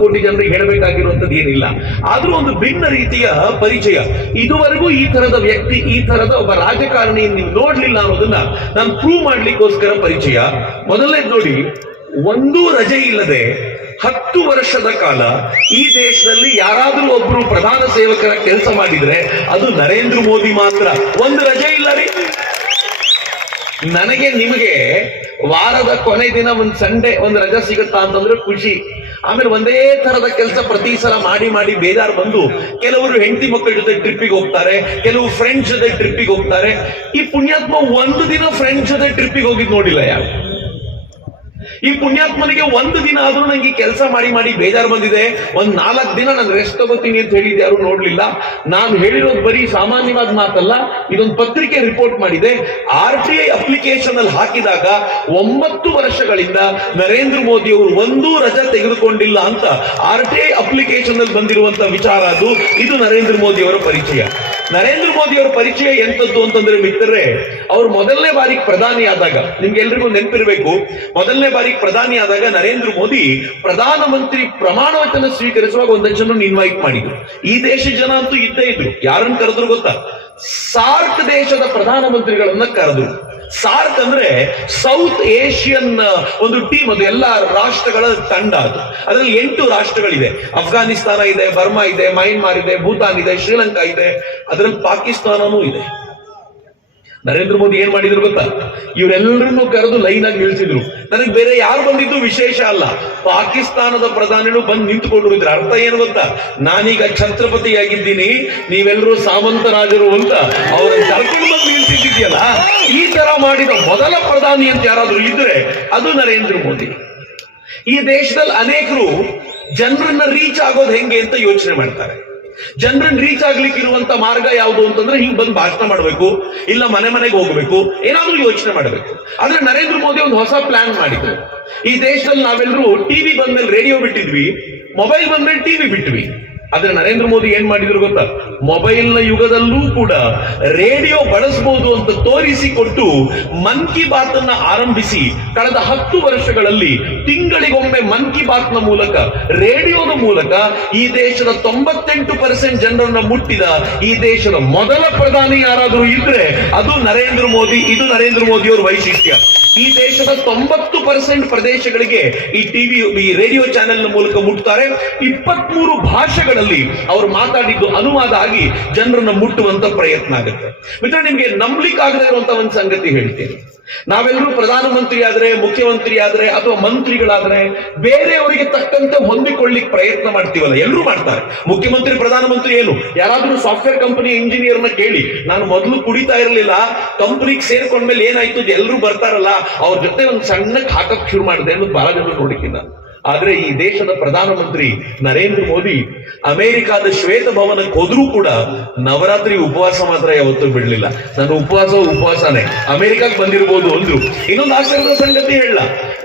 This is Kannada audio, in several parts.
ಕೋಟಿ ಜನರಿಗೆ ಹೇಳಬೇಕಾಗಿರುವಂತದ್ದು ಏನಿಲ್ಲ. ಆದ್ರೂ ಒಂದು ಭಿನ್ನ ರೀತಿಯ ಪರಿಚಯ. ಇದುವರೆಗೂ ಈ ತರದ ವ್ಯಕ್ತಿ, ಈ ತರದ ಒಬ್ಬ ರಾಜಕಾರಣಿ ನೀವು ನೋಡ್ಲಿಲ್ಲ ಅನ್ನೋದನ್ನ ನಾನು ಪ್ರೂವ್ ಮಾಡ್ಲಿಕ್ಕೋಸ್ಕರ ಪರಿಚಯ. ಮೊದಲನೇದು ನೋಡಿ, ಒಂದೂ ರಜೆ ಇಲ್ಲದೆ 10 ವರ್ಷದ ಕಾಲ ಈ ದೇಶದಲ್ಲಿ ಯಾರಾದ್ರೂ ಒಬ್ರು ಪ್ರಧಾನ ಸೇವಕರ ಕೆಲಸ ಮಾಡಿದ್ರೆ ಅದು ನರೇಂದ್ರ ಮೋದಿ ಮಾತ್ರ. ಒಂದು ರಜೆ ಇಲ್ಲ ರೀ. ನನಗೆ ನಿಮಗೆ ವಾರದ ಕೊನೆ ದಿನ ಒಂದು ಸಂಡೇ ಒಂದು ರಜೆ ಸಿಗುತ್ತಾ ಅಂತಂದ್ರೆ ಖುಷಿ. ಆಮೇಲೆ ಒಂದೇ ತರದ ಕೆಲಸ ಪ್ರತಿ ಸಲ ಮಾಡಿ ಮಾಡಿ ಬೇಜಾರು ಬಂದು ಕೆಲವರು ಹೆಂಡತಿ ಮಕ್ಕಳ ಜೊತೆ ಟ್ರಿಪ್ಪಿಗೆ ಹೋಗ್ತಾರೆ, ಕೆಲವು ಫ್ರೆಂಡ್ಸ್ ಜೊತೆ ಟ್ರಿಪ್ಪಿಗೆ ಹೋಗ್ತಾರೆ. ಈ ಪುಣ್ಯಾತ್ಮ ಒಂದು ದಿನ ಫ್ರೆಂಡ್ಸ್ ಜೊತೆ ಟ್ರಿಪ್ಪಿಗೆ ಹೋಗಿದ್ ನೋಡಿಲ್ಲ ಯಾರು. ಈ ಪುಣ್ಯಾತ್ಮನಿಗೆ ಒಂದು ದಿನ ಆದ್ರೂ ನಂಗೆ ಕೆಲಸ ಮಾಡಿ ಮಾಡಿ ಬೇಜಾರು ಬಂದಿದೆ, ಒಂದ್ 4 ದಿನ ನಾನು ರೆಸ್ಟ್ ತಗೋತೀನಿ ಅಂತ ಹೇಳಿದ್ದು ಯಾರು ನೋಡ್ಲಿಲ್ಲ. ನಾನು ಹೇಳಿರೋದು ಬರೀ ಸಾಮಾನ್ಯವಾದ ಮಾತಲ್ಲ, ಇದೊಂದು ಪತ್ರಿಕೆ ರಿಪೋರ್ಟ್ ಮಾಡಿದೆ. RTI ಅಪ್ಲಿಕೇಶನ್ ಅಲ್ಲಿ ಹಾಕಿದಾಗ 9 ವರ್ಷಗಳಿಂದ ನರೇಂದ್ರ ಮೋದಿ ಅವರು ಒಂದೂ ರಜೆ ತೆಗೆದುಕೊಂಡಿಲ್ಲ ಅಂತ RTI ಅಪ್ಲಿಕೇಶನ್ ಅಲ್ಲಿ ಬಂದಿರುವಂತ ವಿಚಾರ ಅದು. ಇದು ನರೇಂದ್ರ ಮೋದಿ ಅವರ ಪರಿಚಯ. ನರೇಂದ್ರ ಮೋದಿ ಅವರ ಪರಿಚಯ ಎಂತದ್ದು ಅಂತಂದ್ರೆ ಮಿತ್ರರೇ, ಅವ್ರು ಮೊದಲನೇ ಬಾರಿಗೆ ಪ್ರಧಾನಿ ಆದಾಗ, ನಿಮ್ಗೆಲ್ರಿಗೂ ನೆನಪಿರ್ಬೇಕು, ಮೊದಲನೇ ಬಾರಿಗೆ ಪ್ರಧಾನಿ ಆದಾಗ ನರೇಂದ್ರ ಮೋದಿ ಪ್ರಧಾನಮಂತ್ರಿ ಪ್ರಮಾಣ ವಚನ ಸ್ವೀಕರಿಸುವಾಗ ಒಂದಷ್ಟು ಜನ ಇನ್ವೈಟ್ ಮಾಡಿದ್ರು. ಈ ದೇಶದ ಜನ ಅಂತೂ ಇದ್ದೇ ಇದ್ರು. ಯಾರನ್ನು ಕರೆದ್ರು ಗೊತ್ತಾ? ಸಾರ್ಕ್ ದೇಶದ ಪ್ರಧಾನಮಂತ್ರಿಗಳನ್ನ ಕರೆದ್ರು. ಸಾರ್ಕ್ ಅಂದ್ರೆ ಸೌತ್ ಏಷ್ಯನ್ ಒಂದು ಟೀಮ್, ಅದು ಎಲ್ಲ ರಾಷ್ಟ್ರಗಳ ತಂಡ. ಅದು ಅದರಲ್ಲಿ 8 ರಾಷ್ಟ್ರಗಳಿದೆ. ಅಫ್ಘಾನಿಸ್ತಾನ ಇದೆ, ಬರ್ಮಾ ಇದೆ, ಮಯನ್ಮಾರ್ ಇದೆ, ಭೂತಾನ್ ಇದೆ, ಶ್ರೀಲಂಕಾ ಇದೆ, ಅದರಲ್ಲಿ ಪಾಕಿಸ್ತಾನನೂ ಇದೆ. ನರೇಂದ್ರ ಮೋದಿ ಏನ್ ಮಾಡಿದ್ರು ಗೊತ್ತಾ? ಇವರೆಲ್ಲರನ್ನು ಕರೆದು ಲೈನ್ ಆಗಿ ನಿಲ್ಸಿದ್ರು. ನನಗೆ ಬೇರೆ ಯಾರು ಬಂದಿದ್ದು ವಿಶೇಷ ಅಲ್ಲ, ಪಾಕಿಸ್ತಾನದ ಪ್ರಧಾನಿಗಳು ಬಂದು ನಿಂತುಕೊಂಡ್ರು. ಇದ್ರ ಅರ್ಥ ಏನು ಗೊತ್ತಾ? ನಾನೀಗ ಛತ್ರಪತಿಯಾಗಿದ್ದೀನಿ, ನೀವೆಲ್ಲರೂ ಸಾಮಂತರಾಜರು ಅಂತ ಅವರನ್ನು ಕರ್ಕೊಂಡು ಬಂದು ನಿಲ್ಸಿದ್ದಿದೆಯಲ್ಲ. ಈ ತರ ಮಾಡಿದ ಮೊದಲ ಪ್ರಧಾನಿ ಅಂತ ಯಾರಾದ್ರೂ ಇದ್ರೆ ಅದು ನರೇಂದ್ರ ಮೋದಿ. ಈ ದೇಶದಲ್ಲಿ ಅನೇಕರು ಜನರನ್ನ ರೀಚ್ ಆಗೋದು ಹೆಂಗೆ ಅಂತ ಯೋಚನೆ ಮಾಡ್ತಾರೆ. ಜನರನ್ನ ರೀಚ್ ಆಗ್ಲಿಕ್ಕೆ ಇರುವಂತ ಮಾರ್ಗ ಯಾವುದು ಅಂತಂದ್ರೆ ಹಿಂಗ್ ಬಂದು ಭಾಷಣ ಮಾಡಬೇಕು, ಇಲ್ಲ ಮನೆ ಮನೆಗೆ ಹೋಗ್ಬೇಕು, ಏನಾದ್ರೂ ಯೋಚನೆ ಮಾಡಬೇಕು. ಆದ್ರೆ ನರೇಂದ್ರ ಮೋದಿ ಒಂದು ಹೊಸ ಪ್ಲಾನ್ ಮಾಡಿದ್ರು. ಈ ದೇಶದಲ್ಲಿ ನಾವೆಲ್ಲರೂ ಟಿವಿ ಬಂದ್ಮೇಲೆ ರೇಡಿಯೋ ಬಿಟ್ಟಿದ್ವಿ, ಮೊಬೈಲ್ ಬಂದ್ಮೇಲೆ ಟಿವಿ ಬಿಟ್ವಿ. ಆದ್ರೆ ನರೇಂದ್ರ ಮೋದಿ ಏನ್ ಮಾಡಿದ್ರು ಗೊತ್ತಾ? ಮೊಬೈಲ್ ನ ಯುಗದಲ್ಲೂ ಕೂಡ ರೇಡಿಯೋ ಬಳಸಬಹುದು ಅಂತ ತೋರಿಸಿಕೊಟ್ಟು ಮನ್ ಕಿ ಬಾತ್ ಅನ್ನ ಆರಂಭಿಸಿ ಕಳೆದ 10 ವರ್ಷಗಳಲ್ಲಿ ತಿಂಗಳಿಗೊಮ್ಮೆ ಮನ್ ಕಿ ಬಾತ್ ನ ಮೂಲಕ, ರೇಡಿಯೋದ ಮೂಲಕ ಈ ದೇಶದ 98% ಜನರನ್ನ ಮುಟ್ಟಿದ ಈ ದೇಶದ ಮೊದಲ ಪ್ರಧಾನಿ ಯಾರಾದರೂ ಇದ್ರೆ ಅದು ನರೇಂದ್ರ ಮೋದಿ. ಇದು ನರೇಂದ್ರ ಮೋದಿ ಅವರ ವೈಶಿಷ್ಟ್ಯ. ಈ ದೇಶದ 90% ಪ್ರದೇಶಗಳಿಗೆ ಈ ಟಿವಿ, ಈ ರೇಡಿಯೋ ಚಾನೆಲ್ ನ ಮೂಲಕ ಮುಟ್ತಾರೆ. 23 ಭಾಷೆಗಳಲ್ಲಿ ಅವರು ಮಾತಾಡಿದ್ದು ಅನುವಾದ ಆಗಿ ಜನರನ್ನ ಮುಟ್ಟುವಂತ ಪ್ರಯತ್ನ ಆಗುತ್ತೆ. ಮಿತ್ರ, ನಿಮ್ಗೆ ನಂಬಲಿಕ್ಕಾಗದೇ ಇರುವಂತ ಒಂದು ಸಂಗತಿ ಹೇಳ್ತೀನಿ. ನಾವೆಲ್ಲರೂ ಪ್ರಧಾನಮಂತ್ರಿ ಆದ್ರೆ, ಮುಖ್ಯಮಂತ್ರಿ ಆದ್ರೆ, ಅಥವಾ ಮಂತ್ರಿಗಳಾದ್ರೆ ಬೇರೆಯವರಿಗೆ ತಕ್ಕಂತೆ ಹೊಂದಿಕೊಳ್ಳಿಕ್ ಪ್ರಯತ್ನ ಮಾಡ್ತೀವಲ್ಲ, ಎಲ್ಲರೂ ಮಾಡ್ತಾರೆ. ಮುಖ್ಯಮಂತ್ರಿ, ಪ್ರಧಾನಮಂತ್ರಿ ಏನು, ಯಾರಾದ್ರೂ ಸಾಫ್ಟ್ವೇರ್ ಕಂಪನಿ ಇಂಜಿನಿಯರ್ ನ ಕೇಳಿ, ನಾನು ಮೊದಲು ಕುಡಿತಾ ಇರಲಿಲ್ಲ, ಕಂಪನಿಗೆ ಸೇರ್ಕೊಂಡ್ಮೇಲೆ ಏನಾಯ್ತು, ಎಲ್ಲರೂ ಬರ್ತಾರಲ್ಲ ಅವ್ರ ಜೊತೆ ಒಂದು ಸಣ್ಣಕ್ಕೆ ಹಾಕಕ್ ಶುರು ಮಾಡಿದೆ ಅನ್ನೋದು ಬಹಳ ಜನ ನೋಡಿಕ್ಕಿಲ್ಲ. ಆದ್ರೆ ಈ ದೇಶದ ಪ್ರಧಾನಮಂತ್ರಿ ನರೇಂದ್ರ ಮೋದಿ ಅಮೆರಿಕಾದ ಶ್ವೇತ ಭವನಕ್ಕೆ ಹೋದ್ರೂ ಕೂಡ ನವರಾತ್ರಿ ಉಪವಾಸ ಮಾತ್ರ ಯಾವತ್ತೂ ಬಿಡ್ಲಿಲ್ಲ. ನನ್ನ ಉಪವಾಸನೇ, ಅಮೆರಿಕಕ್ಕೆ ಬಂದಿರಬಹುದು ಅಂದ್ರು. ಇನ್ನೊಂದು ಆಶ್ಚರ್ಯದ ಸಂಗತಿ ಹೇಳ,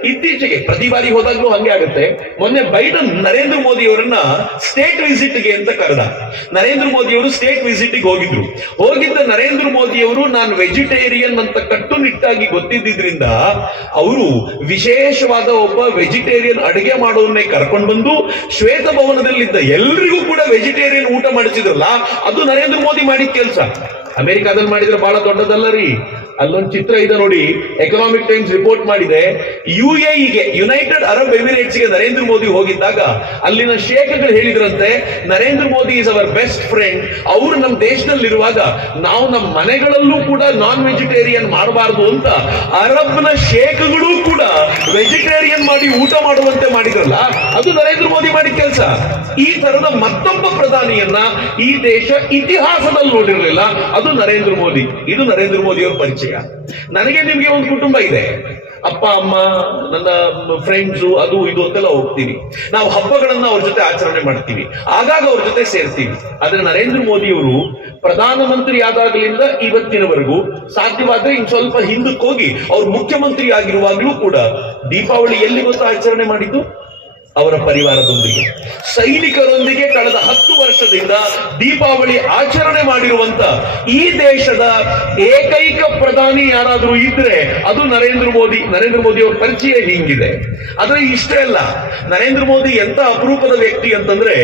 ಇತ್ತೀಚೆಗೆ ಪ್ರತಿ ಬಾರಿ ಹೋದಾಗ್ಲೂ ಹಂಗೆ ಆಗುತ್ತೆ. ಮೊನ್ನೆ ಬೈಡನ್ ನರೇಂದ್ರ ಮೋದಿ ಅವರನ್ನ ಸ್ಟೇಟ್ ವಿಸಿಟ್ಗೆ ಅಂತ ಕರೆದ. ನರೇಂದ್ರ ಮೋದಿ ಅವರು ಸ್ಟೇಟ್ ವಿಸಿಟ್ಗೆ ಹೋಗಿದ್ದ ನರೇಂದ್ರ ಮೋದಿ ಅವರು ನಾನು ವೆಜಿಟೇರಿಯನ್ ಅಂತ ಕಟ್ಟುನಿಟ್ಟಾಗಿ ಗೊತ್ತಿದ್ದಿದ್ರಿಂದ ಅವರು ವಿಶೇಷವಾದ ಒಬ್ಬ ವೆಜಿಟೇರಿಯನ್ ಅಡುಗೆ ಮಾಡೋನ್ನೇ ಕರ್ಕೊಂಡು ಬಂದು ಶ್ವೇತಭವನದಲ್ಲಿದ್ದ ಎಲ್ರಿಗೂ ಕೂಡ ವೆಜಿಟೇರಿಯನ್ ಊಟ ಮಾಡಿಸಿದ್ರಲ್ಲ, ಅದು ನರೇಂದ್ರ ಮೋದಿ ಮಾಡಿದ ಕೆಲಸ. ಅಮೆರಿಕಾದಲ್ಲಿ ಮಾಡಿದ್ರೆ ಬಹಳ ದೊಡ್ಡದಲ್ಲ ರೀ. ಅಲ್ಲೊಂದು ಚಿತ್ರ ಇದೆ ನೋಡಿ, ಎಕನಾಮಿಕ್ ಟೈಮ್ಸ್ ರಿಪೋರ್ಟ್ ಮಾಡಿದೆ. UAEಗೆ, ಯುನೈಟೆಡ್ ಅರಬ್ ಎಮಿರೇಟ್ಸ್ ಗೆ ನರೇಂದ್ರ ಮೋದಿ ಹೋಗಿದ್ದಾಗ ಅಲ್ಲಿನ ಶೇಖ್ಗಳು ಹೇಳಿದ್ರಂತೆ, Narendra Modi is our best friend. ಅವರು ನಮ್ಮ ದೇಶದಲ್ಲಿರುವಾಗ ನಾವು ನಮ್ಮ ಮನೆಗಳಲ್ಲೂ ಕೂಡ ನಾನ್ ವೆಜಿಟೇರಿಯನ್ ಮಾಡಬಾರದು ಅಂತ ಅರಬ್ನ ಶೇಖ್ಗಳು ಕೂಡ ವೆಜಿಟೇರಿಯನ್ ಮಾಡಿ ಊಟ ಮಾಡುವಂತೆ ಮಾಡಿದ್ರಲ್ಲ, ಅದು ನರೇಂದ್ರ ಮೋದಿ ಮಾಡಿದ ಕೆಲಸ. ಈ ತರದ ಮತ್ತೊಬ್ಬ ಪ್ರಧಾನಿಯನ್ನ ಈ ದೇಶ ಇತಿಹಾಸದಲ್ಲಿ ನೋಡಿರಲಿಲ್ಲ, ಅದು ನರೇಂದ್ರ ಮೋದಿ. ಇದು ನರೇಂದ್ರ ಮೋದಿ ಅವರ ಪರಿಚಯ. ನನಗೆ ನಿಮ್ಗೆ ಒಂದು ಕುಟುಂಬ ಇದೆ, ಅಪ್ಪ ಅಮ್ಮ, ನನ್ನ ಫ್ರೆಂಡ್ಸು, ಅದು ಇದು ಅಂತೆಲ್ಲ ಹೋಗ್ತೀವಿ. ನಾವು ಹಬ್ಬಗಳನ್ನ ಅವ್ರ ಜೊತೆ ಆಚರಣೆ ಮಾಡ್ತೀವಿ, ಆಗಾಗ ಅವ್ರ ಜೊತೆ ಸೇರ್ತೀವಿ. ಆದ್ರೆ ನರೇಂದ್ರ ಮೋದಿ ಅವರು ಪ್ರಧಾನಮಂತ್ರಿ ಆದಾಗಲಿಂದ ಇವತ್ತಿನವರೆಗೂ, ಸಾಧ್ಯವಾದ್ರೆ ಇನ್ ಸ್ವಲ್ಪ ಹಿಂದಕ್ಕೆ ಹೋಗಿ ಅವ್ರು ಮುಖ್ಯಮಂತ್ರಿ ಆಗಿರುವಾಗ್ಲೂ ಕೂಡ ದೀಪಾವಳಿ ಎಲ್ಲಿ ಗೊತ್ತಾ ಆಚರಣೆ ಮಾಡಿದ್ದು? ಅವರ ಪರಿವಾರದೊಂದಿಗೆ, ಸೈನಿಕರೊಂದಿಗೆ ಕಳೆದ 10 ವರ್ಷದಿಂದ ದೀಪಾವಳಿ ಆಚರಣೆ ಮಾಡಿರುವಂತ ಈ ದೇಶದ ಏಕೈಕ ಪ್ರಧಾನಿ ಯಾರಾದ್ರೂ ಇದ್ರೆ ಅದು ನರೇಂದ್ರ ಮೋದಿ. ನರೇಂದ್ರ ಮೋದಿ ಅವರ ಪರಿಚಯ ಹಿಂಗಿದೆ. ಆದ್ರೆ ಇಷ್ಟೇ ಅಲ್ಲ, ನರೇಂದ್ರ ಮೋದಿ ಎಂತ ಅಪರೂಪದ ವ್ಯಕ್ತಿ ಅಂತಂದ್ರೆ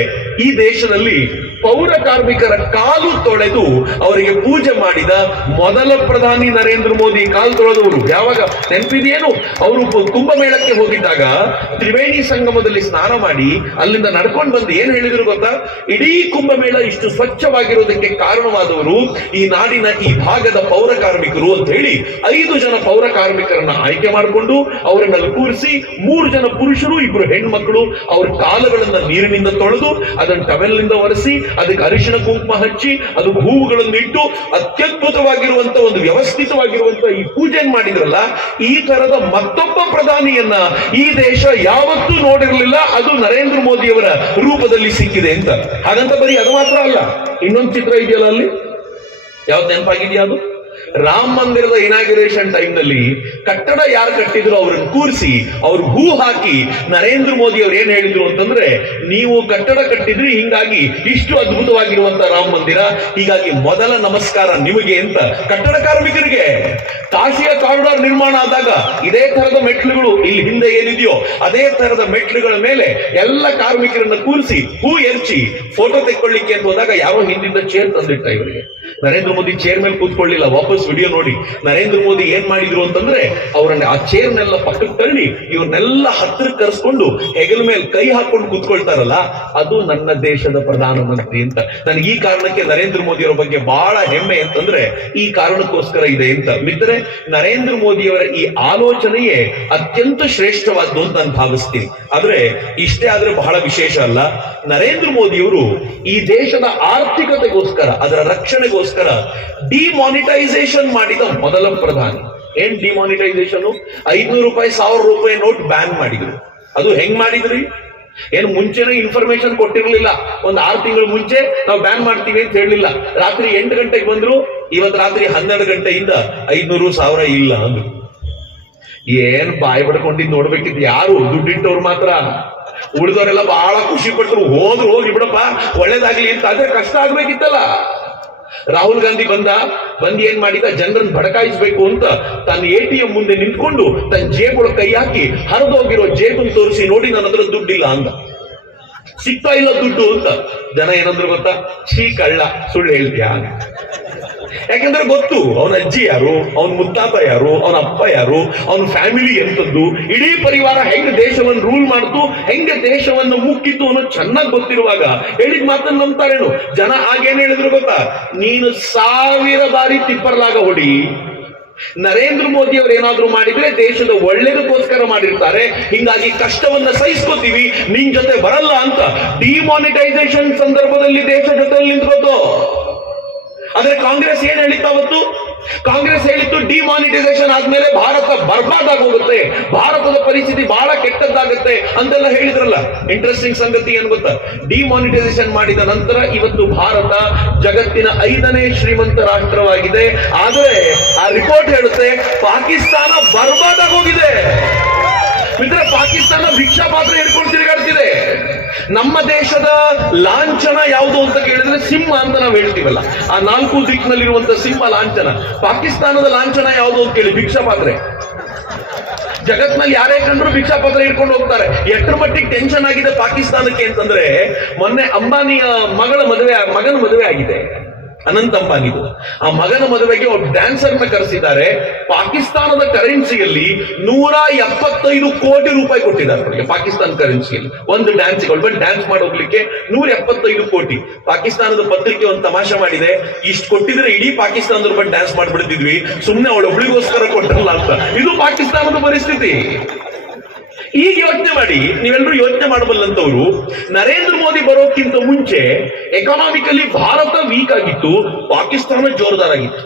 ಈ ದೇಶದಲ್ಲಿ ಪೌರ ಕಾರ್ಮಿಕರ ಕಾಲು ತೊಳೆದು ಅವರಿಗೆ ಪೂಜೆ ಮಾಡಿದ ಮೊದಲ ಪ್ರಧಾನಿ ನರೇಂದ್ರ ಮೋದಿ. ಕಾಲು ತೊಳೆದವರು ಯಾವಾಗ ನೆನಪಿದೆಯೇನು? ಅವರು ಕುಂಭಮೇಳಕ್ಕೆ ಹೋಗಿದ್ದಾಗ ತ್ರಿವೇಣಿ ಸಂಗಮದಲ್ಲಿ ಸ್ನಾನ ಮಾಡಿ ಅಲ್ಲಿಂದ ನಡ್ಕೊಂಡು ಬಂದು ಏನ್ ಹೇಳಿದ್ರು ಗೊತ್ತಾ? ಇಡೀ ಕುಂಭಮೇಳ ಇಷ್ಟು ಸ್ವಚ್ಛವಾಗಿರೋದಕ್ಕೆ ಕಾರಣವಾದವರು ಈ ನಾಡಿನ ಈ ಭಾಗದ ಪೌರ ಕಾರ್ಮಿಕರು ಅಂತ ಹೇಳಿ 5 ಜನ ಪೌರ ಕಾರ್ಮಿಕರನ್ನ ಆಯ್ಕೆ ಮಾಡಿಕೊಂಡು ಅವರನ್ನೆಲ್ಲ ಕೂರಿಸಿ 3 ಜನ ಪುರುಷರು 2 ಹೆಣ್ಮಕ್ಳು ಅವ್ರ ಕಾಲುಗಳನ್ನ ನೀರಿನಿಂದ ತೊಳೆದು ಅದನ್ನು ಟವೆಲ್ನಿಂದ ಒರೆಸಿ ಅದಕ್ಕೆ ಅರಿಶಿಣ ಕುಂಕುಮ ಹಚ್ಚಿ ಅದು ಹೂವುಗಳನ್ನು ಇಟ್ಟು ಅತ್ಯದ್ಭುತವಾಗಿರುವಂತ ಒಂದು ವ್ಯವಸ್ಥಿತವಾಗಿರುವಂತ ಈ ಪೂಜೆ ಮಾಡಿದ್ರಲ್ಲ, ಈ ತರದ ಮತ್ತೊಬ್ಬ ಪ್ರಧಾನಿಯನ್ನ ಈ ದೇಶ ಯಾವತ್ತೂ ನೋಡಿರಲಿಲ್ಲ. ಅದು ನರೇಂದ್ರ ಮೋದಿಯವರ ರೂಪದಲ್ಲಿ ಸಿಕ್ಕಿದೆ ಅಂತ. ಹಾಗಂತ ಬರೀ ಅದು ಮಾತ್ರ ಅಲ್ಲ, ಇನ್ನೊಂದು ಚಿತ್ರ ಇದೆಯಲ್ಲ ಅಲ್ಲಿ, ಯಾವ್ದು ನೆನಪಾಗಿದೆಯಾ? ಅದು ರಾಮ ಮಂದಿರದ ಇನಾಗ್ಯುರೇಷನ್ ಟೈಮ್ ನಲ್ಲಿ ಕಟ್ಟಡ ಯಾರು ಕಟ್ಟಿದ್ರು ಅವರನ್ನು ಕೂರಿಸಿ ಅವ್ರು ಹೂ ಹಾಕಿ ನರೇಂದ್ರ ಮೋದಿ ಅವ್ರು ಏನ್ ಹೇಳಿದ್ರು ಅಂತಂದ್ರೆ, ನೀವು ಕಟ್ಟಡ ಕಟ್ಟಿದ್ರಿ, ಹಿಂಗಾಗಿ ಇಷ್ಟು ಅದ್ಭುತವಾಗಿರುವಂತ ರಾಮ ಮಂದಿರ, ಹೀಗಾಗಿ ಮೊದಲ ನಮಸ್ಕಾರ ನಿಮಗೆ ಅಂತ ಕಟ್ಟಡ ಕಾರ್ಮಿಕರಿಗೆ. ಕಾಶಿಯ ಕಾರಿಡಾರ್ ನಿರ್ಮಾಣ ಆದಾಗ ಇದೇ ತರದ ಮೆಟ್ಲುಗಳು ಇಲ್ಲಿ ಹಿಂದೆ ಏನಿದೆಯೋ ಅದೇ ತರದ ಮೆಟ್ಲುಗಳ ಮೇಲೆ ಎಲ್ಲ ಕಾರ್ಮಿಕರನ್ನ ಕೂರಿಸಿ ಹೂ ಎರಚಿ ಫೋಟೋ ತೆಕ್ಕೊಳ್ಳಿಕ್ಕೆ ಅಂತ ಹೋದಾಗ ಯಾರೋ ಹಿಂದಿಂದ ಚೇರ್ ತಂದಿಟ್ಟ ಇವರಿಗೆ. ನರೇಂದ್ರ ಮೋದಿ ಚೇರ್ ಮೇಲೆ ಕೂತ್ಕೊಳ್ಳಿಲ್ಲ. ವಾಪಸ್ ವಿಡಿಯೋ ನೋಡಿ ನರೇಂದ್ರ ಮೋದಿ ಏನ್ ಮಾಡಿದ್ರು ಅಂತಂದ್ರೆ ಅವರನ್ನ ಆ ಚೇರ್ನೆಲ್ಲ ಪಕ್ಕಕ್ಕೆ ತಳ್ಳಿ ಇವ್ರನ್ನೆಲ್ಲ ಹತ್ತಿರ ಕರೆಸ್ಕೊಂಡು ಹೆಗಲ ಮೇಲೆ ಕೈ ಹಾಕೊಂಡು ಕೂತ್ಕೊಳ್ತಾರಲ್ಲ, ಅದು ನನ್ನ ದೇಶದ ಪ್ರಧಾನಮಂತ್ರಿ ಅಂತ. ನನಗೆ ಈ ಕಾರಣಕ್ಕೆ ನರೇಂದ್ರ ಮೋದಿ ಅವರ ಬಗ್ಗೆ ಬಹಳ ಹೆಮ್ಮೆ ಅಂತಂದ್ರೆ ಈ ಕಾರಣಕ್ಕೋಸ್ಕರ ಇದೆ ಅಂತ. ಮಿತ್ರರೆ, ನರೇಂದ್ರ ಮೋದಿಯವರ ಈ ಆಲೋಚನೆಯೇ ಅತ್ಯಂತ ಶ್ರೇಷ್ಠವಾದ್ದು ಅಂತ ನಾನು ಭಾವಿಸ್ತೀನಿ. ಆದ್ರೆ ಇಷ್ಟೇ ಆದ್ರೆ ಬಹಳ ವಿಶೇಷ ಅಲ್ಲ. ನರೇಂದ್ರ ಮೋದಿಯವರು ಈ ದೇಶದ ಆರ್ಥಿಕತೆಗೋಸ್ಕರ, ಅದರ ರಕ್ಷಣೆಗೋಸ್ಕರ ಡಿಮಾನಿಟೈಸೇಷನ್ ಮಾಡಿದ ಮೊದಲ ಪ್ರಧಾನಿ. ಏನ್ ಡಿಮಾನಿಟೈಸೇಷನ್? 500 ರೂಪಾಯಿ 1000 ರೂಪಾಯಿ ನೋಟ್ ಬ್ಯಾನ್ ಮಾಡಿದ್ರು. ಅದು ಹೆಂಗ್ ಮಾಡಿದ್ರಿ? ಏನು ಮುಂಚೆನೇ ಇನ್ಫಾರ್ಮೇಶನ್ ಕೊಟ್ಟಿರ್ಲಿಲ್ಲ. ಒಂದು 6 ತಿಂಗಳ ಮುಂಚೆ ನಾವು ಬ್ಯಾನ್ ಮಾಡ್ತೀವಿ ಅಂತ ಹೇಳಲಿಲ್ಲ. ರಾತ್ರಿ 8 ಗಂಟೆಗೆ ಬಂದ್ರು, ಇವತ್ತು ರಾತ್ರಿ 12 ಗಂಟೆಯಿಂದ 500 1000 ಇಲ್ಲ ಅಂದ್ರು. ಏನ್ ಬಾಯಿ ಪಡ್ಕೊಂಡಿದ್ ನೋಡ್ಬೇಕಿದ್ ಯಾರು? ದುಡ್ಡಿಟ್ಟವ್ರು ಮಾತ್ರ. ಉಳಿದವರೆಲ್ಲ ಬಹಳ ಖುಷಿ ಪಟ್ಟರು, ಹೋದ್ರು ಹೋಗಿ ಬಿಡಪ್ಪ ಒಳ್ಳೇದಾಗ್ಲಿ ಅಂತ. ಆದ್ರೆ ಕಷ್ಟ ಆಗ್ಬೇಕಿತ್ತಲ್ಲ. ರಾಹುಲ್ ಗಾಂಧಿ ಬಂದು ಏನ್ ಮಾಡಿದ, ಜನರನ್ನು ಭಡಕಾಯಿಸ್ಬೇಕು ಅಂತ ತನ್ನ ATM ಮುಂದೆ ನಿಂತ್ಕೊಂಡು ತನ್ನ ಜೇಬೊಳಗೆ ಕೈ ಹಾಕಿ ಹರಿದೋಗಿರೋ ಜೇಬನ್ನು ತೋರಿಸಿ, ನೋಡಿ ನನ್ನ ಹತ್ರ ದುಡ್ಡಿಲ್ಲ ಅಂದ. ಸಿಗ್ತಾ ಇಲ್ಲ ದುಡ್ಡು ಅಂತ. ಜನ ಏನಂದ್ರು ಗೊತ್ತಾ? ಛೀ ಕಳ್ಳ, ಸುಳ್ಳು ಹೇಳ್ತೀಯಾ? ಯಾಕೆಂದ್ರೆ ಗೊತ್ತು ಅವನ ಅಜ್ಜಿ ಯಾರು, ಅವನ ಮುತ್ತಾತ ಯಾರು, ಅವನ ಅಪ್ಪ ಯಾರು, ಅವನ ಫ್ಯಾಮಿಲಿ ಎಂತದ್ದು, ಇಡೀ ಪರಿವಾರ ಹೆಂಗ ದೇಶವನ್ನು ರೂಲ್ ಮಾಡ್ತು, ಹೆಂಗ ದೇಶವನ್ನು ಮುಕ್ಕಿತ್ತು ಅನ್ನೋದು ಚೆನ್ನಾಗಿ ಗೊತ್ತಿರುವಾಗ ಹೇಳಿದ ಮಾತನ್ನು ನಂಬ್ತಾರೇನು ಜನ? ಆಗೇನ್ ಹೇಳಿದ್ರು ಗೊತ್ತಾ? ನೀನು 1000 ಬಾರಿ ತಿಪ್ಪರ್ಲಾಗ ಹೊಡಿ, ನರೇಂದ್ರ ಮೋದಿ ಅವರು ಏನಾದ್ರೂ ಮಾಡಿದ್ರೆ ದೇಶದ ಒಳ್ಳೇದಕ್ಕೋಸ್ಕರ ಮಾಡಿರ್ತಾರೆ, ಹಿಂಗಾಗಿ ಕಷ್ಟವನ್ನ ಸಹಿಸ್ಕೋತೀವಿ, ನಿನ್ ಜೊತೆ ಬರಲ್ಲ ಅಂತ ಡಿಮಾನಿಟೈಸೇಷನ್ ಸಂದರ್ಭದಲ್ಲಿ ದೇಶ ಜೊತೆಯಲ್ಲಿ ನಿಂತ್ಕೋತು. ಆದ್ರೆ ಕಾಂಗ್ರೆಸ್ ಏನ್ ಹೇಳಿತ್ತು ಅವತ್ತು? ಕಾಂಗ್ರೆಸ್ ಹೇಳಿತ್ತು ಡಿಮಾನಿಟೈಸೇಷನ್ ಆದ್ಮೇಲೆ ಭಾರತ ಬರ್ಬಾದ್ ಹೋಗುತ್ತೆ, ಭಾರತದ ಪರಿಸ್ಥಿತಿ ಬಹಳ ಕೆಟ್ಟದ್ದಾಗುತ್ತೆ ಅಂತೆಲ್ಲ ಹೇಳಿದ್ರಲ್ಲ. ಇಂಟ್ರೆಸ್ಟಿಂಗ್ ಸಂಗತಿ ಏನ್ ಗೊತ್ತಾ? ಡಿಮಾನಿಟೈಸೇಷನ್ ಮಾಡಿದ ನಂತರ ಇವತ್ತು ಭಾರತ ಜಗತ್ತಿನ 5ನೇ ಶ್ರೀಮಂತ ರಾಷ್ಟ್ರವಾಗಿದೆ. ಆದ್ರೆ ಆ ರಿಪೋರ್ಟ್ ಹೇಳುತ್ತೆ ಪಾಕಿಸ್ತಾನ ಬರ್ಬಾದ್ ಹೋಗಿದೆ. ಮಿತ್ರ, ಪಾಕಿಸ್ತಾನ ಭಿಕ್ಷಾ ಪಾತ್ರ ಹಿಡ್ಕೊಂಡು ತಿರುಗಾಡ್ತಿದೆ. ನಮ್ಮ ದೇಶದ ಲಾಂಛನ ಯಾವುದು ಅಂತ ಕೇಳಿದ್ರೆ ಸಿಂಹ ಅಂತ ನಾವು ಹೇಳ್ತೀವಲ್ಲ, ಆ 4 ದಿಕ್ಕಿನಲ್ಲಿರುವಂತ ಸಿಂಹ ಲಾಂಛನ. ಪಾಕಿಸ್ತಾನದ ಲಾಂಛನ ಯಾವುದು ಅಂತ ಕೇಳಿ, ಭಿಕ್ಷಾ ಪಾತ್ರೆ. ಜಗತ್ನಲ್ಲಿ ಯಾರೇ ಕಂಡ್ರು ಭಿಕ್ಷಾ ಪಾತ್ರ ಹಿಡ್ಕೊಂಡು ಹೋಗ್ತಾರೆ. ಎಷ್ಟರ ಮಟ್ಟಿಗೆ ಟೆನ್ಷನ್ ಆಗಿದೆ ಪಾಕಿಸ್ತಾನಕ್ಕೆ ಅಂತಂದ್ರೆ, ಮೊನ್ನೆ ಅಂಬಾನಿಯ ಮಗನ ಮದುವೆ ಆಗಿದೆ, ಅನಂತ್ ಅಂಬಾನಿದು. ಆ ಮಗನ ಮದುವೆಗೆ ಒಬ್ಬ ಡ್ಯಾನ್ಸರ್ ನ ಕರೆಸಿದ್ದಾರೆ. ಪಾಕಿಸ್ತಾನದ ಕರೆನ್ಸಿಯಲ್ಲಿ 175 ಕೋಟಿ ರೂಪಾಯಿ ಕೊಟ್ಟಿದ್ದಾರೆ ಅವರಿಗೆ. ಪಾಕಿಸ್ತಾನ ಕರೆನ್ಸಿಯಲ್ಲಿ ಒಂದು ಡ್ಯಾನ್ಸ್ ಮಾಡೋಗ್ಲಿಕ್ಕೆ 175 ಕೋಟಿ. ಪಾಕಿಸ್ತಾನದ ಪತ್ರಿಕೆ ಒಂದು ತಮಾಷೆ ಮಾಡಿದೆ, ಇಷ್ಟು ಕೊಟ್ಟಿದ್ರೆ ಇಡೀ ಪಾಕಿಸ್ತಾನದ ಬಂದು ಡ್ಯಾನ್ಸ್ ಮಾಡ್ಬಿಡ್ತಿದ್ವಿ, ಸುಮ್ಮನೆ ಅವಳ ಒಬ್ಳಿಗೋಸ್ಕರ ಕೊಟ್ಟರಲ್ಲ ಅಂತ. ಇದು ಪಾಕಿಸ್ತಾನದ ಪರಿಸ್ಥಿತಿ. ಈಗ ಯೋಚನೆ ಮಾಡಿ, ನೀವೆಲ್ಲರೂ ಯೋಚನೆ ಮಾಡಬಲ್ಲಂತವ್ರು, ನರೇಂದ್ರ ಮೋದಿ ಬರೋಕ್ಕಿಂತ ಮುಂಚೆ ಎಕಾನಾಮಿಕಲಿ ಭಾರತ ವೀಕ್ ಆಗಿತ್ತು, ಪಾಕಿಸ್ತಾನ ಜೋರ್ದಾರ್ ಆಗಿತ್ತು.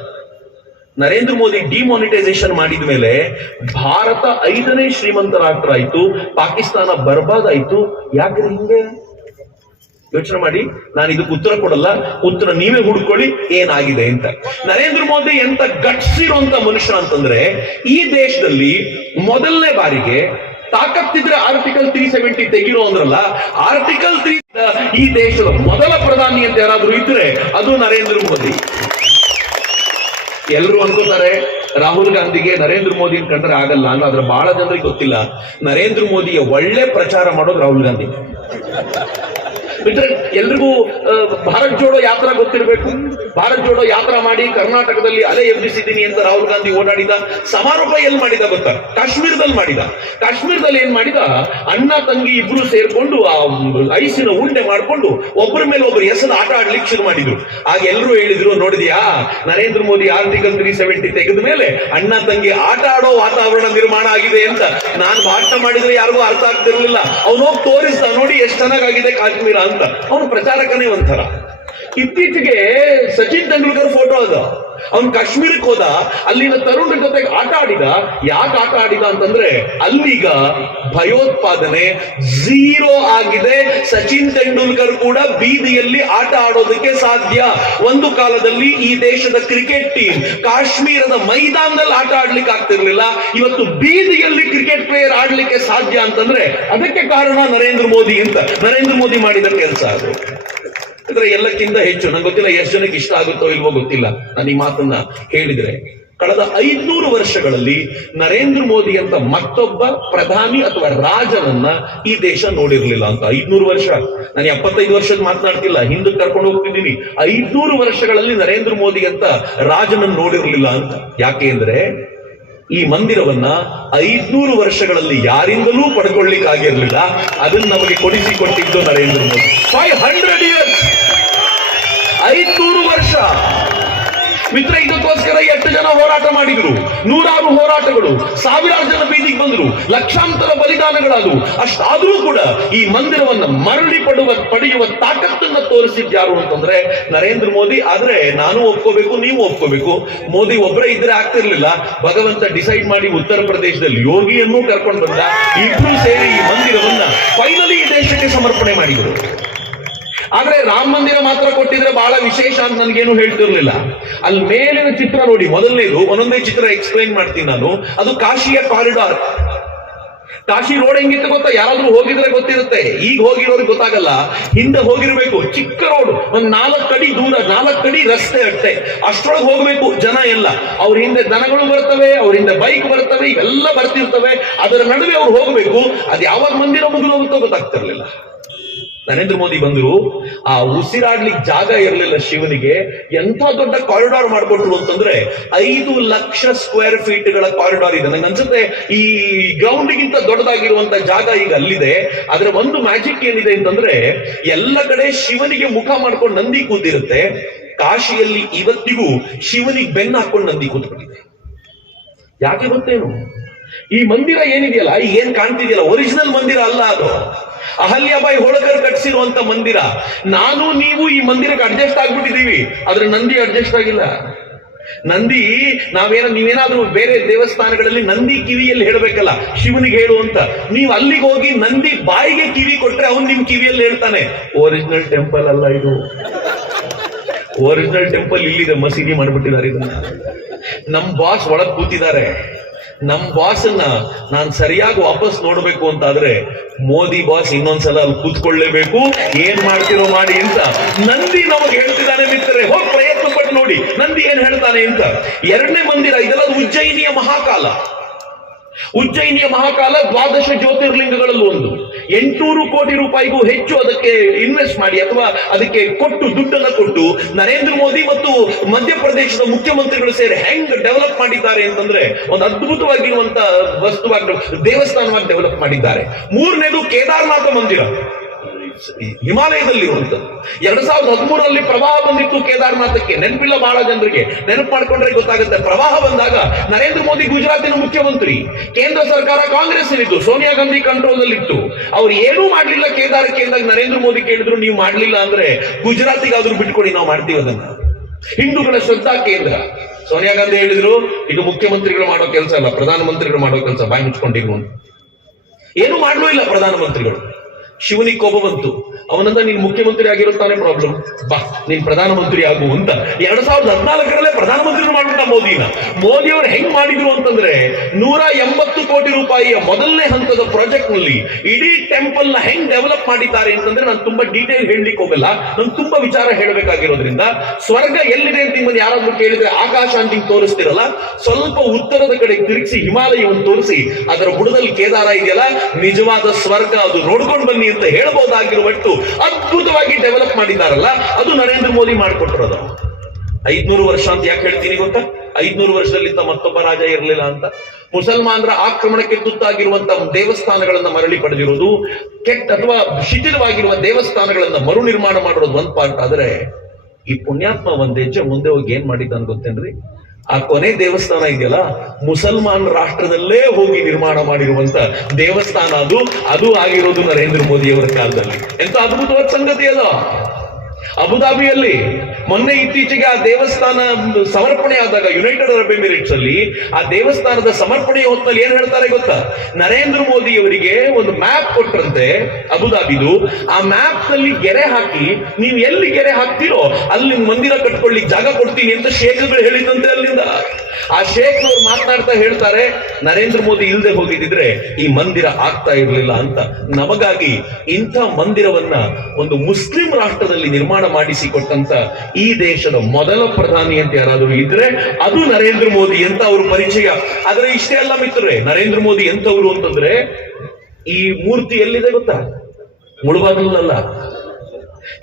ನರೇಂದ್ರ ಮೋದಿ ಡಿಮಾನಿಟೈಸೇಷನ್ ಮಾಡಿದ ಮೇಲೆ ಭಾರತ 5ನೇ ಶ್ರೀಮಂತ ರಾಷ್ಟ್ರ ಆಯ್ತು, ಪಾಕಿಸ್ತಾನ ಬರ್ಬಾದ್ ಆಯ್ತು. ಯಾಕೆ ಹಿಂಗೆ? ಯೋಚನೆ ಮಾಡಿ. ನಾನು ಇದಕ್ಕೆ ಉತ್ತರ ಕೊಡಲ್ಲ, ಉತ್ತರ ನೀವೇ ಹುಡ್ಕೊಳ್ಳಿ ಏನಾಗಿದೆ ಅಂತ. ನರೇಂದ್ರ ಮೋದಿ ಎಂತ ಗಟ್ಸ್ ಇರುವಂತ ಮನುಷ್ಯ ಅಂತಂದ್ರೆ, ಈ ದೇಶದಲ್ಲಿ ಮೊದಲನೇ ಬಾರಿಗೆ ತಾಕತ್ತಿದ್ರೆ ಆರ್ಟಿಕಲ್ 370 ತೆಗಿರೋ ಅಂದ್ರಲ್ಲ, ಆರ್ಟಿಕಲ್ 3 ಈ ದೇಶದ ಮೊದಲ ಪ್ರಧಾನಿ ಅಂತ ಯಾರಾದ್ರೂ ಇದ್ರೆ ಅದು ನರೇಂದ್ರ ಮೋದಿ. ಎಲ್ಲರೂ ಅನ್ಕೋತಾರೆ ರಾಹುಲ್ ಗಾಂಧಿಗೆ ನರೇಂದ್ರ ಮೋದಿ ಕಂಡ್ರೆ ಆಗಲ್ಲ ಅಂದ್ರೆ, ಆದ್ರೆ ಬಹಳ ಜನರಿಗೆ ಗೊತ್ತಿಲ್ಲ, ನರೇಂದ್ರ ಮೋದಿಯ ಒಳ್ಳೆ ಪ್ರಚಾರ ಮಾಡೋದು ರಾಹುಲ್ ಗಾಂಧಿ. ಎಲ್ರಿಗೂ ಭಾರತ್ ಜೋಡೋ ಯಾತ್ರಾ ಗೊತ್ತಿರಬೇಕು. ಭಾರತ್ ಜೋಡೋ ಯಾತ್ರಾ ಮಾಡಿ ಕರ್ನಾಟಕದಲ್ಲಿ ಅಲೆ ಎಬ್ಬಿಸಿದ್ದೀನಿ ಅಂತ ರಾಹುಲ್ ಗಾಂಧಿ ಓಡಾಡಿದ. ಸಮಾರೋಪ ಎಲ್ಲಿ ಮಾಡಿದ ಗೊತ್ತಾ? ಕಾಶ್ಮೀರದಲ್ಲಿ ಮಾಡಿದ. ಕಾಶ್ಮೀರದಲ್ಲಿ ಏನ್ ಮಾಡಿದ, ಅಣ್ಣ ತಂಗಿ ಇಬ್ರು ಸೇರ್ಕೊಂಡು ಆ ಐಸಿನ ಉಂಡೆ ಮಾಡ್ಕೊಂಡು ಒಬ್ಬರ ಮೇಲೆ ಒಬ್ಬರು ಎಸೆದು ಆಟ ಆಡ್ಲಿಕ್ಕೆ ಶುರು ಮಾಡಿದ್ರು. ಆಗ ಎಲ್ಲರೂ ಹೇಳಿದ್ರು, ನೋಡಿದ್ಯಾ ನರೇಂದ್ರ ಮೋದಿ ಆರ್ಟಿಕಲ್ 370 ತೆಗೆದ ಮೇಲೆ ಅಣ್ಣ ತಂಗಿ ಆಟ ಆಡೋ ವಾತಾವರಣ ನಿರ್ಮಾಣ ಆಗಿದೆ ಅಂತ. ನಾನು ಭಾಷಣ ಮಾಡಿದ್ರೆ ಯಾರಿಗೂ ಅರ್ಥ ಆಗ್ತಿರ್ಲಿಲ್ಲ. ಅವನು ಹೋಗಿ ತೋರಿಸ್ದ, ನೋಡಿ ಎಷ್ಟು ಚೆನ್ನಾಗಾಗಿದೆ ಕಾಶ್ಮೀರ ಅಂತ. ಅವನು ಪ್ರಚಾರಕನೇ ಒಂಥರ. ಇತ್ತೀಚೆಗೆ ಸಚಿನ್ ತೆಂಡೂಲ್ಕರ್ ಫೋಟೋ ಅದ. ಅವನು ಕಾಶ್ಮೀರಕ್ಕೆ ಹೋದ, ಅಲ್ಲಿನ ತರುಣರ ಜೊತೆಗೆ ಆಟ ಆಡಿದ. ಯಾಕೆ ಆಟ ಆಡಿದ ಅಂತಂದ್ರೆ ಅಲ್ಲೀಗ ಭಯೋತ್ಪಾದನೆ ಝೀರೋ ಆಗಿದೆ. ಸಚಿನ್ ತೆಂಡೂಲ್ಕರ್ ಕೂಡ ಬೀದಿಯಲ್ಲಿ ಆಟ ಆಡೋದಕ್ಕೆ ಸಾಧ್ಯ. ಒಂದು ಕಾಲದಲ್ಲಿ ಈ ದೇಶದ ಕ್ರಿಕೆಟ್ ಟೀಮ್ ಕಾಶ್ಮೀರದ ಮೈದಾನದಲ್ಲಿ ಆಟ ಆಡ್ಲಿಕ್ಕೆ ಆಗ್ತಿರ್ಲಿಲ್ಲ. ಇವತ್ತು ಬೀದಿಯಲ್ಲಿ ಕ್ರಿಕೆಟ್ ಪ್ಲೇಯರ್ ಆಡ್ಲಿಕ್ಕೆ ಸಾಧ್ಯ ಅಂತಂದ್ರೆ ಅದಕ್ಕೆ ಕಾರಣ ನರೇಂದ್ರ ಮೋದಿ ಅಂತ. ನರೇಂದ್ರ ಮೋದಿ ಮಾಡಿದ ಕೆಲಸ ಅದು. ಅಂದ್ರೆ ಎಲ್ಲಕ್ಕಿಂತ ಹೆಚ್ಚು ನಂಗೆ ಗೊತ್ತಿಲ್ಲ ಎಷ್ಟು ಜನಕ್ಕೆ ಇಷ್ಟ ಆಗುತ್ತೋ ಇಲ್ವೋ ಗೊತ್ತಿಲ್ಲ, ನಾನು ಈ ಮಾತನ್ನ ಹೇಳಿದ್ರೆ, ಕಳೆದ 500 ವರ್ಷಗಳಲ್ಲಿ ನರೇಂದ್ರ ಮೋದಿ ಅಂತ ಮತ್ತೊಬ್ಬ ಪ್ರಧಾನಿ ಅಥವಾ ರಾಜನನ್ನ ಈ ದೇಶ ನೋಡಿರ್ಲಿಲ್ಲ ಅಂತ. 500 ವರ್ಷ, ನಾನು 75 ವರ್ಷದ ಮಾತನಾಡ್ತಿಲ್ಲ, ಹಿಂದಕ್ಕೆ ಕರ್ಕೊಂಡು ಹೋಗ್ತಿದ್ದೀನಿ. 500 ವರ್ಷಗಳಲ್ಲಿ ನರೇಂದ್ರ ಮೋದಿ ಅಂತ ರಾಜನನ್ನು ನೋಡಿರ್ಲಿಲ್ಲ ಅಂತ. ಯಾಕೆ ಅಂದ್ರೆ ಈ ಮಂದಿರವನ್ನ 500 ವರ್ಷಗಳಲ್ಲಿ ಯಾರಿಂದಲೂ ಪಡ್ಕೊಳ್ಳಿಕ್ಕಾಗಿರ್ಲಿಲ್ಲ. ಅದನ್ನು ನಮಗೆ ಕೊಡಿಸಿಕೊಟ್ಟಿದ್ದು ನರೇಂದ್ರ ಮೋದಿ. 500 years, 500 ವರ್ಷ ಮಿತ್ರ. ಇದಕ್ಕೋಸ್ಕರ ಎಷ್ಟು ಜನ ಹೋರಾಟ ಮಾಡಿದ್ರು, ನೂರಾರು ಹೋರಾಟಗಳು, ಸಾವಿರಾರು ಜನ ಬೀದಿಗೆ ಬಂದ್ರು, ಲಕ್ಷಾಂತರ ಬಲಿದಾನಗಳಾದವು. ಅಷ್ಟಾದ್ರೂ ಕೂಡ ಈ ಮಂದಿರವನ್ನ ಮರಳಿ ಪಡೆಯುವ ತಾಕತ್ತನ್ನ ತೋರಿಸಿದ್ಯಾರು ಅಂತಂದ್ರೆ ನರೇಂದ್ರ ಮೋದಿ. ಆದ್ರೆ ನಾನು ಒಪ್ಕೋಬೇಕು, ನೀವು ಒಪ್ಕೋಬೇಕು, ಮೋದಿ ಒಬ್ಬರೇ ಇದ್ರೆ ಆಗ್ತಿರ್ಲಿಲ್ಲ. ಭಗವಂತ ಡಿಸೈಡ್ ಮಾಡಿ ಉತ್ತರ ಪ್ರದೇಶದಲ್ಲಿ ಯೋಗಿಯನ್ನು ಕರ್ಕೊಂಡು ಬಂದ. ಇಬ್ರು ಸೇರಿ ಈ ಮಂದಿರವನ್ನ ಫೈನಲಿ ಈ ದೇಶಕ್ಕೆ ಸಮರ್ಪಣೆ ಮಾಡಿದರು. ಆದ್ರೆ ರಾಮ ಮಂದಿರ ಮಾತ್ರ ಕೊಟ್ಟಿದ್ರೆ ಬಹಳ ವಿಶೇಷ ಅಂತ ನನ್ಗೇನು ಹೇಳ್ತಿರ್ಲಿಲ್ಲ. ಅಲ್ಲಿ ಮೇಲಿನ ಚಿತ್ರ ನೋಡಿ, ಮೊದಲನೇದು ಒಂದೊಂದೇ ಚಿತ್ರ ಎಕ್ಸ್ಪ್ಲೈನ್ ಮಾಡ್ತೀನಿ ನಾನು. ಅದು ಕಾಶಿಯ ಕಾರಿಡಾರ್. ಕಾಶಿ ರೋಡ್ ಹೆಂಗಿತ್ತು ಗೊತ್ತಾ? ಯಾರಾದ್ರೂ ಹೋಗಿದ್ರೆ ಗೊತ್ತಿರುತ್ತೆ, ಈಗ ಹೋಗಿರೋರಿಗೆ ಗೊತ್ತಾಗಲ್ಲ. ಹಿಂದೆ ಹೋಗಿರ್ಬೇಕು, ಚಿಕ್ಕ ರೋಡ್, ಒಂದ್ 4 ಅಡಿ ದೂರ, 4 ಅಡಿ ರಸ್ತೆ ಅಷ್ಟೇ. ಅಷ್ಟರೊಳಗೆ ಹೋಗ್ಬೇಕು ಜನ ಎಲ್ಲ. ಅವ್ರ ಹಿಂದೆ ದನಗಳು ಬರ್ತವೆ, ಅವ್ರ ಹಿಂದೆ ಬೈಕ್ ಬರ್ತವೆ, ಇವೆಲ್ಲ ಬರ್ತಿರ್ತವೆ. ಅದರ ನಡುವೆ ಅವ್ರು ಹೋಗ್ಬೇಕು. ಅದು ಯಾವಾಗ ಮಂದಿರ ಮುಗಿದು ಹೋಗುತ್ತೋ ಗೊತ್ತಾಗ್ತಿರ್ಲಿಲ್ಲ. ನರೇಂದ್ರ ಮೋದಿ ಬಂದ್ರು, ಆ ಉಸಿರಾಡ್ಲಿಕ್ಕೆ ಜಾಗ ಇರಲಿಲ್ಲ ಶಿವನಿಗೆ. ಎಂಥ ದೊಡ್ಡ ಕಾರಿಡಾರ್ ಮಾಡ್ಕೊಟ್ರು ಅಂತಂದ್ರೆ 5 ಲಕ್ಷ ಸ್ಕ್ವೇರ್ ಫೀಟ್ಗಳ ಕಾರಿಡಾರ್ ಇದೆ. ನಂಗೆ ಅನ್ಸುತ್ತೆ ಈ ಗ್ರೌಂಡ್ಗಿಂತ ದೊಡ್ಡದಾಗಿರುವಂತ ಜಾಗ ಈಗ ಅಲ್ಲಿದೆ. ಆದ್ರೆ ಒಂದು ಮ್ಯಾಜಿಕ್ ಏನಿದೆ ಅಂತಂದ್ರೆ ಎಲ್ಲ ಕಡೆ ಶಿವನಿಗೆ ಮುಖ ಮಾಡ್ಕೊಂಡು ನಂದಿ ಕೂತಿರುತ್ತೆ. ಕಾಶಿಯಲ್ಲಿ ಇವತ್ತಿಗೂ ಶಿವನಿಗೆ ಬೆನ್ನು ಹಾಕೊಂಡು ನಂದಿ ಕೂತ್ಕೊಂಡಿದೆ. ಯಾಕೆ ಗೊತ್ತೇನು? ಈ ಮಂದಿರ ಏನಿದೆಯಲ್ಲ, ಏನ್ ಕಾಣ್ತಿದೆಯಲ್ಲ, ಒರಿಜಿನಲ್ ಮಂದಿರ ಅಲ್ಲ ಅದು. ಅಹಲ್ಯಾಬಾಯಿ ಹೋಳಕರ್ ಕಟ್ಸಿರುವಂತ ಮಂದಿರ. ನಾನು ನೀವು ಈ ಮಂದಿರಕ್ಕೆ ಅಡ್ಜಸ್ಟ್ ಆಗ್ಬಿಟ್ಟಿದೀವಿ, ಆದ್ರೆ ನಂದಿ ಅಡ್ಜಸ್ಟ್ ಆಗಿಲ್ಲ. ನಂದಿ ನೀವೇನಾದ್ರೂ ಬೇರೆ ದೇವಸ್ಥಾನಗಳಲ್ಲಿ ನಂದಿ ಕಿವಿಯಲ್ಲಿ ಹೇಳಬೇಕಲ್ಲ, ಶಿವನಿಗೆ ಹೇಳು ಅಂತ. ನೀವು ಅಲ್ಲಿಗೆ ಹೋಗಿ ನಂದಿ ಬಾಯಿಗೆ ಕಿವಿ ಕೊಟ್ರೆ ಅವನು ನಿಮ್ ಕಿವಿಯಲ್ಲಿ ಹೇಳ್ತಾನೆ. ಒರಿಜಿನಲ್ ಟೆಂಪಲ್ ಅಲ್ಲ ಇದು. ಒರಿಜಿನಲ್ ಟೆಂಪಲ್ ಇಲ್ಲಿದೆ, ಮಸೀದಿ ಮಾಡ್ಬಿಟ್ಟಿದ್ದಾರೆ ಇದನ್ನ. ನಮ್ ಬಾಸ್ ಒಳಗ್ ಕೂತಿದ್ದಾರೆ. ನಮ್ ಬಾಸನ್ನ ನಾನ್ ಸರಿಯಾಗಿ ವಾಪಸ್ ನೋಡ್ಬೇಕು ಅಂತಾದ್ರೆ ಮೋದಿ ಬಾಸ್ ಇನ್ನೊಂದ್ಸಲ ಅಲ್ಲಿ ಕೂತ್ಕೊಳ್ಳೇಬೇಕು. ಏನ್ ಮಾಡ್ತಿರೋ ಮಾಡಿ ಅಂತ ನಂದಿ ನಮಗೆ ಹೇಳ್ತಿದ್ದಾನೆ. ಮಿತ್ರರೇ, ಹೋಗಿ ಪ್ರಯತ್ನ ಪಟ್ಟು ನೋಡಿ ನಂದಿ ಏನ್ ಹೇಳ್ತಾನೆ ಅಂತ. 2ನೇ ಮಂದಿರ ಇದೆಲ್ಲ ಉಜ್ಜಯಿನಿಯ ಮಹಾಕಾಲ. ಉಜ್ಜಯಿನಿಯ ಮಹಾಕಾಲ 12 ಜ್ಯೋತಿರ್ಲಿಂಗಗಳಲ್ಲಿ ಒಂದು. 800 ಕೋಟಿ ರೂಪಾಯಿಗೂ ಹೆಚ್ಚು ಅದಕ್ಕೆ ಇನ್ವೆಸ್ಟ್ ಮಾಡಿ ಅಥವಾ ಅದಕ್ಕೆ ಕೊಟ್ಟು, ದುಡ್ಡನ್ನ ಕೊಟ್ಟು ನರೇಂದ್ರ ಮೋದಿ ಮತ್ತು ಮಧ್ಯಪ್ರದೇಶದ ಮುಖ್ಯಮಂತ್ರಿಗಳು ಸೇರಿ ಹೆಂಗ್ ಡೆವಲಪ್ ಮಾಡಿದ್ದಾರೆ ಅಂತಂದ್ರೆ ಒಂದು ಅದ್ಭುತವಾಗಿರುವಂತ ವಸ್ತುವಾಗಿ, ದೇವಸ್ಥಾನವಾಗಿ ಡೆವಲಪ್ ಮಾಡಿದ್ದಾರೆ. 3ನೇದು ಕೇದಾರನಾಥ ಮಂದಿರ, ಹಿಮಾಲಯದಲ್ಲಿರುವಂಥದ್ದು. 2013ರಲ್ಲಿ ಪ್ರವಾಹ ಬಂದಿತ್ತು ಕೇದಾರನಾಥಕ್ಕೆ. ನೆನಪಿಲ್ಲ ಬಹಳ ಜನರಿಗೆ, ನೆನಪು ಮಾಡ್ಕೊಂಡ್ರೆ ಗೊತ್ತಾಗುತ್ತೆ. ಪ್ರವಾಹ ಬಂದಾಗ ನರೇಂದ್ರ ಮೋದಿ ಗುಜರಾತಿನ ಮುಖ್ಯಮಂತ್ರಿ, ಕೇಂದ್ರ ಸರ್ಕಾರ ಕಾಂಗ್ರೆಸ್ ಇತ್ತು, ಸೋನಿಯಾ ಗಾಂಧಿ ಕಂಟ್ರೋಲ್ ಅಲ್ಲಿ ಇತ್ತು. ಅವ್ರು ಏನೂ ಮಾಡ್ಲಿಲ್ಲ ಕೇದಾರಕ್ಕೆ ಅಂದಾಗ ನರೇಂದ್ರ ಮೋದಿ ಕೇಳಿದ್ರು, ನೀವು ಮಾಡ್ಲಿಲ್ಲ ಅಂದ್ರೆ ಗುಜರಾತಿಗಾದ್ರೂ ಬಿಟ್ಕೊಡಿ, ನಾವು ಮಾಡ್ತೀವಿ ಅದನ್ನ. ಹಿಂದೂಗಳ ಶ್ರದ್ಧಾ ಕೇಂದ್ರ. ಸೋನಿಯಾ ಗಾಂಧಿ ಹೇಳಿದ್ರು, ಇದು ಮುಖ್ಯಮಂತ್ರಿಗಳು ಮಾಡೋ ಕೆಲಸ ಅಲ್ಲ, ಪ್ರಧಾನಮಂತ್ರಿಗಳು ಮಾಡೋ ಕೆಲಸ, ಬಾಯಿ ಮುಚ್ಕೊಂಡಿರು ಅಂತ. ಏನು ಮಾಡ್ಲೂ ಇಲ್ಲ ಪ್ರಧಾನಮಂತ್ರಿಗಳು. ಶಿವನಿಗೆ ಕೋಪ ಬಂತು. ಅವನಂದ ನೀನ್ ಮುಖ್ಯಮಂತ್ರಿ ಆಗಿರುತ್ತಾನೆ ಪ್ರಾಬ್ಲಮ್, ಬಾ ನೀನ್ ಪ್ರಧಾನಮಂತ್ರಿ ಆಗು ಅಂತ 2014 ಪ್ರಧಾನಮಂತ್ರಿ ಮಾಡ್ಬಿಟ್ಟ ಮೋದಿನ. ಮೋದಿಯವರು ಹೆಂಗ್ ಮಾಡಿದ್ರು ಅಂತಂದ್ರೆ 180 ಕೋಟಿ ರೂಪಾಯಿಯ ಮೊದಲನೇ ಹಂತದ ಪ್ರಾಜೆಕ್ಟ್ ನಲ್ಲಿ ಇಡೀ ಟೆಂಪಲ್ ನ ಹೆಂಗ್ ಡೆವಲಪ್ ಮಾಡಿದ್ದಾರೆ ಅಂತಂದ್ರೆ ನಾನು ತುಂಬಾ ಡೀಟೇಲ್ ಹೇಳಲಿಕ್ಕೆ ಹೋಗಲ್ಲ, ನಾನು ತುಂಬಾ ವಿಚಾರ ಹೇಳಬೇಕಾಗಿರೋದ್ರಿಂದ. ಸ್ವರ್ಗ ಎಲ್ಲಿದೆ ಅಂತ ನಿಮ್ಮನ್ನು ಯಾರಾದ್ರೂ ಕೇಳಿದ್ರೆ ಆಕಾಶ ಅಂತ ಹಿಂಗ್ ತೋರಿಸ್ತಿರಲ್ಲ, ಸ್ವಲ್ಪ ಉತ್ತರದ ಕಡೆ ತಿರುಗಿಸಿ ಹಿಮಾಲಯವನ್ನು ತೋರಿಸಿ ಅದರ ಬುಡದಲ್ಲಿ ಕೇದಾರ ಇದೆಯಲ್ಲ, ನಿಜವಾದ ಸ್ವರ್ಗ ಅದು, ನೋಡ್ಕೊಂಡು ಬನ್ನಿ ಅಂತ ಹೇಳ್ಬೋದಾಗಿರುವಷ್ಟು ಅದ್ಭುತವಾಗಿ ಡೆವಲಪ್ ಮಾಡಿದ್ದಾರಲ್ಲ, ಅದು ನರೇಂದ್ರ ಮೋದಿ ಮಾಡಿಕೊಟ್ಟಿರೋದು. 500 ವರ್ಷ ಅಂತ ಯಾಕೆ ಹೇಳ್ತೀನಿ ಗೊತ್ತಾ? 500 ವರ್ಷದಲ್ಲಿಂದ ಮತ್ತೊಬ್ಬ ರಾಜ ಇರಲಿಲ್ಲ ಅಂತ. ಮುಸಲ್ಮಾನರ ಆಕ್ರಮಣಕ್ಕೆ ತುತ್ತಾಗಿರುವಂತಹ ದೇವಸ್ಥಾನಗಳನ್ನ ಮರಳಿ ಪಡೆದಿರೋದು, ಕೆಟ್ಟ ಅಥವಾ ಶಿಥಿಲವಾಗಿರುವ ದೇವಸ್ಥಾನಗಳನ್ನ ಮರು ನಿರ್ಮಾಣ ಮಾಡಿರೋದು ಒಂದ್ ಪಾರ್ಟ್. ಆದ್ರೆ ಈ ಪುಣ್ಯಾತ್ಮ ಒಂದ್ ಹೆಜ್ಜೆ ಮುಂದೆ ಹೋಗಿ ಏನ್ ಮಾಡಿದ್ದಾನೆ ಗೊತ್ತೇನ್ರಿ? ಆ ಕೊನೆ ದೇವಸ್ಥಾನ ಇದೆಯಲ್ಲ, ಮುಸಲ್ಮಾನ್ ರಾಷ್ಟ್ರದಲ್ಲೇ ಹೋಗಿ ನಿರ್ಮಾಣ ಮಾಡಿರುವಂತ ದೇವಸ್ಥಾನ ಅದು ಆಗಿರೋದು ನರೇಂದ್ರ ಮೋದಿ ಅವರ ಕಾಲದಲ್ಲಿ. ಎಂತ ಅದ್ಭುತವಾದ ಸಂಗತಿ ಅದು. ಅಬುದಾಬಿಯಲ್ಲಿ ಮೊನ್ನೆ ಇತ್ತೀಚೆಗೆ ಆ ದೇವಸ್ಥಾನ ಸಮರ್ಪಣೆ ಆದಾಗ ಯುನೈಟೆಡ್ ಅರಬ್ ಎಮಿರೇಟ್ಸ್ ಅಲ್ಲಿ ಆ ದೇವಸ್ಥಾನದ ಸಮರ್ಪಣೆಯ ಹೊತ್ತಲ್ಲಿ ಏನ್ ಹೇಳ್ತಾರೆ ಗೊತ್ತಾ? ನರೇಂದ್ರ ಮೋದಿ ಅವರಿಗೆ ಒಂದು ಮ್ಯಾಪ್ ಕೊಟ್ಟರಂತೆ ಅಬುದಾಬಿದು. ಆ ಮ್ಯಾಪ್ ನಲ್ಲಿ ಗೆರೆ ಹಾಕಿ, ನೀವು ಎಲ್ಲಿ ಗೆರೆ ಹಾಕ್ತಿರೋ ಅಲ್ಲಿ ಮಂದಿರ ಕಟ್ಕೊಳ್ಳಿಕ್ ಜಾಗ ಕೊಡ್ತೀನಿ ಅಂತ ಶೇಖ್ಗಳು ಹೇಳಿದಂತೆ ಅಲ್ಲಿಂದ. ಆ ಶೇಖ್ನವ್ರು ಮಾತನಾಡ್ತಾ ಹೇಳ್ತಾರೆ, ನರೇಂದ್ರ ಮೋದಿ ಇಲ್ಲದೆ ಹೋಗಿದ್ರೆ ಈ ಮಂದಿರ ಆಗ್ತಾ ಇರಲಿಲ್ಲ ಅಂತ. ನಮಗಾಗಿ ಇಂಥ ಮಂದಿರವನ್ನ ಒಂದು ಮುಸ್ಲಿಂ ರಾಷ್ಟ್ರದಲ್ಲಿ ನಿರ್ಮಾಣ ಮಾಡಿಸಿಕೊಟ್ಟಂತ ಈ ದೇಶದ ಮೊದಲ ಪ್ರಧಾನಿ ಅಂತ ಯಾರಾದರೂ ಇದ್ರೆ ಅದು ನರೇಂದ್ರ ಮೋದಿ ಅಂತ ಅವ್ರ ಪರಿಚಯ. ಆದ್ರೆ ಇಷ್ಟೇ ಅಲ್ಲ ಮಿತ್ರರೇ, ನರೇಂದ್ರ ಮೋದಿ ಎಂತವ್ರು ಅಂತಂದ್ರೆ, ಈ ಮೂರ್ತಿ ಎಲ್ಲಿದೆ ಗೊತ್ತಾ? ಮುಳುಬಾಗಿಲಲ್ಲ,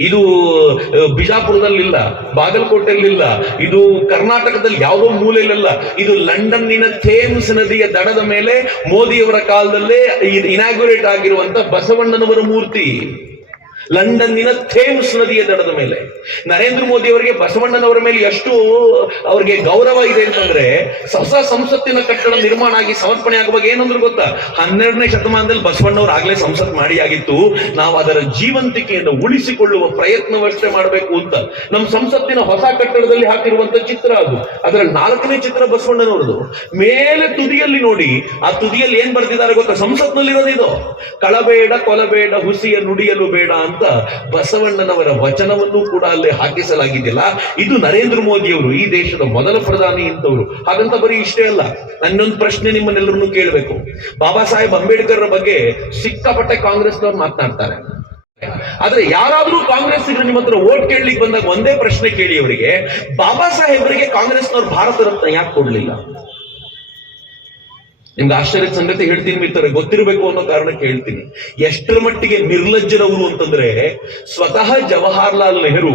ಇದು ಬಿಜಾಪುರದಲ್ಲಿಲ್ಲ, ಬಾಗಲಕೋಟೆಯಲ್ಲಿಲ್ಲ, ಇದು ಕರ್ನಾಟಕದಲ್ಲಿ ಯಾವುದೋ ಮೂಲೆಯಲ್ಲ, ಇದು ಲಂಡನ್ನಿನ ಥೇಮ್ಸ್ ನದಿಯ ದಡದ ಮೇಲೆ ಮೋದಿಯವರ ಕಾಲದಲ್ಲೇ ಇನಾಗ್ಯುರೇಟ್ ಆಗಿರುವಂತ ಬಸವಣ್ಣನವರ ಮೂರ್ತಿ. ಲಂಡನ್ನಿನ ಥೇಮ್ಸ್ ನದಿಯ ದಡದ ಮೇಲೆ ನರೇಂದ್ರ ಮೋದಿ ಅವರಿಗೆ ಬಸವಣ್ಣನವರ ಮೇಲೆ ಎಷ್ಟು ಅವ್ರಿಗೆ ಗೌರವ ಇದೆ ಅಂತಂದ್ರೆ, ಹೊಸ ಸಂಸತ್ತಿನ ಕಟ್ಟಡ ನಿರ್ಮಾಣ ಆಗಿ ಸಮರ್ಪಣೆ ಆಗುವಾಗ ಏನಂದ್ರು ಗೊತ್ತಾ? 12ನೇ ಶತಮಾನದಲ್ಲಿ ಬಸವಣ್ಣವ್ರು ಆಗ್ಲೇ ಸಂಸತ್ ಮಾಡಿ ಆಗಿತ್ತು, ನಾವು ಅದರ ಜೀವಂತಿಕೆಯನ್ನು ಉಳಿಸಿಕೊಳ್ಳುವ ಪ್ರಯತ್ನವಷ್ಟೇ ಮಾಡಬೇಕು ಅಂತ. ನಮ್ಮ ಸಂಸತ್ತಿನ ಹೊಸ ಕಟ್ಟಡದಲ್ಲಿ ಹಾಕಿರುವಂತ ಚಿತ್ರ ಅದು, ಅದರ 4ನೇ ಚಿತ್ರ ಬಸವಣ್ಣನವರದು. ಮೇಲೆ ತುದಿಯಲ್ಲಿ ನೋಡಿ, ಆ ತುದಿಯಲ್ಲಿ ಏನ್ ಬರ್ತಿದ್ದಾರೆ ಗೊತ್ತಾ? ಸಂಸತ್ನಲ್ಲಿರೋದು ಇದು, ಕಳಬೇಡ ಕೊಲಬೇಡ ಹುಸಿಯ ನುಡಿಯಲು ಬೇಡ ಅಂತ ಬಸವಣ್ಣನವರ ವಚನವನ್ನು ಕೂಡ ಅಲ್ಲಿ ಹಾಕಿಸಲಾಗಿದೆಯಲ್ಲ. ಇದು ನರೇಂದ್ರ ಮೋದಿ ಅವರು ಈ ದೇಶದ ಮೊದಲ ಪ್ರಧಾನಿ ಅಂತವರು. ಹಾಗಂತ ಬರೀ ಇಷ್ಟೇ ಅಲ್ಲ, ನನ್ನೊಂದು ಪ್ರಶ್ನೆ ನಿಮ್ಮನ್ನೆಲ್ಲರನ್ನು ಕೇಳಬೇಕು. ಬಾಬಾ ಸಾಹೇಬ್ ಅಂಬೇಡ್ಕರ್ ಬಗ್ಗೆ ಸಿಕ್ಕಾಪಟ್ಟೆ ಕಾಂಗ್ರೆಸ್ನವ್ರು ಮಾತನಾಡ್ತಾರೆ. ಆದ್ರೆ ಯಾರಾದ್ರೂ ಕಾಂಗ್ರೆಸ್ ನಿಮ್ಮ ಹತ್ರ ವೋಟ್ ಕೇಳಲಿಕ್ಕೆ ಬಂದಾಗ ಒಂದೇ ಪ್ರಶ್ನೆ ಕೇಳಿ ಅವರಿಗೆ, ಬಾಬಾ ಸಾಹೇಬರಿಗೆ ಕಾಂಗ್ರೆಸ್ನವ್ರು ಭಾರತ ರತ್ನ ಯಾಕೆ ಕೊಡ್ಲಿಲ್ಲ? ನಿಮ್ಗೆ ಆಶ್ಚರ್ಯದ ಸಂಗತಿ ಹೇಳ್ತೀನಿ ಮಿತ್ರರೇ, ಗೊತ್ತಿರಬೇಕು ಅನ್ನೋ ಕಾರಣಕ್ಕೆ ಹೇಳ್ತೀನಿ. ಎಷ್ಟರ ಮಟ್ಟಿಗೆ ನಿರ್ಲಜ್ಜರವರು ಅಂತಂದ್ರೆ, ಸ್ವತಃ ಜವಾಹರ್ಲಾಲ್ ನೆಹರು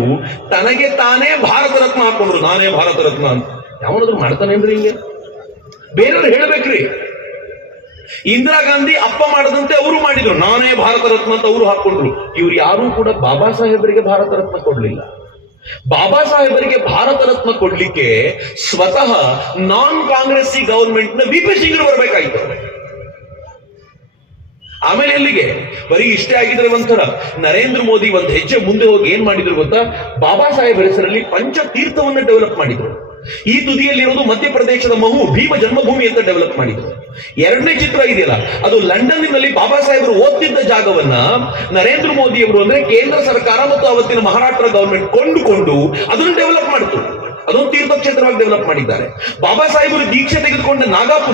ತನಗೆ ತಾನೇ ಭಾರತ ರತ್ನ ಹಾಕೊಂಡ್ರು, ನಾನೇ ಭಾರತ ರತ್ನ ಅಂತ. ಯಾವನಾದ್ರು ಮಾಡ್ತಾನೇನ್ರಿ ಹಿಂಗೆ? ಬೇರೆಯವ್ರು ಹೇಳ್ಬೇಕ್ರಿ. ಇಂದಿರಾ ಗಾಂಧಿ ಅಪ್ಪ ಮಾಡದಂತೆ ಅವರು ಮಾಡಿದ್ರು, ನಾನೇ ಭಾರತ ರತ್ನ ಅಂತ ಅವರು ಹಾಕೊಂಡ್ರು. ಇವ್ರು ಯಾರೂ ಕೂಡ ಬಾಬಾ ಸಾಹೇಬರಿಗೆ ಭಾರತ ರತ್ನ ಕೊಡ್ಲಿಲ್ಲ. ಬಾಬಾ ಸಾಹೇಬರಿಗೆ ಭಾರತ ರತ್ನ ಕೊಡ್ಲಿಕ್ಕೆ ಸ್ವತಃ ನಾನ್ ಕಾಂಗ್ರೆಸ್ಸಿ ಗವರ್ಮೆಂಟ್ ನ ವಿ.ಪಿ. ಸಿಂಗ್ರು ಬರಬೇಕಾಯ್ತು. ಆಮೇಲೆ ಎಲ್ಲಿಗೆ? ಬರೀ ಇಷ್ಟೇ ಆಗಿದ್ರೆ ಒಂಥರ. ನರೇಂದ್ರ ಮೋದಿ ಒಂದು ಹೆಜ್ಜೆ ಮುಂದೆ ಹೋಗಿ ಏನ್ ಮಾಡಿದ್ರು ಗೊತ್ತಾ? ಬಾಬಾ ಸಾಹೇಬ್ ಹೆಸರಲ್ಲಿ ಪಂಚತೀರ್ಥವನ್ನ ಡೆವಲಪ್ ಮಾಡಿದ್ರು. ಈ ತುದಿಯಲ್ಲಿರೋದು ಮಧ್ಯಪ್ರದೇಶದ ಭೀಮ ಜನ್ಮಭೂಮಿ ಅಂತ ಡೆವಲಪ್ ಮಾಡಿದ್ರು. 2ನೇ ಚಿತ್ರ ಇದೆಯಲ್ಲ, ಅದು ಲಂಡನ್ನಿನಲ್ಲಿ ಬಾಬಾ ಸಾಹೇಬರು ಓದ್ತಿದ್ದ ಜಾಗವನ್ನ ನರೇಂದ್ರ ಮೋದಿ ಅವರು ಅಂದ್ರೆ ಕೇಂದ್ರ ಸರ್ಕಾರ ಮತ್ತು ಅವತ್ತಿನ ಮಹಾರಾಷ್ಟ್ರ ಗವರ್ಮೆಂಟ್ ಕೊಂಡುಕೊಂಡು ಅದನ್ನು ಡೆವಲಪ್ ಮಾಡಿತು. ಅದೊಂದು ತೀರ್ಥಕ್ಷೇತ್ರವಾಗಿ ಡೆವಲಪ್ ಮಾಡಿದ್ದಾರೆ. ಬಾಬಾ ಸಾಹೇಬರು ದೀಕ್ಷೆ ತೆಗೆದುಕೊಂಡ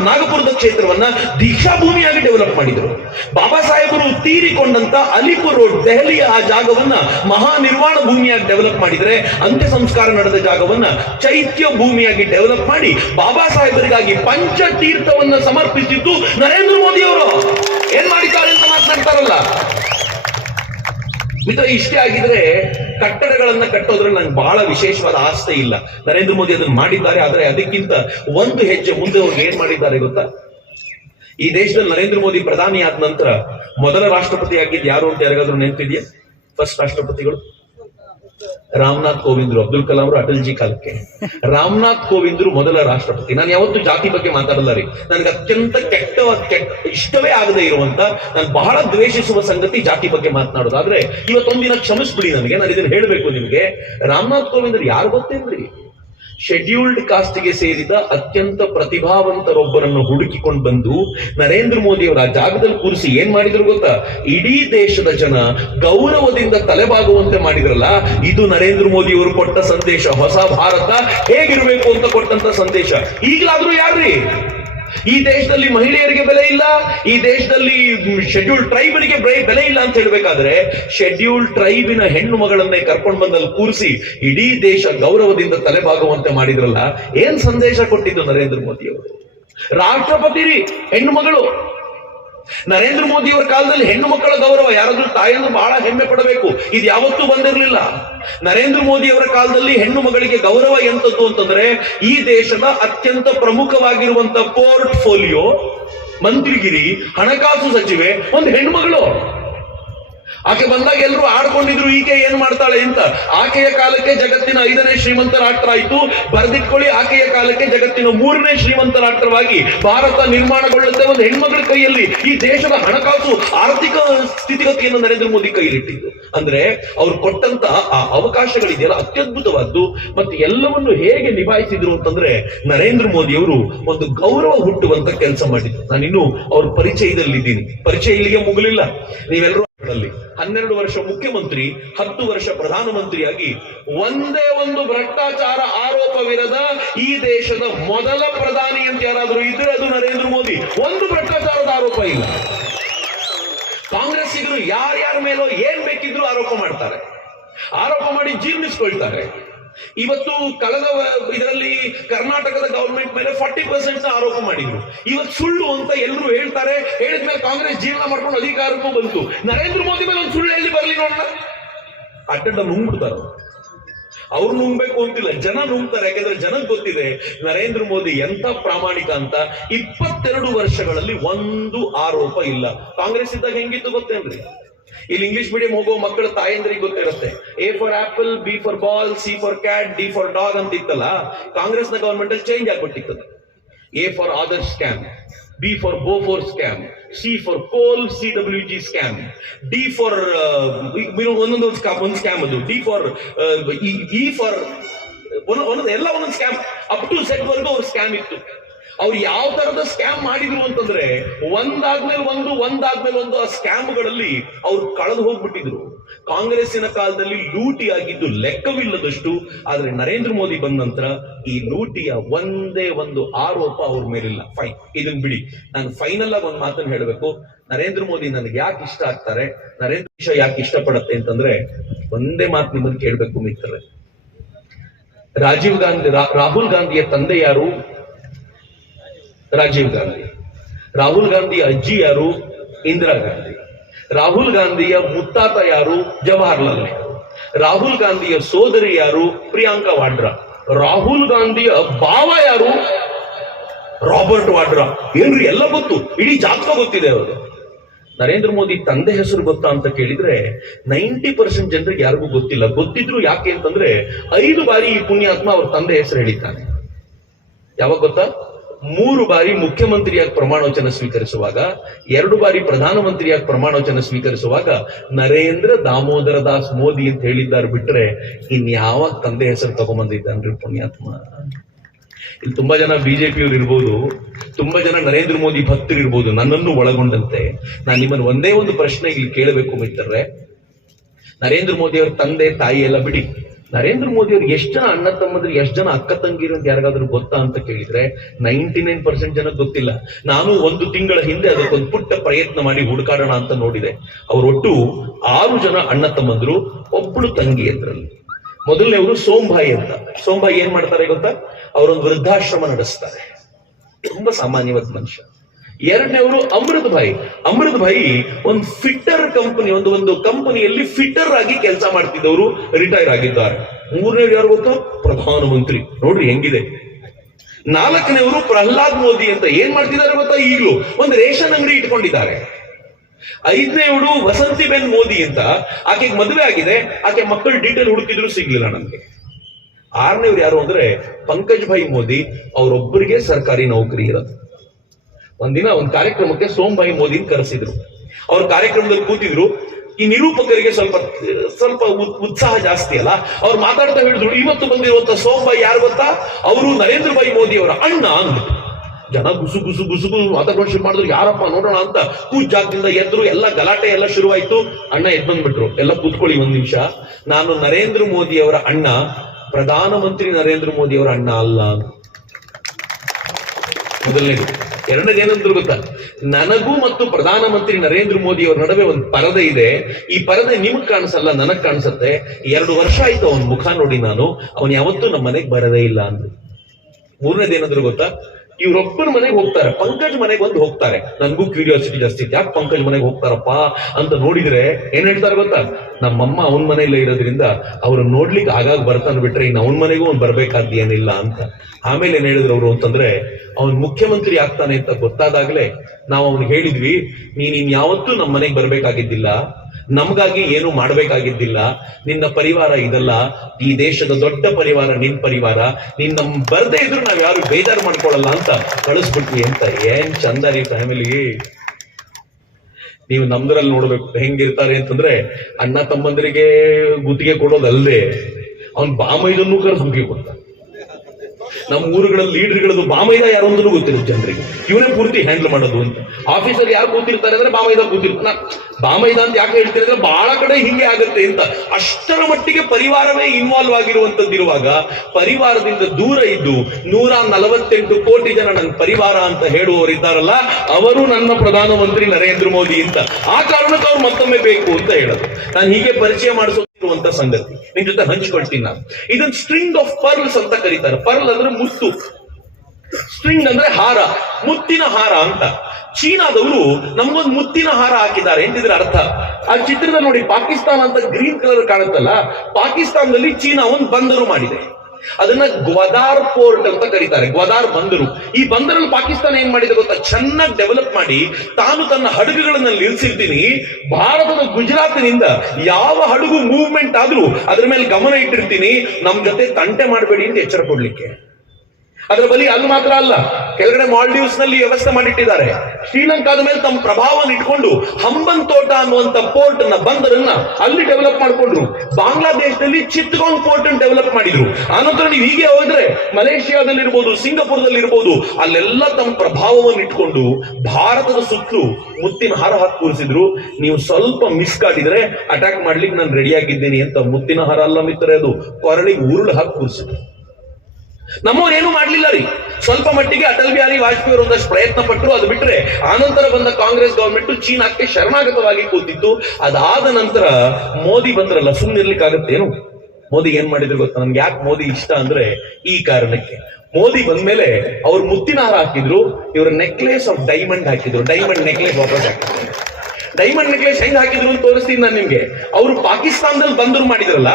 ನಾಗಪುರದ ಕ್ಷೇತ್ರವನ್ನ ದೀಕ್ಷಾ ಭೂಮಿಯಾಗಿ ಡೆವಲಪ್ ಮಾಡಿದರು. ಬಾಬಾ ಸಾಹೇಬರು ತೀರಿಕೊಂಡಂತ ಅಲಿಪುರ್ ರೋಡ್ ದೆಹಲಿಯ ಆ ಜಾಗವನ್ನ ಮಹಾ ನಿರ್ವಾಣ ಭೂಮಿಯಾಗಿ ಡೆವಲಪ್ ಮಾಡಿದರೆ, ಅಂತ್ಯ ಸಂಸ್ಕಾರ ನಡೆದ ಜಾಗವನ್ನ ಚೈತ್ಯ ಭೂಮಿಯಾಗಿ ಡೆವಲಪ್ ಮಾಡಿ ಬಾಬಾ ಸಾಹೇಬರಿಗಾಗಿ ಪಂಚತೀರ್ಥವನ್ನ ಸಮರ್ಪಿಸಿದ್ದು ನರೇಂದ್ರ ಮೋದಿ ಅವರು. ಏನ್ ಮಾಡಿದ್ದಾರೆ ಅಂತ ಮಾತನಾಡ್ತಾರಲ್ಲ ಮಿತ್ರ. ಇಷ್ಟೇ ಆಗಿದ್ರೆ ಕಟ್ಟಡಗಳನ್ನ ಕಟ್ಟೋದ್ರಲ್ಲಿ ನಂಗೆ ಬಹಳ ವಿಶೇಷವಾದ ಆಸ್ತಿ ಇಲ್ಲ. ನರೇಂದ್ರ ಮೋದಿ ಅದನ್ನು ಮಾಡಿದ್ದಾರೆ. ಆದ್ರೆ ಅದಕ್ಕಿಂತ ಒಂದು ಹೆಜ್ಜೆ ಮುಂದೆ ಹೋಗಿ ಏನ್ ಮಾಡಿದ್ದಾರೆ ಗೊತ್ತಾ? ಈ ದೇಶದಲ್ಲಿ ನರೇಂದ್ರ ಮೋದಿ ಪ್ರಧಾನಿ ಆದ ನಂತರ ಮೊದಲ ರಾಷ್ಟ್ರಪತಿ ಆಗಿದ್ದು ಯಾರು ಅಂತ ಯಾರಿಗಾದ್ರೂ ನೆನಪಿದೆಯಾ? ಫಸ್ಟ್ ರಾಷ್ಟ್ರಪತಿಗಳು ರಾಮನಾಥ್ ಕೋವಿಂದ್ರು, ಅಬ್ದುಲ್ ಕಲಾಂ ಅವರು ಅಟಲ್ಜಿ ಕಾಲಕ್ಕೆ. ರಾಮನಾಥ್ ಕೋವಿಂದ್ರು ಮೊದಲ ರಾಷ್ಟ್ರಪತಿ. ನಾನು ಯಾವತ್ತೂ ಜಾತಿ ಬಗ್ಗೆ ಮಾತಾಡಲ್ಲ ರೀ. ನನಗೆ ಅತ್ಯಂತ ಇಷ್ಟವೇ ಆಗದೆ ಇರುವಂತ, ನಾನು ಬಹಳ ದ್ವೇಷಿಸುವ ಸಂಗತಿ ಜಾತಿ ಬಗ್ಗೆ ಮಾತನಾಡೋದು. ಆದ್ರೆ ಇವತ್ತೊಂದಿನ ಕ್ಷಮಿಸ್ಬಿಡಿ ನನಗೆ, ನಾನು ಇದನ್ನ ಹೇಳ್ಬೇಕು ನಿಮ್ಗೆ. ರಾಮನಾಥ್ ಕೋವಿಂದ್ರು ಯಾರು ಗೊತ್ತೇನ್ರಿ? ಶೆಡ್ಯೂಲ್ಡ್ ಕಾಸ್ಟ್ಗೆ ಸೇರಿದ ಅತ್ಯಂತ ಪ್ರತಿಭಾವಂತರೊಬ್ಬರನ್ನು ಹುಡುಕಿಕೊಂಡು ಬಂದು ನರೇಂದ್ರ ಮೋದಿ ಅವರ ಆ ಜಾಗದಲ್ಲಿ ಕೂರಿಸಿ ಏನ್ ಮಾಡಿದ್ರು ಗೊತ್ತಾ? ಇಡೀ ದೇಶದ ಜನ ಗೌರವದಿಂದ ತಲೆಬಾಗುವಂತೆ ಮಾಡಿದ್ರಲ್ಲ, ಇದು ನರೇಂದ್ರ ಮೋದಿ ಅವರು ಕೊಟ್ಟ ಸಂದೇಶ. ಹೊಸ ಭಾರತ ಹೇಗಿರಬೇಕು ಅಂತ ಕೊಟ್ಟಂತ ಸಂದೇಶ. ಈಗಲಾದ್ರೂ ಯಾರ್ರಿ ಈ ದೇಶದಲ್ಲಿ ಮಹಿಳೆಯರಿಗೆ ಬೆಲೆ ಇಲ್ಲ, ಈ ದೇಶದಲ್ಲಿ ಶೆಡ್ಯೂಲ್ಡ್ ಟ್ರೈಬರಿಗೆ ಬೆಲೆ ಇಲ್ಲ ಅಂತ ಹೇಳ್ಬೇಕಾದ್ರೆ ಶೆಡ್ಯೂಲ್ಡ್ ಟ್ರೈಬಿನ ಹೆಣ್ಣು ಮಗಳನ್ನೇ ಕರ್ಕೊಂಡು ಬಂದಲ್ಲಿ ಕೂರಿಸಿ ಇಡೀ ದೇಶ ಗೌರವದಿಂದ ತಲೆಬಾಗುವಂತೆ ಮಾಡಿದ್ರಲ್ಲ, ಏನ್ ಸಂದೇಶ ಕೊಟ್ಟಿದ್ದು ನರೇಂದ್ರ ಮೋದಿ ಅವರು? ರಾಷ್ಟ್ರಪತಿ ರೀ ಹೆಣ್ಣು ಮಗಳು. ನರೇಂದ್ರ ಮೋದಿ ಅವರ ಕಾಲದಲ್ಲಿ ಹೆಣ್ಣು ಮಕ್ಕಳ ಗೌರವ ಯಾರಾದ್ರೂ ತಾಯಿಯನ್ನು ಬಹಳ ಹೆಮ್ಮೆ ಪಡಬೇಕು, ಇದು ಯಾವತ್ತೂ ಬಂದಿರಲಿಲ್ಲ. ನರೇಂದ್ರ ಮೋದಿ ಅವರ ಕಾಲದಲ್ಲಿ ಹೆಣ್ಣು ಮಗಳಿಗೆ ಗೌರವ ಎಂತದ್ದು ಅಂತಂದ್ರೆ, ಈ ದೇಶದ ಅತ್ಯಂತ ಪ್ರಮುಖವಾಗಿರುವಂತ ಪೋರ್ಟ್ಫೋಲಿಯೋ, ಮಂತ್ರಿಗಿರಿ, ಹಣಕಾಸು ಸಚಿವೆ ಒಂದು ಹೆಣ್ಣು ಮಗಳು. ಆಕೆ ಬಂದಾಗ ಎಲ್ಲರೂ ಆಡ್ಕೊಂಡಿದ್ರು ಈಕೆ ಏನ್ ಮಾಡ್ತಾಳೆ ಅಂತ. ಆಕೆಯ ಕಾಲಕ್ಕೆ ಜಗತ್ತಿನ 5ನೇ ಶ್ರೀಮಂತ ರಾಷ್ಟ್ರ ಆಯ್ತು. ಬರೆದಿಟ್ಕೊಳ್ಳಿ, ಆಕೆಯ ಕಾಲಕ್ಕೆ ಜಗತ್ತಿನ 3ನೇ ಶ್ರೀಮಂತ ರಾಷ್ಟ್ರವಾಗಿ ಭಾರತ ನಿರ್ಮಾಣಗೊಳ್ಳುತ್ತೆ ಒಂದು ಹೆಣ್ಮಗಳ ಕೈಯಲ್ಲಿ. ಈ ದೇಶದ ಹಣಕಾಸು ಆರ್ಥಿಕ ಸ್ಥಿತಿಗತಿಯನ್ನು ನರೇಂದ್ರ ಮೋದಿ ಕೈಲಿಟ್ಟಿದ್ದು ಅಂದ್ರೆ ಅವ್ರು ಕೊಟ್ಟಂತ ಆ ಅವಕಾಶಗಳಿದೆಯಲ್ಲ ಅತ್ಯದ್ಭುತವಾದ್ದು. ಮತ್ತೆ ಎಲ್ಲವನ್ನು ಹೇಗೆ ನಿಭಾಯಿಸಿದ್ರು ಅಂತಂದ್ರೆ ನರೇಂದ್ರ ಮೋದಿ ಅವರು ಒಂದು ಗೌರವ ಹುಟ್ಟುವಂತ ಕೆಲಸ ಮಾಡಿದ್ರು. ನಾನಿನ್ನು ಅವ್ರ ಪರಿಚಯದಲ್ಲಿದ್ದೀನಿ, ಪರಿಚಯ ಇಲ್ಲಿಗೆ ಮುಗಲಿಲ್ಲ. ನೀವೆಲ್ಲರೂ 12 ವರ್ಷ ಮುಖ್ಯಮಂತ್ರಿ, 10 ವರ್ಷ ಪ್ರಧಾನಮಂತ್ರಿಯಾಗಿ ಒಂದೇ ಒಂದು ಭ್ರಷ್ಟಾಚಾರ ಆರೋಪವಿರದ ಈ ದೇಶದ ಮೊದಲ ಪ್ರಧಾನಿ ಅಂತ ಯಾರಾದ್ರೂ ಇದ್ರೆ ಅದು ನರೇಂದ್ರ ಮೋದಿ. ಒಂದು ಭ್ರಷ್ಟಾಚಾರದ ಆರೋಪ ಇಲ್ಲ. ಕಾಂಗ್ರೆಸ್ಸಿಗರು ಯಾರ್ಯಾರ ಮೇಲೋ ಏನ್ ಬೇಕಿದ್ರು ಆರೋಪ ಮಾಡ್ತಾರೆ, ಆರೋಪ ಮಾಡಿ ಜೀರ್ಣಿಸ್ಕೊಳ್ತಾರೆ. ಇವತ್ತು ಕಳೆದ ಇದರಲ್ಲಿ ಕರ್ನಾಟಕದ ಗವರ್ಮೆಂಟ್ ಮೇಲೆ 40% ಆರೋಪ ಮಾಡಿದ್ರು. ಇವತ್ತು ಸುಳ್ಳು ಅಂತ ಎಲ್ಲರೂ ಹೇಳ್ತಾರೆ. ಹೇಳಿದ್ಮೇಲೆ ಕಾಂಗ್ರೆಸ್ ಜೀವನ ಮಾಡ್ಕೊಂಡು ಅಧಿಕಾರಕ್ಕೂ ಬಂತು. ನರೇಂದ್ರ ಮೋದಿ ಮೇಲೆ ಒಂದು ಸುಳ್ಳು ಹೇಳಿ ಬರ್ಲಿ ನೋಡೋಣ. ಅಡ್ಡ ನುಂಗ್ಬಿಡ್ತಾರ. ಅವ್ರು ನುಂಗ್ಬೇಕು ಅಂತಿಲ್ಲ, ಜನ ನುಂಗ್ತಾರೆ. ಯಾಕಂದ್ರೆ ಜನಕ್ಕೆ ಗೊತ್ತಿದೆ ನರೇಂದ್ರ ಮೋದಿ ಎಂತ ಪ್ರಾಮಾಣಿಕ ಅಂತ. 22 ವರ್ಷಗಳಲ್ಲಿ ಒಂದು ಆರೋಪ ಇಲ್ಲ. ಕಾಂಗ್ರೆಸ್ ಇದ್ದಾಗ ಹೆಂಗಿತ್ತು ಗೊತ್ತೇನ್ರಿ? ಇಲ್ಲಿ ಇಂಗ್ಲಿಷ್ ಮೀಡಿಯಂ ಹೋಗೋ ಮಕ್ಕಳ ತಾಯಂದ್ರಿಗೆ ಗೊತ್ತಿರುತ್ತೆ. A for apple, B for ball, C for cat, D for dog ಅಂತ ಇತ್ತಲ್ಲ. ಕಾಂಗ್ರೆಸ್ ನ ಗವರ್ಮೆಂಟ್ ಅಲ್ಲಿ change ಆಗ್ಬಿಟ್ಟಿರ್ತದೆ. A for Aadhar scam, B for Beaufort scam, C for coal CWG scam, D for ಒಂದೊಂದು ಸ್ಕ್ಯಾಮ್ ಅದು, D for E for ಎಲ್ಲ ಒಂದೊಂದು ಸ್ಕ್ಯಾಮ್, ಅಪ್ ಟು Z ವರೆಗೂ ಅವ್ರ ಸ್ಕ್ಯಾಮ್ ಇತ್ತು. ಅವ್ರು ಯಾವ ತರದ ಸ್ಕ್ಯಾಮ್ ಮಾಡಿದ್ರು ಅಂತಂದ್ರೆ ಒಂದಾದ್ಮೇಲೆ ಒಂದು ಆ ಸ್ಕ್ಯಾಮ್ಗಳಲ್ಲಿ ಅವ್ರು ಕಳೆದು ಹೋಗ್ಬಿಟ್ಟಿದ್ರು. ಕಾಂಗ್ರೆಸ್ಸಿನ ಕಾಲದಲ್ಲಿ ಲೂಟಿ ಆಗಿದ್ದು ಲೆಕ್ಕವಿಲ್ಲದಷ್ಟು. ಆದ್ರೆ ನರೇಂದ್ರ ಮೋದಿ ಬಂದ ನಂತರ ಈ ಲೂಟಿಯ ಒಂದೇ ಒಂದು ಆರೋಪ ಅವ್ರ ಮೇಲಿಲ್ಲ. ಫೈನ್, ಇದನ್ ಬಿಡಿ. ನಾನು ಫೈನಲ್ ಆಗಿ ಒಂದು ಮಾತನ್ನು ಹೇಳಬೇಕು. ನರೇಂದ್ರ ಮೋದಿ ನನಗೆ ಯಾಕೆ ಇಷ್ಟ ಆಗ್ತಾರೆ, ನರೇಂದ್ರ ದೇಶ ಯಾಕೆ ಇಷ್ಟಪಡತ್ತೆ ಅಂತಂದ್ರೆ ಒಂದೇ ಮಾತು ನಿಮ್ಮನ್ನು ಕೇಳಬೇಕು ಮಿತ್ರರೇ. ರಾಹುಲ್ ಗಾಂಧಿಯ ತಂದೆ ಯಾರು? ರಾಜೀವ್ ಗಾಂಧಿ. ರಾಹುಲ್ ಗಾಂಧಿಯ ಅಜ್ಜಿ ಯಾರು? ಇಂದಿರಾ ಗಾಂಧಿ. ರಾಹುಲ್ ಗಾಂಧಿಯ ಮುತ್ತಾತ ಯಾರು? ಜವಾಹರ್ಲಾಲ್ ನೆಹರು. ರಾಹುಲ್ ಗಾಂಧಿಯ ಸೋದರಿ ಯಾರು? ಪ್ರಿಯಾಂಕಾ ವಾಡ್ರಾ. ರಾಹುಲ್ ಗಾಂಧಿಯ ಭಾವ ಯಾರು? ರಾಬರ್ಟ್ ವಾಡ್ರಾ. ಏನ್ರಿ ಎಲ್ಲ ಗೊತ್ತು, ಇಡೀ ಜಾತಕ ಗೊತ್ತಿದೆ ಅವರು. ನರೇಂದ್ರ ಮೋದಿ ತಂದೆ ಹೆಸರು ಗೊತ್ತಾ ಅಂತ ಕೇಳಿದ್ರೆ 90% ಜನರಿಗೆ ಯಾರಿಗೂ ಗೊತ್ತಿಲ್ಲ. ಗೊತ್ತಿದ್ರು ಯಾಕೆ ಅಂತಂದ್ರೆ 5 ಬಾರಿ ಈ ಪುಣ್ಯಾತ್ಮ ಅವ್ರ ತಂದೆ ಹೆಸರು ಹೇಳಿದ್ದಾನೆ. ಯಾವಾಗ ಗೊತ್ತಾ? 3 ಬಾರಿ ಮುಖ್ಯಮಂತ್ರಿಯಾಗಿ ಪ್ರಮಾಣವಚನ ಸ್ವೀಕರಿಸುವಾಗ, 2 ಬಾರಿ ಪ್ರಧಾನಮಂತ್ರಿಯಾಗಿ ಪ್ರಮಾಣವಚನ ಸ್ವೀಕರಿಸುವಾಗ ನರೇಂದ್ರ ದಾಮೋದರ ದಾಸ್ ಮೋದಿ ಅಂತ ಹೇಳಿದ್ದಾರೆ ಬಿಟ್ರೆ ಇನ್ಯಾವಾಗ ತಂದೆ ಹೆಸರು ತಗೊಂಬಂದಿದ್ದಾನ್ರಿ ಪುಣ್ಯಾತ್ಮ. ಇಲ್ಲಿ ತುಂಬಾ ಜನ ಬಿಜೆಪಿಯವರು ಇರ್ಬೋದು, ತುಂಬಾ ಜನ ನರೇಂದ್ರ ಮೋದಿ ಭಕ್ತರಿರ್ಬೋದು, ನನ್ನನ್ನು ಒಳಗೊಂಡಂತೆ. ನಾನು ನಿಮ್ಮನ್ನು ಒಂದೇ ಒಂದು ಪ್ರಶ್ನೆ ಇಲ್ಲಿ ಕೇಳಬೇಕು ಮಿತ್ರರೇ. ನರೇಂದ್ರ ಮೋದಿ ಅವರ ತಂದೆ ತಾಯಿ ಎಲ್ಲ ಬಿಡಿ, ನರೇಂದ್ರ ಮೋದಿ ಅವ್ರಿಗೆ ಎಷ್ಟು ಜನ ಅಣ್ಣ ತಮ್ಮಂದ್ರೆ, ಎಷ್ಟು ಜನ ಅಕ್ಕ ತಂಗಿರು ಅಂತ ಯಾರಿಗಾದ್ರೂ ಗೊತ್ತಾ ಅಂತ ಕೇಳಿದ್ರೆ 99% ಜನ ಗೊತ್ತಿಲ್ಲ. ನಾನು 1 ತಿಂಗಳ ಹಿಂದೆ ಅದಕ್ಕೊಂದು ಪುಟ್ಟ ಪ್ರಯತ್ನ ಮಾಡಿ ಹುಡುಕಾಡೋಣ ಅಂತ ನೋಡಿದೆ. ಅವರೊಟ್ಟು 6 ಜನ ಅಣ್ಣ ತಮ್ಮಂದ್ರು, ಒಬ್ಬಳು ತಂಗಿ. ಅದ್ರಲ್ಲಿ ಮೊದಲನೇವರು ಸೋಂಭಾಯಿ ಅಂತ. ಸೋಂಭಾಯಿ ಏನ್ ಮಾಡ್ತಾರೆ ಗೊತ್ತಾ? ಅವರೊಂದು ವೃದ್ಧಾಶ್ರಮ ನಡೆಸ್ತಾರೆ, ತುಂಬಾ ಸಾಮಾನ್ಯವಾದ ಮನುಷ್ಯ. 2ನೇವರು ಅಮೃತ್ ಭಾಯಿ ಒಂದು ಫಿಟ್ಟರ್ ಕಂಪನಿ, ಒಂದು ಕಂಪನಿಯಲ್ಲಿ ಫಿಟ್ಟರ್ ಆಗಿ ಕೆಲಸ ಮಾಡ್ತಿದ್ದವರು, ರಿಟೈರ್ ಆಗಿದ್ದಾರೆ. 3ನೇವರು ಯಾರು ಗೊತ್ತು? ಪ್ರಧಾನಮಂತ್ರಿ. ನೋಡ್ರಿ ಹೆಂಗಿದೆ. 4ನೇವರು ಪ್ರಹ್ಲಾದ್ ಮೋದಿ ಅಂತ. ಏನ್ ಮಾಡ್ತಿದ್ದಾರೆ ಗೊತ್ತಾ? ಈಗಲೂ ಒಂದು ರೇಷನ್ ಅಂಗಡಿ ಇಟ್ಕೊಂಡಿದ್ದಾರೆ. 5ನೇವಳು ವಸಂತಿಬೆನ್ ಮೋದಿ ಅಂತ. ಆಕೆಗೆ ಮದುವೆ ಆಗಿದೆ, ಆಕೆ ಮಕ್ಕಳ ಡೀಟೇಲ್ ಹುಡುಕಿದ್ರು ಸಿಗ್ಲಿಲ್ಲ ನನಗೆ. 6ನೇವ್ರು ಯಾರು ಅಂದ್ರೆ ಪಂಕಜ್ ಭಾಯಿ ಮೋದಿ. ಅವರೊಬ್ಬರಿಗೆ ಸರ್ಕಾರಿ ನೌಕರಿ ಇರೋದು. ಒಂದಿನ ಒಂದು ಕಾರ್ಯಕ್ರಮಕ್ಕೆ ಸೋಮಭಾಯಿ ಮೋದಿನ ಕರೆಸಿದ್ರು. ಅವ್ರ ಕಾರ್ಯಕ್ರಮದಲ್ಲಿ ಕೂತಿದ್ರು. ಈ ನಿರೂಪಕರಿಗೆ ಸ್ವಲ್ಪ ಸ್ವಲ್ಪ ಉತ್ಸಾಹ ಜಾಸ್ತಿ ಅಲ್ಲ. ಅವ್ರು ಮಾತಾಡ್ತಾ ಹೇಳಿದ್ರು, ಇವತ್ತು ಬಂದಿರುವಂತ ಸೋಮಬಾಯಿ ಯಾರು ಗೊತ್ತಾ, ಅವರು ನರೇಂದ್ರ ಭಾಯಿ ಮೋದಿ ಅವರ ಅಣ್ಣ ಅಂದ್ರು. ಜನ ಗುಸು ಗುಸು ಗುಸು ಮಾತಾಡೋದು ಶುರು ಮಾಡಿದ್ರು. ಯಾರಪ್ಪ ನೋಡೋಣ ಅಂತ ಜಾಗದಿಂದ ಎದ್ರು. ಎಲ್ಲ ಗಲಾಟೆ ಎಲ್ಲ ಶುರುವಾಯ್ತು. ಅಣ್ಣ ಎದ್ ಬಂದ್ಬಿಟ್ರು, ಎಲ್ಲ ಕೂತ್ಕೊಳ್ಳಿ ಒಂದ್ ನಿಮಿಷ, ನಾನು ನರೇಂದ್ರ ಮೋದಿ ಅವರ ಅಣ್ಣ, ಪ್ರಧಾನಮಂತ್ರಿ ನರೇಂದ್ರ ಮೋದಿ ಅವರ ಅಣ್ಣ ಅಲ್ಲ. ಮೊದಲನೇದು. ಎರಡನೇದು ಏನಂದ್ರು ಗೊತ್ತಾ, ನನಗೂ ಮತ್ತು ಪ್ರಧಾನಮಂತ್ರಿ ನರೇಂದ್ರ ಮೋದಿ ಅವರ ನಡುವೆ ಒಂದು ಪರದೆ ಇದೆ. ಈ ಪರದೆ ನಿಮಗ್ ಕಾಣಿಸಲ್ಲ, ನನಗ್ ಕಾಣಿಸುತ್ತೆ. 2 ವರ್ಷ ಆಯ್ತು ಅವನ್ ಮುಖ ನೋಡಿ ನಾನು, ಅವನ್ ಯಾವತ್ತೂ ನಮ್ಮ ಮನೆಗ್ ಬರದೇ ಇಲ್ಲ ಅಂದ್ರು. ಮೂರನೇದು ಏನಂದ್ರು ಗೊತ್ತಾ, ಇವ್ರೊಬ್ಬರ ಮನೆಗೆ ಹೋಗ್ತಾರೆ, ಪಂಕಜ್ ಮನೆಗೆ ಒಂದು ಹೋಗ್ತಾರೆ. ನನ್ಗೂ ಕ್ಯೂರಿಯಾಸಿಟಿ ಜಾಸ್ತಿ ಇತ್ತು, ಯಾಕೆ ಪಂಕಜ್ ಮನೆಗೆ ಹೋಗ್ತಾರಪ್ಪ ಅಂತ ನೋಡಿದ್ರೆ ಏನ್ ಹೇಳ್ತಾರೆ ಗೊತ್ತಾ, ನಮ್ಮಮ್ಮ ಅವನ ಮನೆಯಲ್ಲೇ ಇರೋದ್ರಿಂದ ಅವ್ರು ನೋಡ್ಲಿಕ್ಕೆ ಆಗಾಗ ಬರ್ತಾನೆ ಬಿಟ್ರೆ ಇನ್ನು ಅವನ ಮನೆಗೂ ಅವ್ನು ಬರ್ಬೇಕಾದ್ ಏನಿಲ್ಲ ಅಂತ. ಆಮೇಲೆ ಏನ್ ಹೇಳಿದ್ರು ಅವರು ಅಂತಂದ್ರೆ, ಅವ್ನ್ ಮುಖ್ಯಮಂತ್ರಿ ಆಗ್ತಾನೆ ಅಂತ ಗೊತ್ತಾದಾಗ್ಲೇ ನಾವು ಅವ್ನಿಗೆ ಹೇಳಿದ್ವಿ, ನೀನ್ ಯಾವತ್ತೂ ನಮ್ಮ ಮನೆಗೆ ಬರ್ಬೇಕಾಗಿದ್ದಿಲ್ಲ, ನಮ್ಗಾಗಿ ಏನು ಮಾಡ್ಬೇಕಾಗಿದ್ದಿಲ್ಲ, ನಿನ್ನ ಪರಿವಾರ ಇದಲ್ಲ, ಈ ದೇಶದ ದೊಡ್ಡ ಪರಿವಾರ ನಿನ್ ಪರಿವಾರ, ನೀನ್ ನಮ್ ಬರ್ದೇ ಇದ್ರು ನಾವ್ ಯಾರು ಬೇಜಾರು ಮಾಡ್ಕೊಳಲ್ಲ ಅಂತ ಕಳಿಸ್ಬಿಟ್ವಿ ಅಂತ. ಏನ್ ಚಂದ ರೀ ಫ್ಯಾಮಿಲಿ. ನೀವು ನಮ್ದ್ರಲ್ಲಿ ನೋಡ್ಬೇಕು ಹೆಂಗಿರ್ತಾರೆ ಅಂತಂದ್ರೆ, ಅಣ್ಣ ತಮ್ಮಂದರಿಗೆ ಗುತ್ತಿಗೆ ಕೊಡೋದಲ್ಲದೆ ಅವ್ನ್ ಬಾಮೈದನ್ನು ಕರೆದು ಹುಡುಗಿ ಕೊಡ್ತಾನೆ. ನಮ್ಮ ಊರುಗಳಲ್ಲಿ ಲೀಡರ್ಗಳದ್ದು ಬಾಮೈದ ಯಾರು ಅಂದ್ರೂ ಗೊತ್ತಿರುತ್ತೆ ಜನರಿಗೆ, ಇವನೇ ಪೂರ್ತಿ ಹ್ಯಾಂಡಲ್ ಮಾಡೋದು ಅಂತ. ಆಫೀಸಲ್ಲಿ ಯಾರು ಕೂತಿರ್ತಾರೆ ಅಂದ್ರೆ ಬಾಮೈದ ಕೂತಿರ್ತಾನೆ. ಬಾಮೈದ ಅಂತ ಯಾಕೆ ಹೇಳ್ತೀನಿ ಅಂದ್ರೆ, ಬಹಳ ಕಡೆ ಹಿಂಗೆ ಆಗುತ್ತೆ ಅಂತ. ಅಷ್ಟರ ಮಟ್ಟಿಗೆ ಪರಿವಾರವೇ ಇನ್ವಾಲ್ವ್ ಆಗಿರುವಂತದ್ದಿರುವಾಗ, ಪರಿವಾರದಿಂದ ದೂರ ಇದ್ದು 148 ಕೋಟಿ ಜನ ನನ್ನ ಪರಿವಾರ ಅಂತ ಹೇಳುವವರಿದ್ದಾರಲ್ಲ, ಅವರು ನನ್ನ ಪ್ರಧಾನಮಂತ್ರಿ ನರೇಂದ್ರ ಮೋದಿ ಅಂತ. ಆ ಕಾರಣಕ್ಕೆ ಅವ್ರು ಮತ್ತೊಮ್ಮೆ ಬೇಕು ಅಂತ ಹೇಳೋದು. ನಾನು ಹೀಗೆ ಪರಿಚಯ ಮಾಡಿಸುತ್ತಿರುವಂತ ಸಂಗತಿ ನಿಮ್ ಜೊತೆ ಹಂಚ್ಕೊಳ್ತೀನಿ ನಾನು. ಇದನ್ನ ಸ್ಟ್ರಿಂಗ್ ಆಫ್ ಪರ್ಲ್ಸ್ ಅಂತ ಕರೀತಾರೆ. ಪರ್ಲ್ ಅಂದ್ರೆ ಮುತ್ತು, ಸ್ಟ್ರಿಂಗ್ ಅಂದ್ರೆ ಹಾರ, ಮುತ್ತಿನ ಹಾರ ಅಂತ. ಚೀನಾದವರು ನಮ್ಗೊಂದು ಮುತ್ತಿನ ಹಾರ ಹಾಕಿದ್ದಾರೆ ಎಂತಿದ್ರೆ ಅರ್ಥ. ಆ ಚಿತ್ರದಲ್ಲಿ ನೋಡಿ, ಪಾಕಿಸ್ತಾನ ಅಂತ ಗ್ರೀನ್ ಕಲರ್ ಕಾಣುತ್ತಲ್ಲ, ಪಾಕಿಸ್ತಾನದಲ್ಲಿ ಚೀನಾ ಒಂದು ಬಂದರು ಮಾಡಿದೆ. ಅದನ್ನ ಗ್ವಾದಾರ್ ಪೋರ್ಟ್ ಅಂತ ಕರೀತಾರೆ, ಗ್ವಾದಾರ್ ಬಂದರು. ಈ ಬಂದರಲ್ಲಿ ಪಾಕಿಸ್ತಾನ ಏನ್ ಮಾಡಿದೆ ಗೊತ್ತಾ, ಚೆನ್ನಾಗಿ ಡೆವಲಪ್ ಮಾಡಿ ತಾನು ತನ್ನ ಹಡಗುಗಳನ್ನ ನಿಲ್ಸಿರ್ತೀನಿ. ಭಾರತದ ಗುಜರಾತ್ನಿಂದ ಯಾವ ಹಡಗು ಮೂವ್ಮೆಂಟ್ ಆದ್ರೂ ಅದ್ರ ಮೇಲೆ ಗಮನ ಇಟ್ಟಿರ್ತೀನಿ, ನಮ್ ಜೊತೆ ತಂಟೆ ಮಾಡಬೇಡಿ ಅಂತ ಎಚ್ಚರ ಕೊಡ್ಲಿಕ್ಕೆ. ಅದರ ಬಲಿ ಅಲ್ಲಿ ಮಾತ್ರ ಅಲ್ಲ, ಕೆಳಗಡೆ ಮಾಲ್ಡೀವ್ಸ್ ನಲ್ಲಿ ವ್ಯವಸ್ಥೆ ಮಾಡಿಟ್ಟಿದ್ದಾರೆ. ಶ್ರೀಲಂಕಾದ ಮೇಲೆ ತಮ್ಮ ಪ್ರಭಾವವನ್ನು ಇಟ್ಕೊಂಡು ಹಂಬನ್ ತೋಟ ಅನ್ನುವಂತ ಪೋರ್ಟ್ ನ ಬಂದರನ್ನ ಅಲ್ಲಿ ಡೆವಲಪ್ ಮಾಡ್ಕೊಂಡ್ರು. ಬಾಂಗ್ಲಾದೇಶದಲ್ಲಿ ಚಿತ್ತಗೋಂಗ್ ಪೋರ್ಟ್ ಅನ್ನು ಡೆವಲಪ್ ಮಾಡಿದ್ರು. ಆನಂತರ ನೀವು ಹೀಗೆ ಹೋದ್ರೆ ಮಲೇಷಿಯಾದಲ್ಲಿರ್ಬೋದು, ಸಿಂಗಾಪುರದಲ್ಲಿರ್ಬೋದು, ಅಲ್ಲೆಲ್ಲ ತಮ್ಮ ಪ್ರಭಾವವನ್ನು ಇಟ್ಕೊಂಡು ಭಾರತದ ಸುತ್ತಲೂ ಮುತ್ತಿನ ಹಾರ ಹಾಕಿ ಕೂರಿಸಿದ್ರು. ನೀವು ಸ್ವಲ್ಪ ಮಿಸ್ ಕಾಡಿದ್ರೆ ಅಟ್ಯಾಕ್ ಮಾಡ್ಲಿಕ್ಕೆ ನಾನು ರೆಡಿ ಆಗಿದ್ದೀನಿ ಅಂತ. ಮುತ್ತಿನ ಹಾರ ಅಲ್ಲ ಮಿತ್ರ, ಅದು ಕೊರಳಿಗೆ ಉರುಳು ಹಾಕಿ ಕೂರಿಸಿದ್ರು. ನಮ್ಮವ್ರು ಏನು ಮಾಡ್ಲಿಲ್ಲ ರೀ. ಸ್ವಲ್ಪ ಮಟ್ಟಿಗೆ ಅಟಲ್ ಬಿಹಾರಿ ವಾಜಪೇಯಿ ಅವರು ಒಂದಷ್ಟು ಪ್ರಯತ್ನ ಪಟ್ಟರು, ಅದು ಬಿಟ್ರೆ ಆನಂತರ ಬಂದ ಕಾಂಗ್ರೆಸ್ ಗವರ್ಮೆಂಟ್ ಚೀನಾಕ್ಕೆ ಶರಣಾಗತವಾಗಿ ಕೂತಿತ್ತು. ಅದಾದ ನಂತರ ಮೋದಿ ಬಂದ್ರಲ್ಲ, ಸುಮ್ಮನಿರ್ಲಿಕ್ಕಾಗತ್ತೇನು? ಮೋದಿ ಏನ್ ಮಾಡಿದ್ರು ಗೊತ್ತಾ, ನನ್ಗೆ ಯಾಕೆ ಮೋದಿ ಇಷ್ಟ ಅಂದ್ರೆ ಈ ಕಾರಣಕ್ಕೆ. ಮೋದಿ ಬಂದ್ಮೇಲೆ ಅವ್ರು ಮುತ್ತಿನ ಹಾರ ಹಾಕಿದ್ರು, ಇವರ ನೆಕ್ಲೆಸ್ ಆಫ್ ಡೈಮಂಡ್ ಹಾಕಿದ್ರು. ಡೈಮಂಡ್ ನೆಕ್ಲೆಸ್ ವಾಪಸ್ ಹಾಕಿದ್ರು. ಡೈಮಂಡ್ ನೆಕ್ಲೆಸ್ ಹೆಂಗ್ ಹಾಕಿದ್ರು ಅಂತ ತೋರಿಸ್ತೀನಿ ನಾನು ನಿಮ್ಗೆ. ಅವರು ಪಾಕಿಸ್ತಾನದಲ್ಲಿ ಬಂದರು ಮಾಡಿದ್ರಲ್ಲ,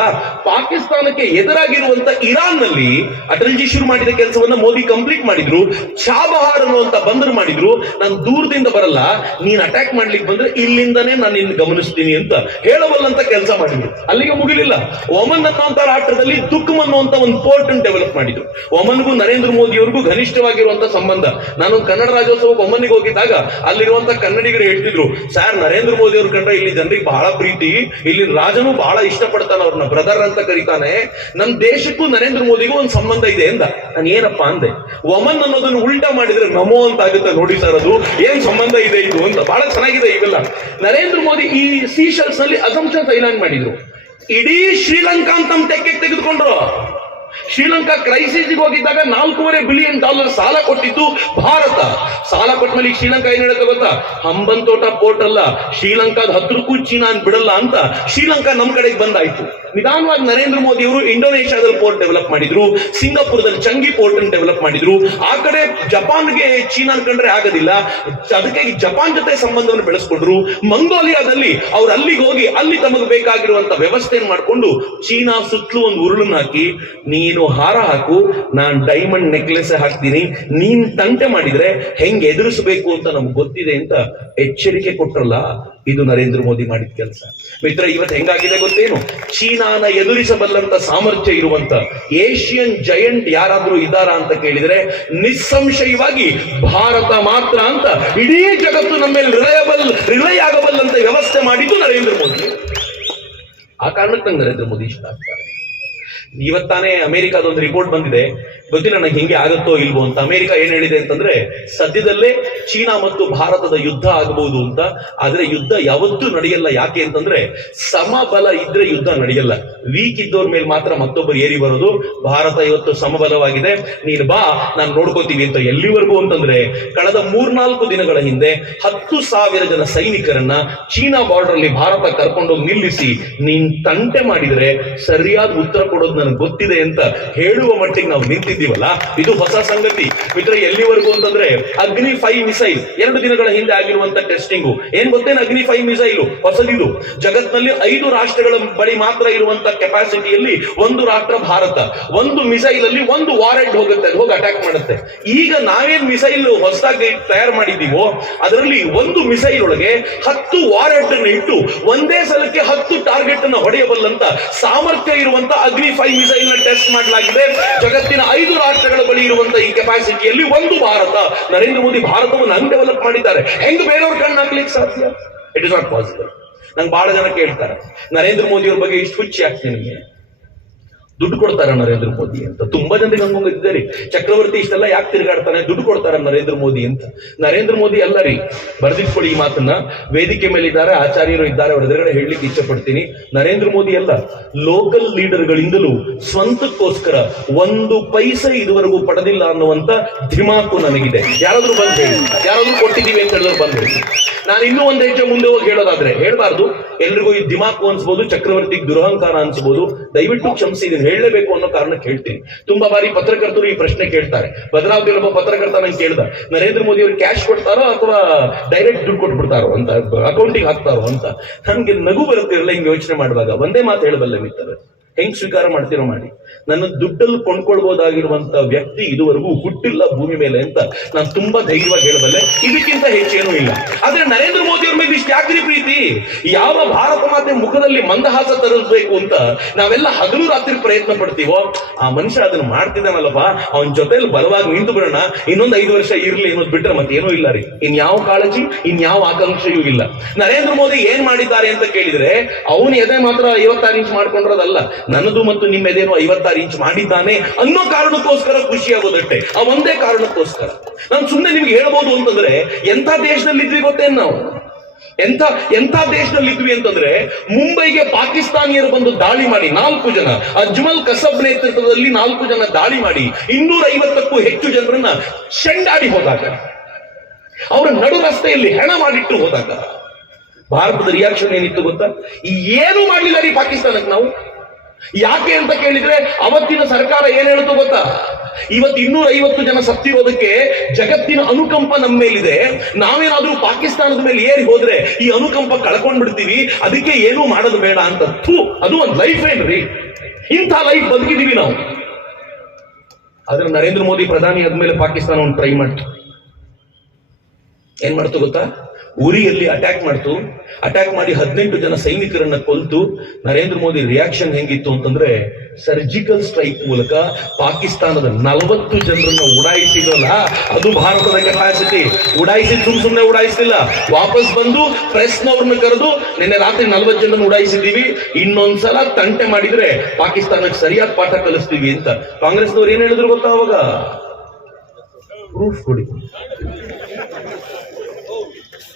ಪಾಕಿಸ್ತಾನಕ್ಕೆ ಎದುರಾಗಿರುವಂತ ಇರಾನ್ ನಲ್ಲಿ ಅಟಲ್ಜಿ ಶುರು ಮಾಡಿದ ಕೆಲಸವನ್ನ ಮೋದಿ ಕಂಪ್ಲೀಟ್ ಮಾಡಿದ್ರು. ಚಾಬಹಾರ್ ಅನ್ನುವಂತ ಬಂದರು ಮಾಡಿದ್ರು. ನಾನು ದೂರದಿಂದ ಬರಲ್ಲ, ನೀನ್ ಅಟ್ಯಾಕ್ ಮಾಡ್ಲಿಕ್ಕೆ ಬಂದ್ರೆ ಇಲ್ಲಿಂದನೇ ನಾನು ನಿನ್ನ ಗಮನಿಸ್ತೀನಿ ಅಂತ ಹೇಳಬಲ್ಲಂತ ಕೆಲಸ ಮಾಡಿದ್ರು. ಅಲ್ಲಿಗೆ ಮುಗಿಲಿಲ್ಲ. ಒಮನ್ ಅನ್ನುವಂತ ರಾಷ್ಟ್ರದಲ್ಲಿ ದುಕ್ಮ್ ಅನ್ನುವಂತ ಒಂದು ಪೋರ್ಟ್ ಅನ್ನು ಡೆವಲಪ್ ಮಾಡಿದ್ರು. ಒಮನ್ಗೂ ನರೇಂದ್ರ ಮೋದಿ ಅವ್ರಿಗೂ ಘನಿಷ್ಠವಾಗಿರುವಂತ ಸಂಬಂಧ. ನಾನು ಕನ್ನಡ ರಾಜ್ಯೋತ್ಸವಕ್ಕೆ ಒಮನ್ನಿಗೆ ಹೋಗಿದ್ದಾಗ ಅಲ್ಲಿರುವಂತ ಕನ್ನಡಿಗರು ಹೇಳ್ತಿದ್ರು, ಸರ್ ನರೇಂದ್ರ ಮೋದಿ ಅವ್ರ ಕಂಡ್ರೆ ಇಲ್ಲಿ ಜನರಿಗೆ ಬಹಳ ಪ್ರೀತಿ, ಇಲ್ಲಿ ರಾಜನು ಬಹಳ ಇಷ್ಟಪಡ್ತಾನೆ, ಅವ್ರನ್ನ ಬ್ರದರ್ ಅಂತ ಕರೀತಾನೆ, ನನ್ನ ದೇಶಕ್ಕೂ ನರೇಂದ್ರ ಮೋದಿಗೂ ಒಂದು ಸಂಬಂಧ ಇದೆ ಎಂದ. ನಾನು ಏನಪ್ಪಾ ಅಂದೆ, ಒಮನ್ ಅನ್ನೋದನ್ನು ಉಲ್ಟಾ ಮಾಡಿದ್ರೆ ನಮೋ ಅಂತ ಆಗುತ್ತೆ ನೋಡಿ ಸರ್, ಅದು ಏನ್ ಸಂಬಂಧ ಇದೆ ಇದು ಅಂತ. ಬಹಳ ಚೆನ್ನಾಗಿದೆ ಇವೆಲ್ಲ. ನರೇಂದ್ರ ಮೋದಿ ಈ ಸೀಶಲ್ಸ್ ನಲ್ಲಿ ಅಸಂಪ್ಷನ್ಸ್ ಐಲ್ಯಾಂಡ್ ಮಾಡಿದ್ರು. ಇಡೀ ಶ್ರೀಲಂಕಾ ಅಂತ ತೆಕ್ಕೆ ತೆಗೆದುಕೊಂಡ್ರು. ಶ್ರೀಲಂಕಾ ಕ್ರೈಸಿಸ್ಗೆ ಹೋಗಿದ್ದಾಗ $4.5 ಬಿಲಿಯನ್ ಸಾಲ ಕೊಟ್ಟಿದ್ದು ಭಾರತ. ಸಾಲ ಕೊಟ್ಟ ಮೇಲೆ ಶ್ರೀಲಂಕಾ ಏನ್ ಹೇಳುತ್ತೆ ಗೊತ್ತಾ, ಹಂಬನ್ ತೋಟ ಪೋರ್ಟ್ ಅಲ್ಲ, ಶ್ರೀಲಂಕಾದ ಹತ್ರಕ್ಕೂ ಚೀನಾ ಬಿಡಲ್ಲ ಅಂತ ಶ್ರೀಲಂಕಾ ನಮ್ ಕಡೆಗೆ ಬಂದಾಯ್ತು. ನಿಧಾನವಾಗಿ ನರೇಂದ್ರ ಮೋದಿ ಅವರು ಇಂಡೋನೇಷ್ಯಾದಲ್ಲಿ ಪೋರ್ಟ್ ಡೆವಲಪ್ ಮಾಡಿದ್ರು, ಸಿಂಗಾಪುರದಲ್ಲಿ ಚಂಗಿ ಪೋರ್ಟ್ ಅನ್ನು ಡೆವಲಪ್ ಮಾಡಿದ್ರು. ಆ ಕಡೆ ಜಪಾನ್ಗೆ ಚೀನಾ ಕಂಡ್ರೆ ಆಗೋದಿಲ್ಲ, ಅದಕ್ಕೆ ಜಪಾನ್ ಜೊತೆ ಸಂಬಂಧವನ್ನು ಬೆಳೆಸ್ಕೊಂಡ್ರು. ಮಂಗೋಲಿಯಾದಲ್ಲಿ ಅವ್ರು ಅಲ್ಲಿಗೆ ಹೋಗಿ ಅಲ್ಲಿ ತಮಗೆ ಬೇಕಾಗಿರುವಂತ ವ್ಯವಸ್ಥೆಯನ್ನು ಮಾಡಿಕೊಂಡು ಚೀನಾ ಸುತ್ತಲೂ ಒಂದು ಉರುಳನ್ನು ಹಾಕಿ, ನೀನು ಹಾರ ಹಾಕು, ನಾನ್ ಡೈಮಂಡ್ ನೆಕ್ಲೆಸ್ ಹಾಕ್ತೀನಿ, ನೀನ್ ತಂಟೆ ಮಾಡಿದ್ರೆ ಹೆಂಗ್ ಎದುರಿಸಬೇಕು ಅಂತ ನಮ್ಗೆ ಗೊತ್ತಿದೆ ಅಂತ ಎಚ್ಚರಿಕೆ ಕೊಟ್ರಲ್ಲ, ಇದು ನರೇಂದ್ರ ಮೋದಿ ಮಾಡಿದ ಕೆಲಸ. ಮಿತ್ರ, ಇವತ್ತು ಹೆಂಗಾಗಿದೆ ಗೊತ್ತೇನು? ಚೀನಾನ ಎದುರಿಸಬಲ್ಲಂತ ಸಾಮರ್ಥ್ಯ ಇರುವಂತ ಏಷ್ಯನ್ ಜಯಂಟ್ ಯಾರಾದ್ರೂ ಇದ್ದಾರಾ ಅಂತ ಕೇಳಿದ್ರೆ ನಿಸ್ಸಂಶಯವಾಗಿ ಭಾರತ ಮಾತ್ರ ಅಂತ. ಇಡೀ ಜಗತ್ತು ನಮ್ಮ ಮೇಲೆ ರಿಲೈ ಆಗಬಲ್ಲಂತ ವ್ಯವಸ್ಥೆ ಮಾಡಿದ್ದು ನರೇಂದ್ರ ಮೋದಿ. ಆ ಕಾರಣಕ್ಕೆ ನಂಗೆ ನರೇಂದ್ರ ಮೋದಿ ಇಷ್ಟ ಆಗ್ತಾರೆ. ಇವತ್ತಾನೇ ಅಮೆರಿಕಾದ ಒಂದು ರಿಪೋರ್ಟ್ ಬಂದಿದೆ, ಗೊತ್ತಿಲ್ಲ ನನಗೆ ಹಿಂಗೆ ಆಗುತ್ತೋ ಇಲ್ವೋ ಅಂತ. ಅಮೆರಿಕ ಏನ್ ಹೇಳಿದೆ ಅಂತಂದ್ರೆ, ಸದ್ಯದಲ್ಲೇ ಚೀನಾ ಮತ್ತು ಭಾರತದ ಯುದ್ಧ ಆಗಬಹುದು ಅಂತ. ಆದ್ರೆ ಯುದ್ಧ ಯಾವತ್ತೂ ನಡೆಯಲ್ಲ. ಯಾಕೆ ಅಂತಂದ್ರೆ ಸಮಬಲ ಇದ್ರೆ ಯುದ್ಧ ನಡೆಯಲ್ಲ. ವೀಕ್ ಇದ್ದವ್ರ ಮೇಲೆ ಮಾತ್ರ ಮತ್ತೊಬ್ಬರು ಏರಿ ಬರೋದು. ಭಾರತ ಇವತ್ತು ಸಮಬಲವಾಗಿದೆ, ನೀನು ಬಾ ನಾನು ನೋಡ್ಕೋತೀವಿ ಅಂತ. ಎಲ್ಲಿವರೆಗೂ ಅಂತಂದ್ರೆ, ಕಳೆದ 3-4 ದಿನಗಳ ಹಿಂದೆ 10,000 ಜನ ಸೈನಿಕರನ್ನ ಚೀನಾ ಬಾರ್ಡರ್ ಅಲ್ಲಿ ಭಾರತ ಕರ್ಕೊಂಡೋಗಿ ನಿಲ್ಲಿಸಿ, ನೀನ್ ತಂಟೆ ಮಾಡಿದ್ರೆ ಸರಿಯಾದ ಉತ್ತರ ಕೊಡೋದು ನನಗೆ ಗೊತ್ತಿದೆ ಅಂತ ಹೇಳುವ ಮಟ್ಟಿಗೆ ನಾವು ನಿಂತಿದ್ದೀವಲ್ಲ, ಇದು ಹೊಸ ಸಂಗತಿ ಮಿತ್ರ. ಎಲ್ಲಿವರೆಗೂ ಅಂತಂದ್ರೆ, ಅಗ್ನಿ 5 ಮಿಸೈಲ್ 2 ದಿನಗಳ ಹಿಂದೆ ಆಗಿರುವಂತ ಟೆಸ್ಟಿಂಗು ಏನ್ ಗೊತ್ತೇನು? ಅಗ್ನಿ 5 ಮಿಸೈಲು ಹೊಸದಿದು. ಜಗತ್ನಲ್ಲಿ 5 ರಾಷ್ಟ್ರಗಳ ಬಳಿ ಮಾತ್ರ ಇರುವಂತ ಕೆಪಾಸಿಟಿಯಲ್ಲಿ ಒಂದು ರಾಷ್ಟ್ರ ಭಾರತ. ಒಂದು ಮಿಸೈಲ್ ಅಲ್ಲಿ ಒಂದು ವಾರೆಂಟ್ ಹೋಗುತ್ತೆ, ಅದು ಹೋಗಿ ಅಟ್ಯಾಕ್ ಮಾಡುತ್ತೆ. ಈಗ ನಾವೇನ್ ಮಿಸೈಲ್ ಹೊಸದಾಗಿ ತಯಾರು ಮಾಡಿದ್ದೀವೋ ಅದರಲ್ಲಿ ಒಂದು ಮಿಸೈಲ್ ಒಳಗೆ 10 ವಾರೆಂಟ್ ಅನ್ನು ಇಟ್ಟು ಒಂದೇ ಸಲಕ್ಕೆ 10 ಟಾರ್ಗೆಟ್ ಅನ್ನು ಹೊಡೆಯಬಲ್ಲಂತ ಸಾಮರ್ಥ್ಯ ಇರುವಂತ ಅಗ್ನಿ 5 ಮಿಸೈಲ್ ನ ಟೆಸ್ಟ್ ಮಾಡಲಾಗಿದೆ. ಜಗತ್ತಿನ 5 ರಾಷ್ಟ್ರಗಳ ಬಳಿ ಇರುವಂತ ಈ ಕೆಪಾಸಿಟಿಯಲ್ಲಿ ಒಂದು ಭಾರತ. ನರೇಂದ್ರ ಮೋದಿ ಭಾರತವನ್ನು ಹಂಗೆ ಡೆವಲಪ್ ಮಾಡಿದ್ದಾರೆ. ಹೆಂಗ್ ಬೇರೆಯವ್ರ ಕಣ್ಣು ಹಾಕ್ಲಿಕ್ಕೆ ಸಾಧ್ಯ? It is not possible. ನಂಗೆ ಬಹಳ ಜನ ಕೇಳ್ತಾರೆ, ನರೇಂದ್ರ ಮೋದಿ ಅವ್ರ ಬಗ್ಗೆ ಇಷ್ಟು ಹುಚ್ಚಿ ಆಗ್ತೀನಿ, ನಿಮಗೆ ದುಡ್ಡು ಕೊಡ್ತಾರ ನರೇಂದ್ರ ಮೋದಿ ಅಂತ. ತುಂಬಾ ಜನರಿಗೆ ಹಂಗ ಇದ್ದಾರೆ, ಚಕ್ರವರ್ತಿ ಇಷ್ಟೆಲ್ಲ ಯಾಕೆ ತಿರುಗಾಡ್ತಾನೆ, ದುಡ್ಡು ಕೊಡ್ತಾರ ನರೇಂದ್ರ ಮೋದಿ ಅಂತ. ನರೇಂದ್ರ ಮೋದಿ ಅಲ್ಲ ರೀ, ಬರ್ದಿಟ್ಕೊಳ್ಳಿ ಈ ಮಾತನ್ನ. ವೇದಿಕೆ ಮೇಲೆ ಇದ್ದಾರೆ, ಆಚಾರ್ಯರು ಇದ್ದಾರೆ, ಅವ್ರ ಎದುರುಗಡೆ ಹೇಳಲಿಕ್ಕೆ ಇಚ್ಛೆ ಪಡ್ತೀನಿ. ನರೇಂದ್ರ ಮೋದಿ ಅಲ್ಲ, ಲೋಕಲ್ ಲೀಡರ್ಗಳಿಂದಲೂ ಸ್ವಂತಕ್ಕೋಸ್ಕರ 1 ಪೈಸೆ ಇದುವರೆಗೂ ಪಡೆದಿಲ್ಲ ಅನ್ನುವಂತ ಧಿಮಾಕು ನನಗಿದೆ. ಯಾರಾದ್ರೂ ಬಂದ್ ಹೇಳಿ, ಯಾರಾದ್ರೂ ಕೊಟ್ಟಿದ್ದೀವಿ ಅಂತ ಹೇಳಿದ್ರು ಬಂದ್ ಹೇಳಿ. ನಾನು ಇನ್ನೂ ಒಂದು ಹೆಜ್ಜೆ ಮುಂದೆ ಹೋಗಿ ಹೇಳೋದಾದ್ರೆ, ಹೇಳ್ಬಾರ್ದು, ಎಲ್ರಿಗೂ ಈ ದಿಮಾಕು ಅನ್ಸ್ಬೋದು, ಚಕ್ರವರ್ತಿಗೆ ದುರಹಂಕಾರ ಅನ್ಸ್ಬೋದು, ದಯವಿಟ್ಟು ಕ್ಷಮಿಸಿ, ಇದನ್ನು ಹೇಳಲೇಬೇಕು ಅನ್ನೋ ಕಾರಣಕ್ಕೆ ಹೇಳ್ತೀನಿ. ತುಂಬಾ ಬಾರಿ ಪತ್ರಕರ್ತರು ಈ ಪ್ರಶ್ನೆ ಕೇಳ್ತಾರೆ. ಭದ್ರಾವತಿಯಲ್ಲಿ ಒಬ್ಬ ಪತ್ರಕರ್ತ ನಂಗೆ ಕೇಳ್ದ, ನರೇಂದ್ರ ಮೋದಿ ಅವ್ರಿಗೆ ಕ್ಯಾಶ್ ಕೊಡ್ತಾರೋ ಅಥವಾ ಡೈರೆಕ್ಟ್ ದುಡ್ಡು ಕೊಟ್ಬಿಡ್ತಾರೋ ಅಂತ, ಅಕೌಂಟಿಗೆ ಹಾಕ್ತಾರೋ ಅಂತ. ನನ್ಗೆ ನಗು ಬರುತ್ತಿರಲ್ಲ ಹಿಂಗೆ ಯೋಚನೆ ಮಾಡುವಾಗ. ಒಂದೇ ಮಾತು ಹೇಳಬಲ್ಲೆ ಮಿತ್ರರೇ, ಹೆಂಗ್ ಸ್ವೀಕಾರ ಮಾಡ್ತಿರೋ ಮಾಡಿ. ನನ್ನ ದುಡ್ಡಲ್ಲಿ ಕೊಂಡ್ಕೊಳ್ಬಹುದಾಗಿರುವಂತ ವ್ಯಕ್ತಿ ಇದುವರೆಗೂ ಹುಟ್ಟಿಲ್ಲ ಭೂಮಿ ಮೇಲೆ ಅಂತ ನಾನು ತುಂಬಾ ಧೈರ್ಯವಾಗಿ ಹೇಳಬಲ್ಲೆ. ಇದಕ್ಕಿಂತ ಹೆಚ್ಚೇನೂ ಇಲ್ಲ. ಆದ್ರೆ ನರೇಂದ್ರ ಮೋದಿ ಅವ್ರ ಮೇಲೆ ಇಷ್ಟು ಯಾಕ್ರಿ ಪ್ರೀತಿ? ಯಾವ ಭಾರತ ಮಾತೆ ಮುಖದಲ್ಲಿ ಮಂದಹಾಸ ತರಿಸಬೇಕು ಅಂತ ನಾವೆಲ್ಲ ಹಗಲು ರಾತ್ರಿ ಪ್ರಯತ್ನ ಪಡ್ತೀವೋ, ಆ ಮನುಷ್ಯ ಅದನ್ನ ಮಾಡ್ತಿದ್ದಾನಲ್ಲಪ್ಪ, ಅವನ ಜೊತೆಲಿ ಬಲವಾಗಿ ನಿಂತು ಬಿಡೋಣ, ಇನ್ನೊಂದು 5 ವರ್ಷ ಇರ್ಲಿ ಅನ್ನೋದು ಬಿಟ್ರೆ ಮತ್ತೇನೂ ಇಲ್ಲ ರೀ. ಇನ್ಯಾವ ಕಾಳಜಿ, ಇನ್ಯಾವ ಆಕಾಂಕ್ಷೆಯೂ ಇಲ್ಲ. ನರೇಂದ್ರ ಮೋದಿ ಏನ್ ಮಾಡಿದ್ದಾರೆ ಅಂತ ಕೇಳಿದ್ರೆ, ಅವನು ಎದೆ ಮಾತ್ರ 56 ಇಂಚ್ ಮಾಡ್ಕೊಂಡಿರೋದಲ್ಲ, ನನ್ನದು ಮತ್ತು ನಿಮ್ಮ ಎದೆನೂ 56 ಇಂಚ್ ಮಾಡಿದ್ದಾನೆ ಅನ್ನೋ ಕಾರಣಕ್ಕೋಸ್ಕರ ಖುಷಿಯಾಗೋದಷ್ಟೇ. ಆ ಒಂದೇ ಕಾರಣಕ್ಕೋಸ್ಕರ ನಾನು ಸುಮ್ಮನೆ ನಿಮ್ಗೆ ಹೇಳ್ಬೋದು ಅಂತಂದ್ರೆ, ಎಂಥ ದೇಶದಲ್ಲಿದ್ವಿ ಗೊತ್ತೇನು ನಾವು? ಎಂಥ ದೇಶದಲ್ಲಿದ್ವಿ ಅಂತಂದ್ರೆ, ಮುಂಬೈಗೆ ಪಾಕಿಸ್ತಾನಿಯರು ಬಂದು ದಾಳಿ ಮಾಡಿ 4 ಜನ, ಅಜ್ಮಲ್ ಕಸಬ್ ನೇತೃತ್ವದಲ್ಲಿ 4 ಜನ ದಾಳಿ ಮಾಡಿ 250ಕ್ಕೂ ಹೆಚ್ಚು ಜನರನ್ನ ಶೆಂಡಾಡಿ ಹೋದಾಗ, ಅವರ ನಡು ರಸ್ತೆಯಲ್ಲಿ ಹೆಣ ಮಾಡಿಟ್ಟು ಹೋದಾಗ ಭಾರತದ ರಿಯಾಕ್ಷನ್ ಏನಿತ್ತು ಗೊತ್ತಾ? ಏನು ಮಾಡ್ಲಿಲ್ಲ ರೀ ಪಾಕಿಸ್ತಾನಕ್ಕೆ ನಾವು. ಯಾಕೆ ಅಂತ ಕೇಳಿದ್ರೆ, ಅವತ್ತಿನ ಸರ್ಕಾರ ಏನ್ ಹೇಳ್ತು ಗೊತ್ತಾ? ಇವತ್ತು 250 ಜನ ಸತ್ತಿರೋದಕ್ಕೆ ಜಗತ್ತಿನ ಅನುಕಂಪ ನಮ್ಮ ಮೇಲಿದೆ, ನಾವೇನಾದ್ರೂ ಪಾಕಿಸ್ತಾನದ ಮೇಲೆ ಏರಿ ಹೋದ್ರೆ ಈ ಅನುಕಂಪ ಕಳ್ಕೊಂಡ್ಬಿಡ್ತೀವಿ, ಅದಕ್ಕೆ ಏನೂ ಮಾಡೋದು ಬೇಡ ಅಂತ. ಅದು ಒಂದು ಲೈಫ್ ಏನ್ರಿ? ಇಂಥ ಲೈಫ್ ಬದುಕಿದೀವಿ ನಾವು. ಆದ್ರೆ ನರೇಂದ್ರ ಮೋದಿ ಪ್ರಧಾನಿ ಆದ್ಮೇಲೆ ಪಾಕಿಸ್ತಾನವನ್ನು ಟ್ರೈ ಮಾಡ್ತು. ಏನ್ ಮಾಡ್ತು ಗೊತ್ತಾ? ಉರಿಯಲ್ಲಿ ಅಟ್ಯಾಕ್ ಮಾಡ್ತು. ಅಟ್ಯಾಕ್ ಮಾಡಿ 18 ಜನ ಸೈನಿಕರನ್ನ ಕೊಲ್ತು. ನರೇಂದ್ರ ಮೋದಿ ರಿಯಾಕ್ಷನ್ ಹೆಂಗಿತ್ತು ಅಂತಂದ್ರೆ, ಸರ್ಜಿಕಲ್ ಸ್ಟ್ರೈಕ್ ಮೂಲಕ ಪಾಕಿಸ್ತಾನದ 40 ಜನರನ್ನ ಉಡಾಯಿಸಿದ್ರಲ್ಲ, ಅದು ಭಾರತದ ಕೆಪಾಸಿಟಿ. ಉಡಾಯಿಸಿದ್ ಸುಮ್ಮನೆ ಉಡಾಯಿಸಿಲ್ಲ, ವಾಪಸ್ ಬಂದು ಪ್ರೆಸ್ನವ್ರನ್ನ ಕರೆದು, ನಿನ್ನೆ ರಾತ್ರಿ 40 ಜನರನ್ನ ಉಡಾಯಿಸಿದ್ದೀವಿ, ಇನ್ನೊಂದ್ಸಲ ತಂಟೆ ಮಾಡಿದ್ರೆ ಪಾಕಿಸ್ತಾನಕ್ಕೆ ಸರಿಯಾದ ಪಾಠ ಕಲಿಸ್ತೀವಿ ಅಂತ. ಕಾಂಗ್ರೆಸ್ನವ್ರು ಏನ್ ಹೇಳಿದ್ರು ಗೊತ್ತಾ ಅವಾಗ? ಪ್ರೂಫ್ ಕೊಡಿ.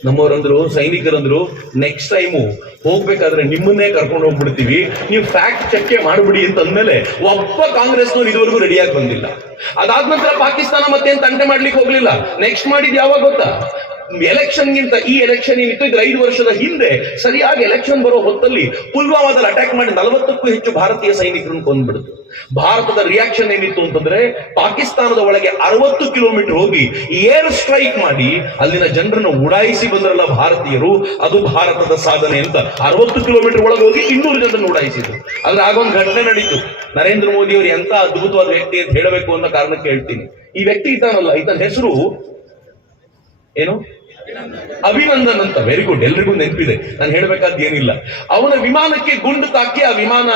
ನಮ್ಮವರಂದ್ರು, ಸೈನಿಕರಂದ್ರು, ನೆಕ್ಸ್ಟ್ ಟೈಮು ಹೋಗ್ಬೇಕಾದ್ರೆ ನಿಮ್ಮನ್ನೇ ಕರ್ಕೊಂಡು ಹೋಗ್ಬಿಡ್ತೀವಿ, ನೀವು ಫ್ಯಾಕ್ಟ್ ಚೆಕ್ ಮಾಡ್ಬಿಡಿ ಅಂತ ಅಂದ್ಮೇಲೆ ಒಬ್ಬ ಕಾಂಗ್ರೆಸ್ನವ್ರು ಇದುವರೆಗೂ ರೆಡಿಯಾಗಿ ಬಂದಿಲ್ಲ. ಅದಾದ ನಂತರ ಪಾಕಿಸ್ತಾನ ಮತ್ತೇನ್ ತಂಟೆ ಮಾಡ್ಲಿಕ್ಕೆ ಹೋಗ್ಲಿಲ್ಲ. ನೆಕ್ಸ್ಟ್ ಮಾಡಿದ್ ಯಾವಾಗ ಗೊತ್ತಾ? ಎಲೆಕ್ಷನ್ಗಿಂತ ಈ ಎಲೆಕ್ಷನ್ ಏನಿತ್ತು ಇದ್ರ 5 ವರ್ಷದ ಹಿಂದೆ ಸರಿಯಾಗಿ ಎಲೆಕ್ಷನ್ ಬರೋ ಹೊತ್ತಲ್ಲಿ ಪುಲ್ವಾಮಾದಲ್ಲಿ ಅಟ್ಯಾಕ್ ಮಾಡಿ 40ಕ್ಕೂ ಹೆಚ್ಚು ಭಾರತೀಯ ಸೈನಿಕರನ್ನು ಕೊಂದ್ಬಿಡ್ತು. ಭಾರತದ ರಿಯಾಕ್ಷನ್ ಏನಿತ್ತು ಅಂತಂದ್ರೆ, ಪಾಕಿಸ್ತಾನದ ಒಳಗೆ 60 ಕಿಲೋಮೀಟರ್ ಹೋಗಿ ಏರ್ ಸ್ಟ್ರೈಕ್ ಮಾಡಿ ಅಲ್ಲಿನ ಜನರನ್ನು ಉಡಾಯಿಸಿ ಬಂದ್ರಲ್ಲ ಭಾರತೀಯರು, ಅದು ಭಾರತದ ಸಾಧನೆ ಅಂತ. 60 ಕಿಲೋಮೀಟರ್ ಒಳಗೆ ಹೋಗಿ 200 ಜನರನ್ನು ಉಡಾಯಿಸಿದ್ರು. ಆದ್ರೆ ಆಗೊಂದು ಘಟನೆ ನಡೀತು. ನರೇಂದ್ರ ಮೋದಿ ಅವರು ಎಂತ ಅದ್ಭುತವಾದ ವ್ಯಕ್ತಿ ಅಂತ ಹೇಳಬೇಕು ಅನ್ನೋ ಕಾರಣಕ್ಕೆ ಹೇಳ್ತೀನಿ. ಈ ವ್ಯಕ್ತಿ ಇದ್ದಾನಲ್ಲ, ಈತನ ಹೆಸರು ಏನು? ಅಭಿನಂದನ್ ಅಂತ. ವೆರಿ ಗುಡ್, ಎಲ್ರಿಗೂ ನೆನಪಿದೆ, ನಾನು ಹೇಳ್ಬೇಕಾದ್ ಏನಿಲ್ಲ. ಅವನ ವಿಮಾನಕ್ಕೆ ಗುಂಡು ತಾಕಿ ಆ ವಿಮಾನ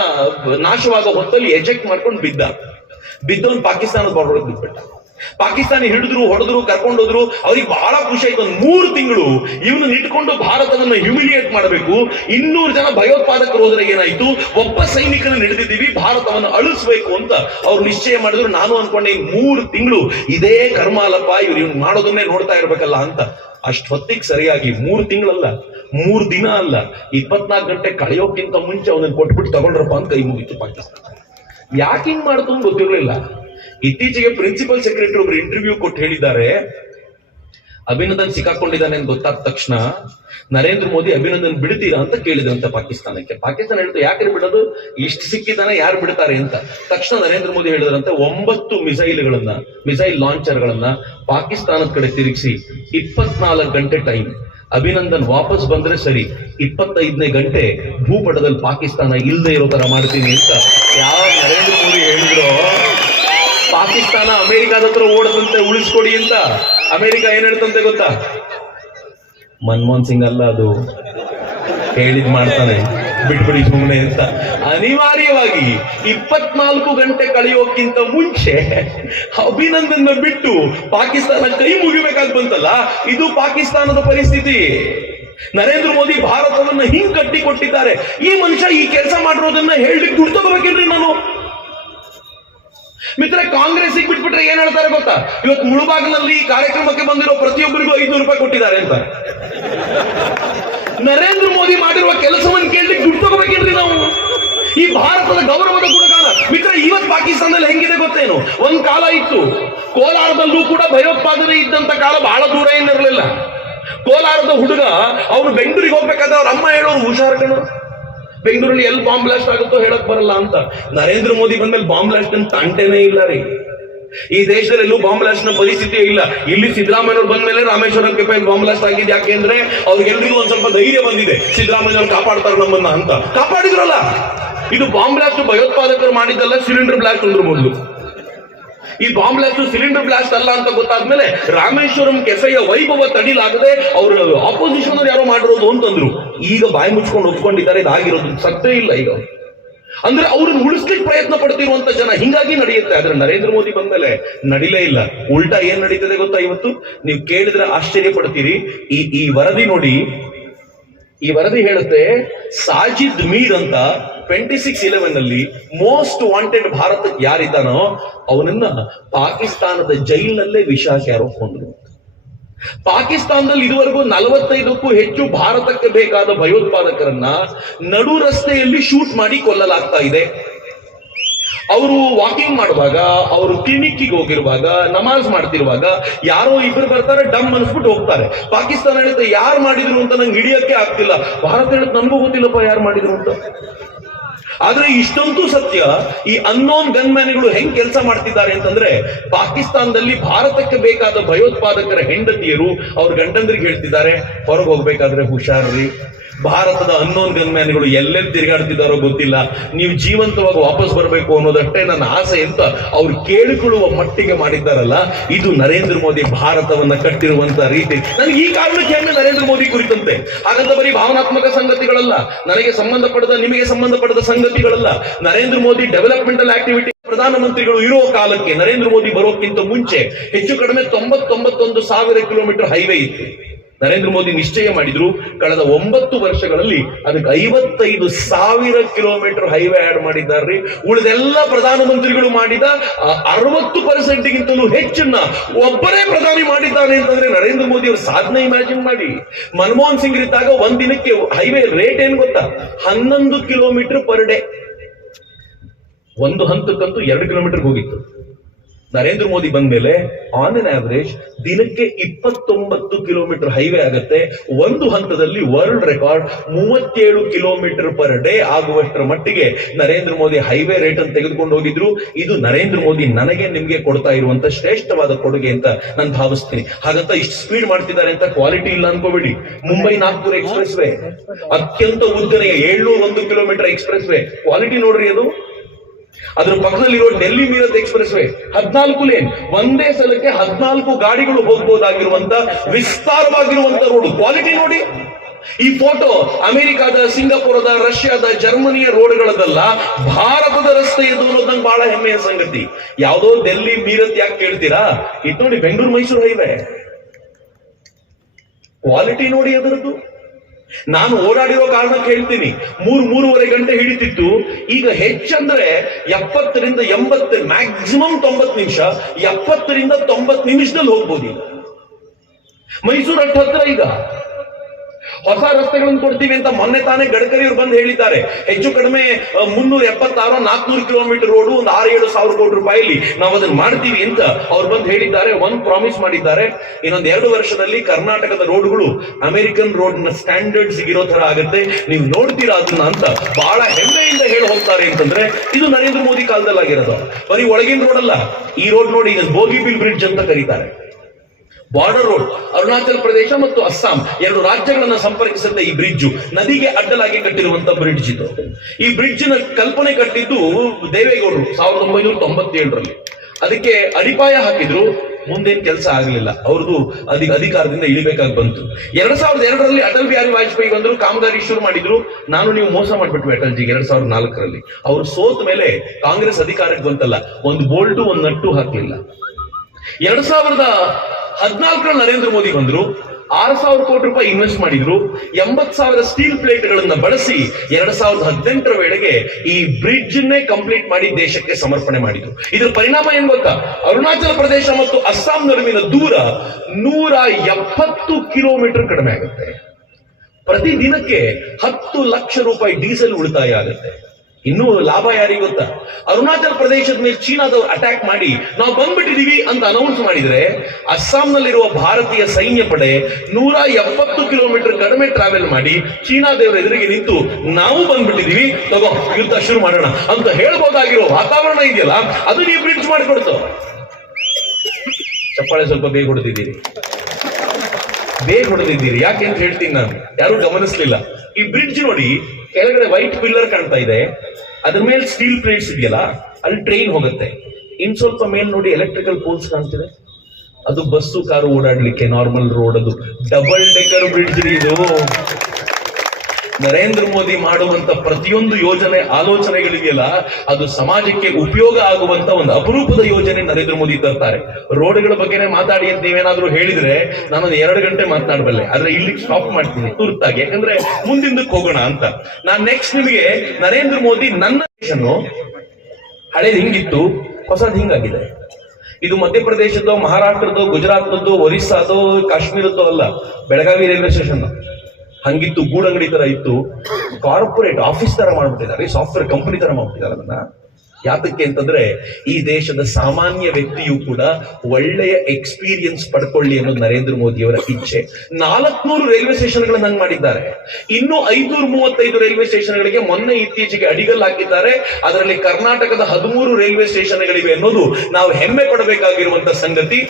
ನಾಶವಾದ ಹೊತ್ತಲ್ಲಿ ಎಜೆಕ್ಟ್ ಮಾಡ್ಕೊಂಡು ಬಿದ್ದವನು ಪಾಕಿಸ್ತಾನದ ಬಾರ್ಡರ್ ಬಿದ್ಬಿಟ್ಟ. ಪಾಕಿಸ್ತಾನಿ ಹಿಡಿದ್ರು, ಹೊಡೆದ್ರು, ಕರ್ಕೊಂಡೋದ್ರು. ಅವ್ರಿಗೆ ಬಹಳ ಖುಷಿ ಆಯ್ತು. ಒಂದು 3 ತಿಂಗಳು ಇವನು ಇಟ್ಕೊಂಡು ಭಾರತವನ್ನ ಹ್ಯೂಮಿಲಿಯೇಟ್ ಮಾಡಬೇಕು. 200 ಜನ ಭಯೋತ್ಪಾದಕರು ಹೋದ್ರೆ ಏನಾಯ್ತು, ಒಬ್ಬ ಸೈನಿಕನ ಹಿಡಿದಿದ್ದೀವಿ, ಭಾರತವನ್ನು ಅಳಿಸ್ಬೇಕು ಅಂತ ಅವ್ರು ನಿಶ್ಚಯ ಮಾಡಿದ್ರು. ನಾನು ಅನ್ಕೊಂಡೆ 3 ತಿಂಗಳು ಇದೇ ಕರ್ಮಾಲಪ್ಪ, ಇವ್ರು ಮಾಡೋದನ್ನೇ ನೋಡ್ತಾ ಇರ್ಬೇಕಲ್ಲ ಅಂತ. ಅಷ್ಟೊತ್ತಿಗೆ ಸರಿಯಾಗಿ 3 ತಿಂಗಳಲ್ಲ, 3 ದಿನ ಅಲ್ಲ, 24 ಗಂಟೆ ಕಳೆಯೋಕ್ಕಿಂತ ಮುಂಚೆ ಅವನನ್ನು ಕೊಟ್ಬಿಟ್ಟು ತಗೊಂಡ್ರಪ್ಪ ಅಂತ ಕೈ ಮುಗಿತು ಪಾಕಿಸ್ತಾನ. ಯಾಕೆ ಹಿಂಗ್ ಮಾಡ್ತು ಅಂತ ಗೊತ್ತಿರ್ಲಿಲ್ಲ. ಇತ್ತೀಚೆಗೆ ಪ್ರಿನ್ಸಿಪಲ್ ಸೆಕ್ರೆಟರಿ ಒಬ್ರು ಇಂಟರ್ವ್ಯೂ ಕೊಟ್ಟು ಹೇಳಿದ್ದಾರೆ, ಅಭಿನಂದನ್ ಸಿಕ್ಕಾಕೊಂಡಿದ್ದಾನೆ ಅಂತ ಗೊತ್ತಾದ ತಕ್ಷಣ ನರೇಂದ್ರ ಮೋದಿ ಅಭಿನಂದನ್ ಬಿಡ್ತೀರಾ ಅಂತ ಕೇಳಿದ್ರಂತೆ ಪಾಕಿಸ್ತಾನಕ್ಕೆ. ಪಾಕಿಸ್ತಾನ ಹೇಳ್ತು, ಯಾಕೆ ಬಿಡೋದು, ಇಷ್ಟು ಸಿಕ್ಕಿದ್ದಾನೆ, ಯಾರು ಬಿಡ್ತಾರೆ ಅಂತ. ತಕ್ಷಣ ನರೇಂದ್ರ ಮೋದಿ ಹೇಳಿದ್ರಂತೆ, 9 ಮಿಸೈಲ್ ಲಾಂಚರ್ಗಳನ್ನ ಪಾಕಿಸ್ತಾನದ ಕಡೆ ತಿರುಗಿಸಿ 24 ಗಂಟೆ ಟೈಮ್, ಅಭಿನಂದನ್ ವಾಪಸ್ ಬಂದ್ರೆ ಸರಿ, 25ನೇ ಗಂಟೆ ಭೂಪಟದಲ್ಲಿ ಪಾಕಿಸ್ತಾನ ಇಲ್ಲದೆ ಇರೋ ತರ ಮಾಡ್ತೀನಿ ಅಂತ ಯಾವ ನರೇಂದ್ರ ಮೋದಿ ಹೇಳಿದ್ರು, ಪಾಕಿಸ್ತಾನ ಅಮೆರಿಕಾದ ಹತ್ರ ಓಡದಂತೆ ಉಳಿಸ್ಕೊಡಿ ಅಂತ. ಅಮೆರಿಕ ಏನ್ ಹೇಳ್ತಂತೆ ಗೊತ್ತಾ, ಮನಮೋಹನ್ ಸಿಂಗ್ ಅಲ್ಲ ಅದು, ಹೇಳಿದ್ ಮಾಡ್ತಾನೆ, ಬಿಟ್ಬಿಡಿ ಸುಮ್ಮನೆ ಅಂತ. ಅನಿವಾರ್ಯವಾಗಿ 24 ಗಂಟೆ ಕಳೆಯೋಕ್ಕಿಂತ ಮುಂಚೆ ಅಭಿನಂದನ್ ಬಿಟ್ಟು ಪಾಕಿಸ್ತಾನ ಕೈ ಮುಗಿಬೇಕಾಗಿ ಬಂತಲ್ಲ, ಇದು ಪಾಕಿಸ್ತಾನದ ಪರಿಸ್ಥಿತಿ. ನರೇಂದ್ರ ಮೋದಿ ಭಾರತವನ್ನ ಹಿಂಗ್ ಕಟ್ಟಿ ಕೊಟ್ಟಿದ್ದಾರೆ. ಈ ಮನುಷ್ಯ ಈ ಕೆಲಸ ಮಾಡಿರೋದನ್ನ ಹೇಳಲಿಕ್ಕೆ ದುಡ್ಡು ತಗೋಬೇಕೇನ್ರಿ ನಾನು? ಮಿತ್ರ, ಕಾಂಗ್ರೆಸ್ ಬಿಟ್ಬಿಟ್ರೆ ಏನ್ ಹೇಳ್ತಾರೆ ಗೊತ್ತಾ, ಇವತ್ತು ಮುಳುಬಾಗಿನಲ್ಲಿ ಕಾರ್ಯಕ್ರಮಕ್ಕೆ ಬಂದಿರೋ ಪ್ರತಿಯೊಬ್ಬರಿಗೂ 500 ರೂಪಾಯಿ ಕೊಟ್ಟಿದ್ದಾರೆ ಅಂತ. ನರೇಂದ್ರ ಮೋದಿ ಮಾಡಿರುವ ಕೆಲಸವನ್ನು ಕೇಳಲಿಕ್ಕೆ ದುಡ್ಡು ತಗೋಬೇಕೇನ್ರಿ ನಾವು? ಈ ಭಾರತದ ಗೌರವದ ಗುಣಗಾನ. ಮಿತ್ರ, ಇವತ್ತು ಪಾಕಿಸ್ತಾನದಲ್ಲಿ ಹೆಂಗಿದೆ ಗೊತ್ತೇನು? ಒಂದ್ ಕಾಲ ಇತ್ತು, ಕೋಲಾರದಲ್ಲೂ ಕೂಡ ಭಯೋತ್ಪಾದನೆ ಇದ್ದಂತ ಕಾಲ ಬಹಳ ದೂರ ಏನಿರಲಿಲ್ಲ. ಕೋಲಾರದ ಹುಡುಗ ಅವನು ಬೆಂಗಳೂರಿಗೆ ಹೋಗ್ಬೇಕಾದ್ರೆ ಅವ್ರ ಅಮ್ಮ ಹೇಳೋರು, ಹುಷಾರ್ ಕಣ, ಬೆಂಗಳೂರಲ್ಲಿ ಎಲ್ಲಿ ಬಾಂಬ್ ಬ್ಲಾಸ್ಟ್ ಆಗುತ್ತೋ ಹೇಳಕ್ ಬರಲ್ಲ ಅಂತ. ನರೇಂದ್ರ ಮೋದಿ ಬಂದ್ಮೇಲೆ ಬಾಂಬ್ ಬ್ಲಾಸ್ಟ್ ಅಂತ ತಂಟೆನೇ ಇಲ್ಲ ರೀ. ಈ ದೇಶದಲ್ಲಿ ಎಲ್ಲೂ ಬಾಂಬ್ ಬ್ಲಾಸ್ಟ್ ನ ಪರಿಸ್ಥಿತಿಯೇ ಇಲ್ಲ. ಇಲ್ಲಿ ಸಿದ್ದರಾಮಯ್ಯವ್ರು ಬಂದ್ಮೇಲೆ ರಾಮೇಶ್ವರಕ್ಕೆ ಬಾಂಬ್ ಬ್ಲಾಸ್ಟ್ ಆಗಿದೆ. ಯಾಕೆಂದ್ರೆ ಅವ್ರಿಗೆಲ್ರಿಗೂ ಒಂದ್ ಸ್ವಲ್ಪ ಧೈರ್ಯ ಬಂದಿದೆ, ಸಿದ್ದರಾಮಯ್ಯವ್ರು ಕಾಪಾಡ್ತಾರೆ ನಮ್ಮನ್ನ ಅಂತ. ಕಾಪಾಡಿದ್ರಲ್ಲ. ಇದು ಬಾಂಬ್ ಬ್ಲಾಸ್ಟ್ ಭಯೋತ್ಪಾದಕರು ಮಾಡಿದ್ದಲ್ಲ, ಸಿಲಿಂಡರ್ ಬ್ಲಾಸ್ಟ್ ಅಂದ್ರು ಮೊದಲು. ಈ ಬಾಂಬ್ ಬ್ಲಾಸ್ಟ್ ಸಿಲಿಂಡರ್ ಬ್ಲಾಸ್ಟ್ ಅಲ್ಲ ಅಂತ ಗೊತ್ತಾದ್ಮೇಲೆ ರಾಮೇಶ್ವರಂ ಕೆಫೆಯ ವೈಭವ ತಡಿಲಾಗದೆ ಅವರು ಆಪೋಸಿಷನ್ ಯಾರೋ ಮಾಡಿರೋದು ಅಂತಂದ್ರು. ಈಗ ಬಾಯಿ ಮುಚ್ಕೊಂಡು ಒಪ್ಕೊಂಡಿದ್ದಾರೆ, ಇದಾಗಿರೋದು ಸತ್ಯ ಇಲ್ಲ ಈಗ. ಅಂದ್ರೆ ಅವ್ರನ್ನ ಉಳಿಸ್ಲಿಕ್ಕೆ ಪ್ರಯತ್ನ ಪಡ್ತಿರುವಂತ ಜನ, ಹಿಂಗಾಗಿ ನಡೆಯುತ್ತೆ. ಆದ್ರೆ ನರೇಂದ್ರ ಮೋದಿ ಬಂದ್ಮೇಲೆ ನಡಿಲೇ ಇಲ್ಲ. ಉಲ್ಟಾ ಏನ್ ನಡೀತದೆ ಗೊತ್ತಾ? ಇವತ್ತು ನೀವು ಕೇಳಿದ್ರೆ ಆಶ್ಚರ್ಯ ಪಡ್ತೀರಿ. ಈ ವರದಿ ನೋಡಿ, ಈ ವರದಿ ಹೇಳುತ್ತೆ, ಸಾಜಿದ್ ಮೀರ್ ಅಂತ 26/11 ನಲ್ಲಿ ಮೋಸ್ಟ್ ವಾಂಟೆಡ್ ಭಾರತಕ್ಕೆ ಯಾರಿದ್ದಾನೋ ಅವನನ್ನ ಪಾಕಿಸ್ತಾನದ ಜೈಲಿನಲ್ಲೇ ವಿಷ ಯಾರೋ ಕೊಂದ್ರು. ಪಾಕಿಸ್ತಾನದಲ್ಲಿ ಇದುವರೆಗೂ 45ಕ್ಕೂ ಹೆಚ್ಚು ಭಾರತಕ್ಕೆ ಬೇಕಾದ ಭಯೋತ್ಪಾದಕರನ್ನ ನಡು ರಸ್ತೆಯಲ್ಲಿ ಶೂಟ್ ಮಾಡಿ ಕೊಲ್ಲಲಾಗ್ತಾ ಇದೆ. ಅವರು ವಾಕಿಂಗ್ ಮಾಡುವಾಗ, ಅವರು ಕ್ಲಿನಿಕ್ಗೆ ಹೋಗಿರುವಾಗ, ನಮಾಜ್ ಮಾಡ್ತಿರುವಾಗ ಯಾರೋ ಇಬ್ರು ಬರ್ತಾರೆ, ಡಮ್ ಅನ್ಸ್ಬಿಟ್ಟು ಹೋಗ್ತಾರೆ. ಪಾಕಿಸ್ತಾನ ಹೇಳುತ್ತೆ ಯಾರು ಮಾಡಿದ್ರು ಅಂತ ನಂಗೆ ಹಿಡಿಯಕ್ಕೆ ಆಗ್ತಿಲ್ಲ. ಭಾರತ ಹೇಳುತ್ತೆ ನಮಗೂ ಗೊತ್ತಿಲ್ಲಪ್ಪ ಯಾರು ಮಾಡಿದ್ರು ಅಂತ. ಆದ್ರೆ ಇಷ್ಟಂತೂ ಸತ್ಯ, ಈ ಅನ್ನೋನ್ ಗನ್ಮ್ಯಾನ್ಗಳು ಹೆಂಗ್ ಕೆಲಸ ಮಾಡ್ತಿದ್ದಾರೆ ಅಂತಂದ್ರೆ, ಪಾಕಿಸ್ತಾನದಲ್ಲಿ ಭಾರತಕ್ಕೆ ಬೇಕಾದ ಭಯೋತ್ಪಾದಕರ ಹೆಂಡತಿಯರು ಅವ್ರ ಗಂಡಂದ್ರಿಗೆ ಹೇಳ್ತಿದ್ದಾರೆ, ಹೊರಗೆ ಹೋಗ್ಬೇಕಾದ್ರೆ ಹುಷಾರ್ರಿ, ಭಾರತದ ಅನ್ನೋನ್ ಗನ್ಮ್ಯಾನ್ಗಳು ಎಲ್ಲೆಲ್ಲಿ ತಿರುಗಾಡ್ತಿದ್ದಾರೋ ಗೊತ್ತಿಲ್ಲ, ನೀವು ಜೀವಂತವಾಗಿ ವಾಪಸ್ ಬರಬೇಕು ಅನ್ನೋದಷ್ಟೇ ನನ್ನ ಆಸೆ ಅಂತ ಅವ್ರು ಕೇಳಿಕೊಳ್ಳುವ ಮಟ್ಟಿಗೆ ಮಾಡಿದ್ದಾರಲ್ಲ. ಇದು ನರೇಂದ್ರ ಮೋದಿ ಭಾರತವನ್ನ ಕಟ್ಟಿರುವಂತ ರೀತಿ. ನನಗೆ ಈ ಕಾರಣಕ್ಕೆ ಹೆಮ್ಮೆ ನರೇಂದ್ರ ಮೋದಿ ಕುರಿತಂತೆ. ಹಾಗಂತ ಬರೀ ಭಾವನಾತ್ಮಕ ಸಂಗತಿಗಳಲ್ಲ, ನನಗೆ ಸಂಬಂಧಪಡದ, ನಿಮಗೆ ಸಂಬಂಧಪಡದ ಸಂಗತಿಗಳಲ್ಲ. ನರೇಂದ್ರ ಮೋದಿ ಡೆವಲಪ್ಮೆಂಟಲ್ ಆಕ್ಟಿವಿಟಿ ಪ್ರಧಾನಮಂತ್ರಿಗಳು ಇರೋ ಕಾಲಕ್ಕೆ, ನರೇಂದ್ರ ಮೋದಿ ಬರೋಕ್ಕಿಂತ ಮುಂಚೆ ಹೆಚ್ಚು ಕಡಿಮೆ 91,000 ಕಿಲೋಮೀಟರ್ ಹೈವೇ ಇತ್ತು. ನರೇಂದ್ರ ಮೋದಿ ನಿಶ್ಚಯ ಮಾಡಿದ್ರು, ಕಳೆದ 9 ವರ್ಷಗಳಲ್ಲಿ ಅದಕ್ಕೆ 55,000 ಕಿಲೋಮೀಟರ್ ಹೈವೇ ಆಡ್ ಮಾಡಿದ್ದಾರೆ. ಉಳಿದೆಲ್ಲ ಪ್ರಧಾನಮಂತ್ರಿಗಳು ಮಾಡಿದ 60%ಗಿಂತಲೂ ಹೆಚ್ಚನ್ನ ಒಬ್ಬರೇ ಪ್ರಧಾನಿ ಮಾಡಿದ್ದಾನೆ ಅಂತಂದ್ರೆ ನರೇಂದ್ರ ಮೋದಿ ಅವರ ಸಾಧನೆ ಇಮ್ಯಾಜಿನ್ ಮಾಡಿ. ಮನಮೋಹನ್ ಸಿಂಗ್ ಇದ್ದಾಗ ಒಂದಿನಕ್ಕೆ ಹೈವೇ ರೇಟ್ ಏನ್ ಗೊತ್ತಾ? 11 ಕಿಲೋಮೀಟರ್ ಪರ್ ಡೇ. ಒಂದು ಹಂತಕ್ಕಂತೂ 2 ಕಿಲೋಮೀಟರ್ ಹೋಗಿತ್ತು. ನರೇಂದ್ರ ಮೋದಿ ಬಂದ ಮೇಲೆ ಆನ್ ಅನ್ ಆವರೇಜ್ ದಿನಕ್ಕೆ 29 ಕಿಲೋಮೀಟರ್ ಹೈವೇ ಆಗುತ್ತೆ. ಒಂದು ಹಂತದಲ್ಲಿ world record 37 kilometre per day ಆಗುವಷ್ಟರ ಮಟ್ಟಿಗೆ ನರೇಂದ್ರ ಮೋದಿ ಹೈವೇ ರೇಟ್ ಅನ್ನು ತೆಗೆದುಕೊಂಡು ಹೋಗಿದ್ರು. ಇದು ನರೇಂದ್ರ ಮೋದಿ ನನಗೆ ನಿಮ್ಗೆ ಕೊಡ್ತಾ ಇರುವಂತ ಶ್ರೇಷ್ಠವಾದ ಕೊಡುಗೆ ಅಂತ ನಾನು ಭಾವಿಸ್ತೀನಿ. ಹಾಗಂತ ಇಷ್ಟು ಸ್ಪೀಡ್ ಮಾಡ್ತಿದ್ದಾರೆ ಅಂತ ಕ್ವಾಲಿಟಿ ಇಲ್ಲ ಅನ್ಕೋಬೇಡಿ. ಮುಂಬೈ ನಾಗ್ಪುರ ಎಕ್ಸ್ಪ್ರೆಸ್ ವೇ ಅತ್ಯಂತ ಉದ್ದನೆಯ 701 ಕಿಲೋಮೀಟರ್ ಎಕ್ಸ್ಪ್ರೆಸ್ ವೇ, ಕ್ವಾಲಿಟಿ ನೋಡ್ರಿ ಅದು. ಅದರ ಪಕ್ಕದಲ್ಲಿರೋ Delhi Meerut express way 14 lane, ಒಂದೇ ಸಲಕ್ಕೆ 14 ಗಾಡಿಗಳು ಹೋಗಬಹುದಾಗಿರುವಂತ ವಿಸ್ತಾರವಾಗಿರುವಂತ ರೋಡ್, ಕ್ವಾಲಿಟಿ ನೋಡಿ. ಈ ಫೋಟೋ ಅಮೆರಿಕಾದ, ಸಿಂಗಾಪುರದ, ರಷ್ಯಾದ, ಜರ್ಮನಿಯ ರೋಡ್ಗಳದಲ್ಲ, ಭಾರತದ ರಸ್ತೆ ಇದು ಅನ್ನೋದು ನಂಗೆ ಬಹಳ ಹೆಮ್ಮೆಯ ಸಂಗತಿ. ಯಾವುದೋ ಡೆಲ್ಲಿ ಮೀರತ್ ಯಾಕೆ ಕೇಳ್ತೀರಾ? ಇದು ನೋಡಿ ಬೆಂಗಳೂರು ಮೈಸೂರು ಹೈವೇ, ಕ್ವಾಲಿಟಿ ನೋಡಿ ಅದರದ್ದು. ನಾನು ಓಡಾಡಿರೋ ಕಾರಣಕ್ಕೆ ಹೇಳ್ತೀನಿ, 3-3.5 ಗಂಟೆ ಹಿಡಿತಿತ್ತು. ಈಗ ಹೆಚ್ಚಂದ್ರೆ 70ರಿಂದ 80, ಮ್ಯಾಕ್ಸಿಮಮ್ 90 ನಿಮಿಷ, 70ರಿಂದ 90 ನಿಮಿಷದಲ್ಲಿ ಹೋಗ್ಬೋದು. ಈಗ ಮೈಸೂರು ಅಷ್ಟು ಹತ್ರ. ಈಗ ಹೊಸ ರಸ್ತೆಗಳನ್ನು ಕೊಡ್ತೀವಿ ಅಂತ ಮೊನ್ನೆ ತಾನೇ ಗಡ್ಕರಿ ಅವರು ಬಂದು ಹೇಳಿದ್ದಾರೆ. ಹೆಚ್ಚು ಕಡಿಮೆ 376-400 ಕಿಲೋಮೀಟರ್ ರೋಡು ಒಂದು 6-7 ಸಾವಿರ ಕೋಟಿ ರೂಪಾಯಿಲಿ ನಾವು ಅದನ್ನ ಮಾಡ್ತೀವಿ ಅಂತ ಅವ್ರು ಬಂದು ಹೇಳಿದ್ದಾರೆ. ಒಂದು ಪ್ರಾಮಿಸ್ ಮಾಡಿದ್ದಾರೆ, ಇನ್ನೊಂದು 2 ವರ್ಷದಲ್ಲಿ ಕರ್ನಾಟಕದ ರೋಡ್ಗಳು ಅಮೆರಿಕನ್ ರೋಡ್ ನ ಸ್ಟ್ಯಾಂಡರ್ಡ್ಸ್ ಇರೋ ತರ ಆಗುತ್ತೆ, ನೀವು ನೋಡ್ತೀರಾ ಅದನ್ನ ಅಂತ ಬಹಳ ಹೆಮ್ಮೆಯಿಂದ ಹೇಳಿ ಹೋಗ್ತಾರೆ. ಅಂತಂದ್ರೆ ಇದು ನರೇಂದ್ರ ಮೋದಿ ಕಾಲದಲ್ಲಿ ಆಗಿರೋದು. ಬರೀ ಒಳಗಿನ ರೋಡ್ ಅಲ್ಲ, ಈ ರೋಡ್ ನೋಡಿ ಈಗ ಬೋಗಿಬಿಲ್ ಬ್ರಿಡ್ಜ್ ಅಂತ ಕರೀತಾರೆ. ಬಾರ್ಡರ್ ರೋಡ್, ಅರುಣಾಚಲ ಪ್ರದೇಶ ಮತ್ತು ಅಸ್ಸಾಂ 2 ರಾಜ್ಯಗಳನ್ನ ಸಂಪರ್ಕಿಸುತ್ತೆ ಈ ಬ್ರಿಡ್ಜ್. ನದಿಗೆ ಅಡ್ಡಲಾಗಿ ಕಟ್ಟಿರುವಂತ ಬ್ರಿಡ್ಜ್ ಇದು. ಈ ಬ್ರಿಡ್ಜ್ ನ ಕಲ್ಪನೆ ಕಟ್ಟಿದ್ದು ದೇವೇಗೌಡರು 1997ರಲ್ಲಿ. ಅದಕ್ಕೆ ಅಡಿಪಾಯ ಹಾಕಿದ್ರು, ಮುಂದೇನ್ ಕೆಲಸ ಆಗಲಿಲ್ಲ. ಅವ್ರದ್ದು ಅಧಿಕಾರದಿಂದ ಇಳಿಬೇಕಾಗಿ ಬಂತು. 2002ರಲ್ಲಿ ಅಟಲ್ ಬಿಹಾರಿ ವಾಜಪೇಯಿ ಬಂದ್ರು, ಕಾಮಗಾರಿ ಶುರು ಮಾಡಿದ್ರು. ನೀವು ಮೋಸ ಮಾಡ್ಬಿಟ್ವಿ ಅಟಲ್ಜಿಗೆ 2004ರಲ್ಲಿ. ಅವ್ರು ಸೋತ ಮೇಲೆ ಕಾಂಗ್ರೆಸ್ ಅಧಿಕಾರಕ್ಕೆ ಬಂತಲ್ಲ, ಒಂದು ಬೋಲ್ಟು ಒಂದು ನಟ್ಟು ಹಾಕ್ಲಿಲ್ಲ. 2014ರಲ್ಲಿ ನರೇಂದ್ರ ಮೋದಿ ಬಂದ್ರು, 6,000 ಕೋಟಿ ರೂಪಾಯಿ ಇನ್ವೆಸ್ಟ್ ಮಾಡಿದ್ರು. 80,000 ಸ್ಟೀಲ್ ಪ್ಲೇಟ್ ಗಳನ್ನ ಬಳಸಿ 2018ರ ವೇಳೆಗೆ ಈ ಬ್ರಿಡ್ಜ್ ನೇ ಕಂಪ್ಲೀಟ್ ಮಾಡಿ ದೇಶಕ್ಕೆ ಸಮರ್ಪಣೆ ಮಾಡಿದ್ರು. ಇದರ ಪರಿಣಾಮ ಏನ್ ಗೊತ್ತಾ? ಅರುಣಾಚಲ ಪ್ರದೇಶ ಮತ್ತು ಅಸ್ಸಾಂ ನಡುವಿನ ದೂರ 170 ಕಿಲೋಮೀಟರ್ ಕಡಿಮೆ ಆಗುತ್ತೆ. ಪ್ರತಿದಿನಕ್ಕೆ 10 ಲಕ್ಷ ರೂಪಾಯಿ ಡೀಸೆಲ್ ಉಳಿತಾಯ ಆಗುತ್ತೆ. ಇನ್ನೂ ಲಾಭ ಯಾರಿಗೆ ಗೊತ್ತಾ? ಅರುಣಾಚಲ ಪ್ರದೇಶದ ಮೇಲೆ ಚೀನಾದವರು ಅಟ್ಯಾಕ್ ಮಾಡಿ ನಾವು ಬಂದ್ಬಿಟ್ಟಿದೀವಿ ಅಂತ ಅನೌನ್ಸ್ ಮಾಡಿದ್ರೆ, ಅಸ್ಸಾಂನಲ್ಲಿರುವ ಭಾರತೀಯ ಸೈನ್ಯ ಪಡೆ 170 ಕಿಲೋಮೀಟರ್ ಕಡಿಮೆ ಟ್ರಾವೆಲ್ ಮಾಡಿ ಚೀನಾದವರ ಎದುರಿಗೆ ನಿಂತು ನಾವು ಬಂದ್ಬಿಟ್ಟಿದೀವಿ, ತಗೋ ಯುದ್ಧ ಶುರು ಮಾಡೋಣ ಅಂತ ಹೇಳ್ಬೋದಾಗಿರೋ ವಾತಾವರಣ ಇದೆಯಲ್ಲ, ಅದು ನೀವು ಬ್ರಿಡ್ಜ್ ಮಾಡಿಕೊಡ್ತು. ಚಪ್ಪಾಳೆ ಸ್ವಲ್ಪ ಬೇಗ ಹೊಡೆದಿದ್ದೀರಿ. ಯಾಕೆ ಅಂತ ಹೇಳ್ತೀನಿ ನಾನು, ಯಾರು ಗಮನಿಸ್ಲಿಲ್ಲ. ಈ ಬ್ರಿಡ್ಜ್ ನೋಡಿ, ಕೆಳಗಡೆ ವೈಟ್ ಪಿಲ್ಲರ್ ಕಾಣ್ತಾ ಇದೆ, ಅದ್ರ ಮೇಲೆ ಸ್ಟೀಲ್ ಪ್ಲೇಟ್ಸ್ ಇದೆಯಲ್ಲ, ಅಲ್ಲಿ ಟ್ರೈನ್ ಹೋಗುತ್ತೆ. ಇನ್ ಸ್ವಲ್ಪ ಮೇಲ್ ನೋಡಿ ಎಲೆಕ್ಟ್ರಿಕಲ್ ಪೋಲ್ಸ್ ಕಾಣ್ತಿದೆ, ಅದು ಬಸ್ಸು ಕಾರು ಓಡಾಡ್ಲಿಕ್ಕೆ ನಾರ್ಮಲ್ ರೋಡ್. ಅದು ಡಬಲ್ ಡೆಕರ್ ಬ್ರಿಡ್ಜ್ ಇದು. ನರೇಂದ್ರ ಮೋದಿ ಮಾಡುವಂತ ಪ್ರತಿಯೊಂದು ಯೋಜನೆ ಆಲೋಚನೆಗಳಿದೆಯಲ್ಲ, ಅದು ಸಮಾಜಕ್ಕೆ ಉಪಯೋಗ ಆಗುವಂತ ಒಂದು ಅಪರೂಪದ ಯೋಜನೆ ನರೇಂದ್ರ ಮೋದಿ ತರ್ತಾರೆ. ರೋಡ್ಗಳ ಬಗ್ಗೆನೇ ಮಾತಾಡಿ ಅಂತ ನೀವೇನಾದ್ರೂ ಹೇಳಿದ್ರೆ ನಾನೊಂದು 2 ಗಂಟೆ ಮಾತನಾಡಬಲ್ಲೆ, ಆದ್ರೆ ಇಲ್ಲಿ ಸ್ಟಾಪ್ ಮಾಡ್ತೀನಿ ತುರ್ತಾಗಿ, ಯಾಕಂದ್ರೆ ಮುಂದಿಂದಕ್ಕೆ ಹೋಗೋಣ ಅಂತ. ನಾನ್ ನೆಕ್ಸ್ಟ್ ನಿಮಗೆ ನರೇಂದ್ರ ಮೋದಿ ನನ್ನ ದೇಶನು ಹಳೇದು ಹಿಂಗಿತ್ತು, ಹೊಸದು ಹಿಂಗಾಗಿದೆ. ಇದು ಮಧ್ಯಪ್ರದೇಶದ್ದು, ಮಹಾರಾಷ್ಟ್ರದ್ದು, ಗುಜರಾತ್ನದ್ದು, ಒರಿಸ್ಸಾದು, ಕಾಶ್ಮೀರದ್ದು ಅಲ್ಲ, ಬೆಳಗಾವಿ ರೈಲ್ವೆ ಸ್ಟೇಷನ್ ಹಂಗಿತ್ತು. ಗೂಡಂಗಡಿ ತರ ಇತ್ತು, ಕಾರ್ಪೊರೇಟ್ ಆಫೀಸ್ ತರ ಮಾಡ್ಬಿಟ್ಟಿದ್ದಾರೆ, ಸಾಫ್ಟ್ವೇರ್ ಕಂಪನಿ ತರ ಮಾಡ್ಬಿಟ್ಟಿದ್ದಾರೆ ಅದನ್ನ. ಯಾತಕ್ಕೆ ಅಂತಂದ್ರೆ ಈ ದೇಶದ ಸಾಮಾನ್ಯ ವ್ಯಕ್ತಿಯು ಕೂಡ ಒಳ್ಳೆಯ ಎಕ್ಸ್ಪೀರಿಯನ್ಸ್ ಪಡ್ಕೊಳ್ಳಿ ಅನ್ನೋದು ನರೇಂದ್ರ ಮೋದಿ ಅವರ ಇಚ್ಛೆ. 400 ರೈಲ್ವೆ ಸ್ಟೇಷನ್ಗಳನ್ನ ಹಂಗ್ ಮಾಡಿದ್ದಾರೆ. ಇನ್ನು 535 ರೈಲ್ವೆ ಸ್ಟೇಷನ್ಗಳಿಗೆ ಮೊನ್ನೆ ಇತ್ತೀಚೆಗೆ ಅಡಿಗಲ್ ಹಾಕಿದ್ದಾರೆ. ಅದರಲ್ಲಿ ಕರ್ನಾಟಕದ 13 ರೈಲ್ವೆ ಸ್ಟೇಷನ್ಗಳಿವೆ ಅನ್ನೋದು ನಾವು ಹೆಮ್ಮೆ ಪಡಬೇಕಾಗಿರುವಂತ ಸಂಗತಿ.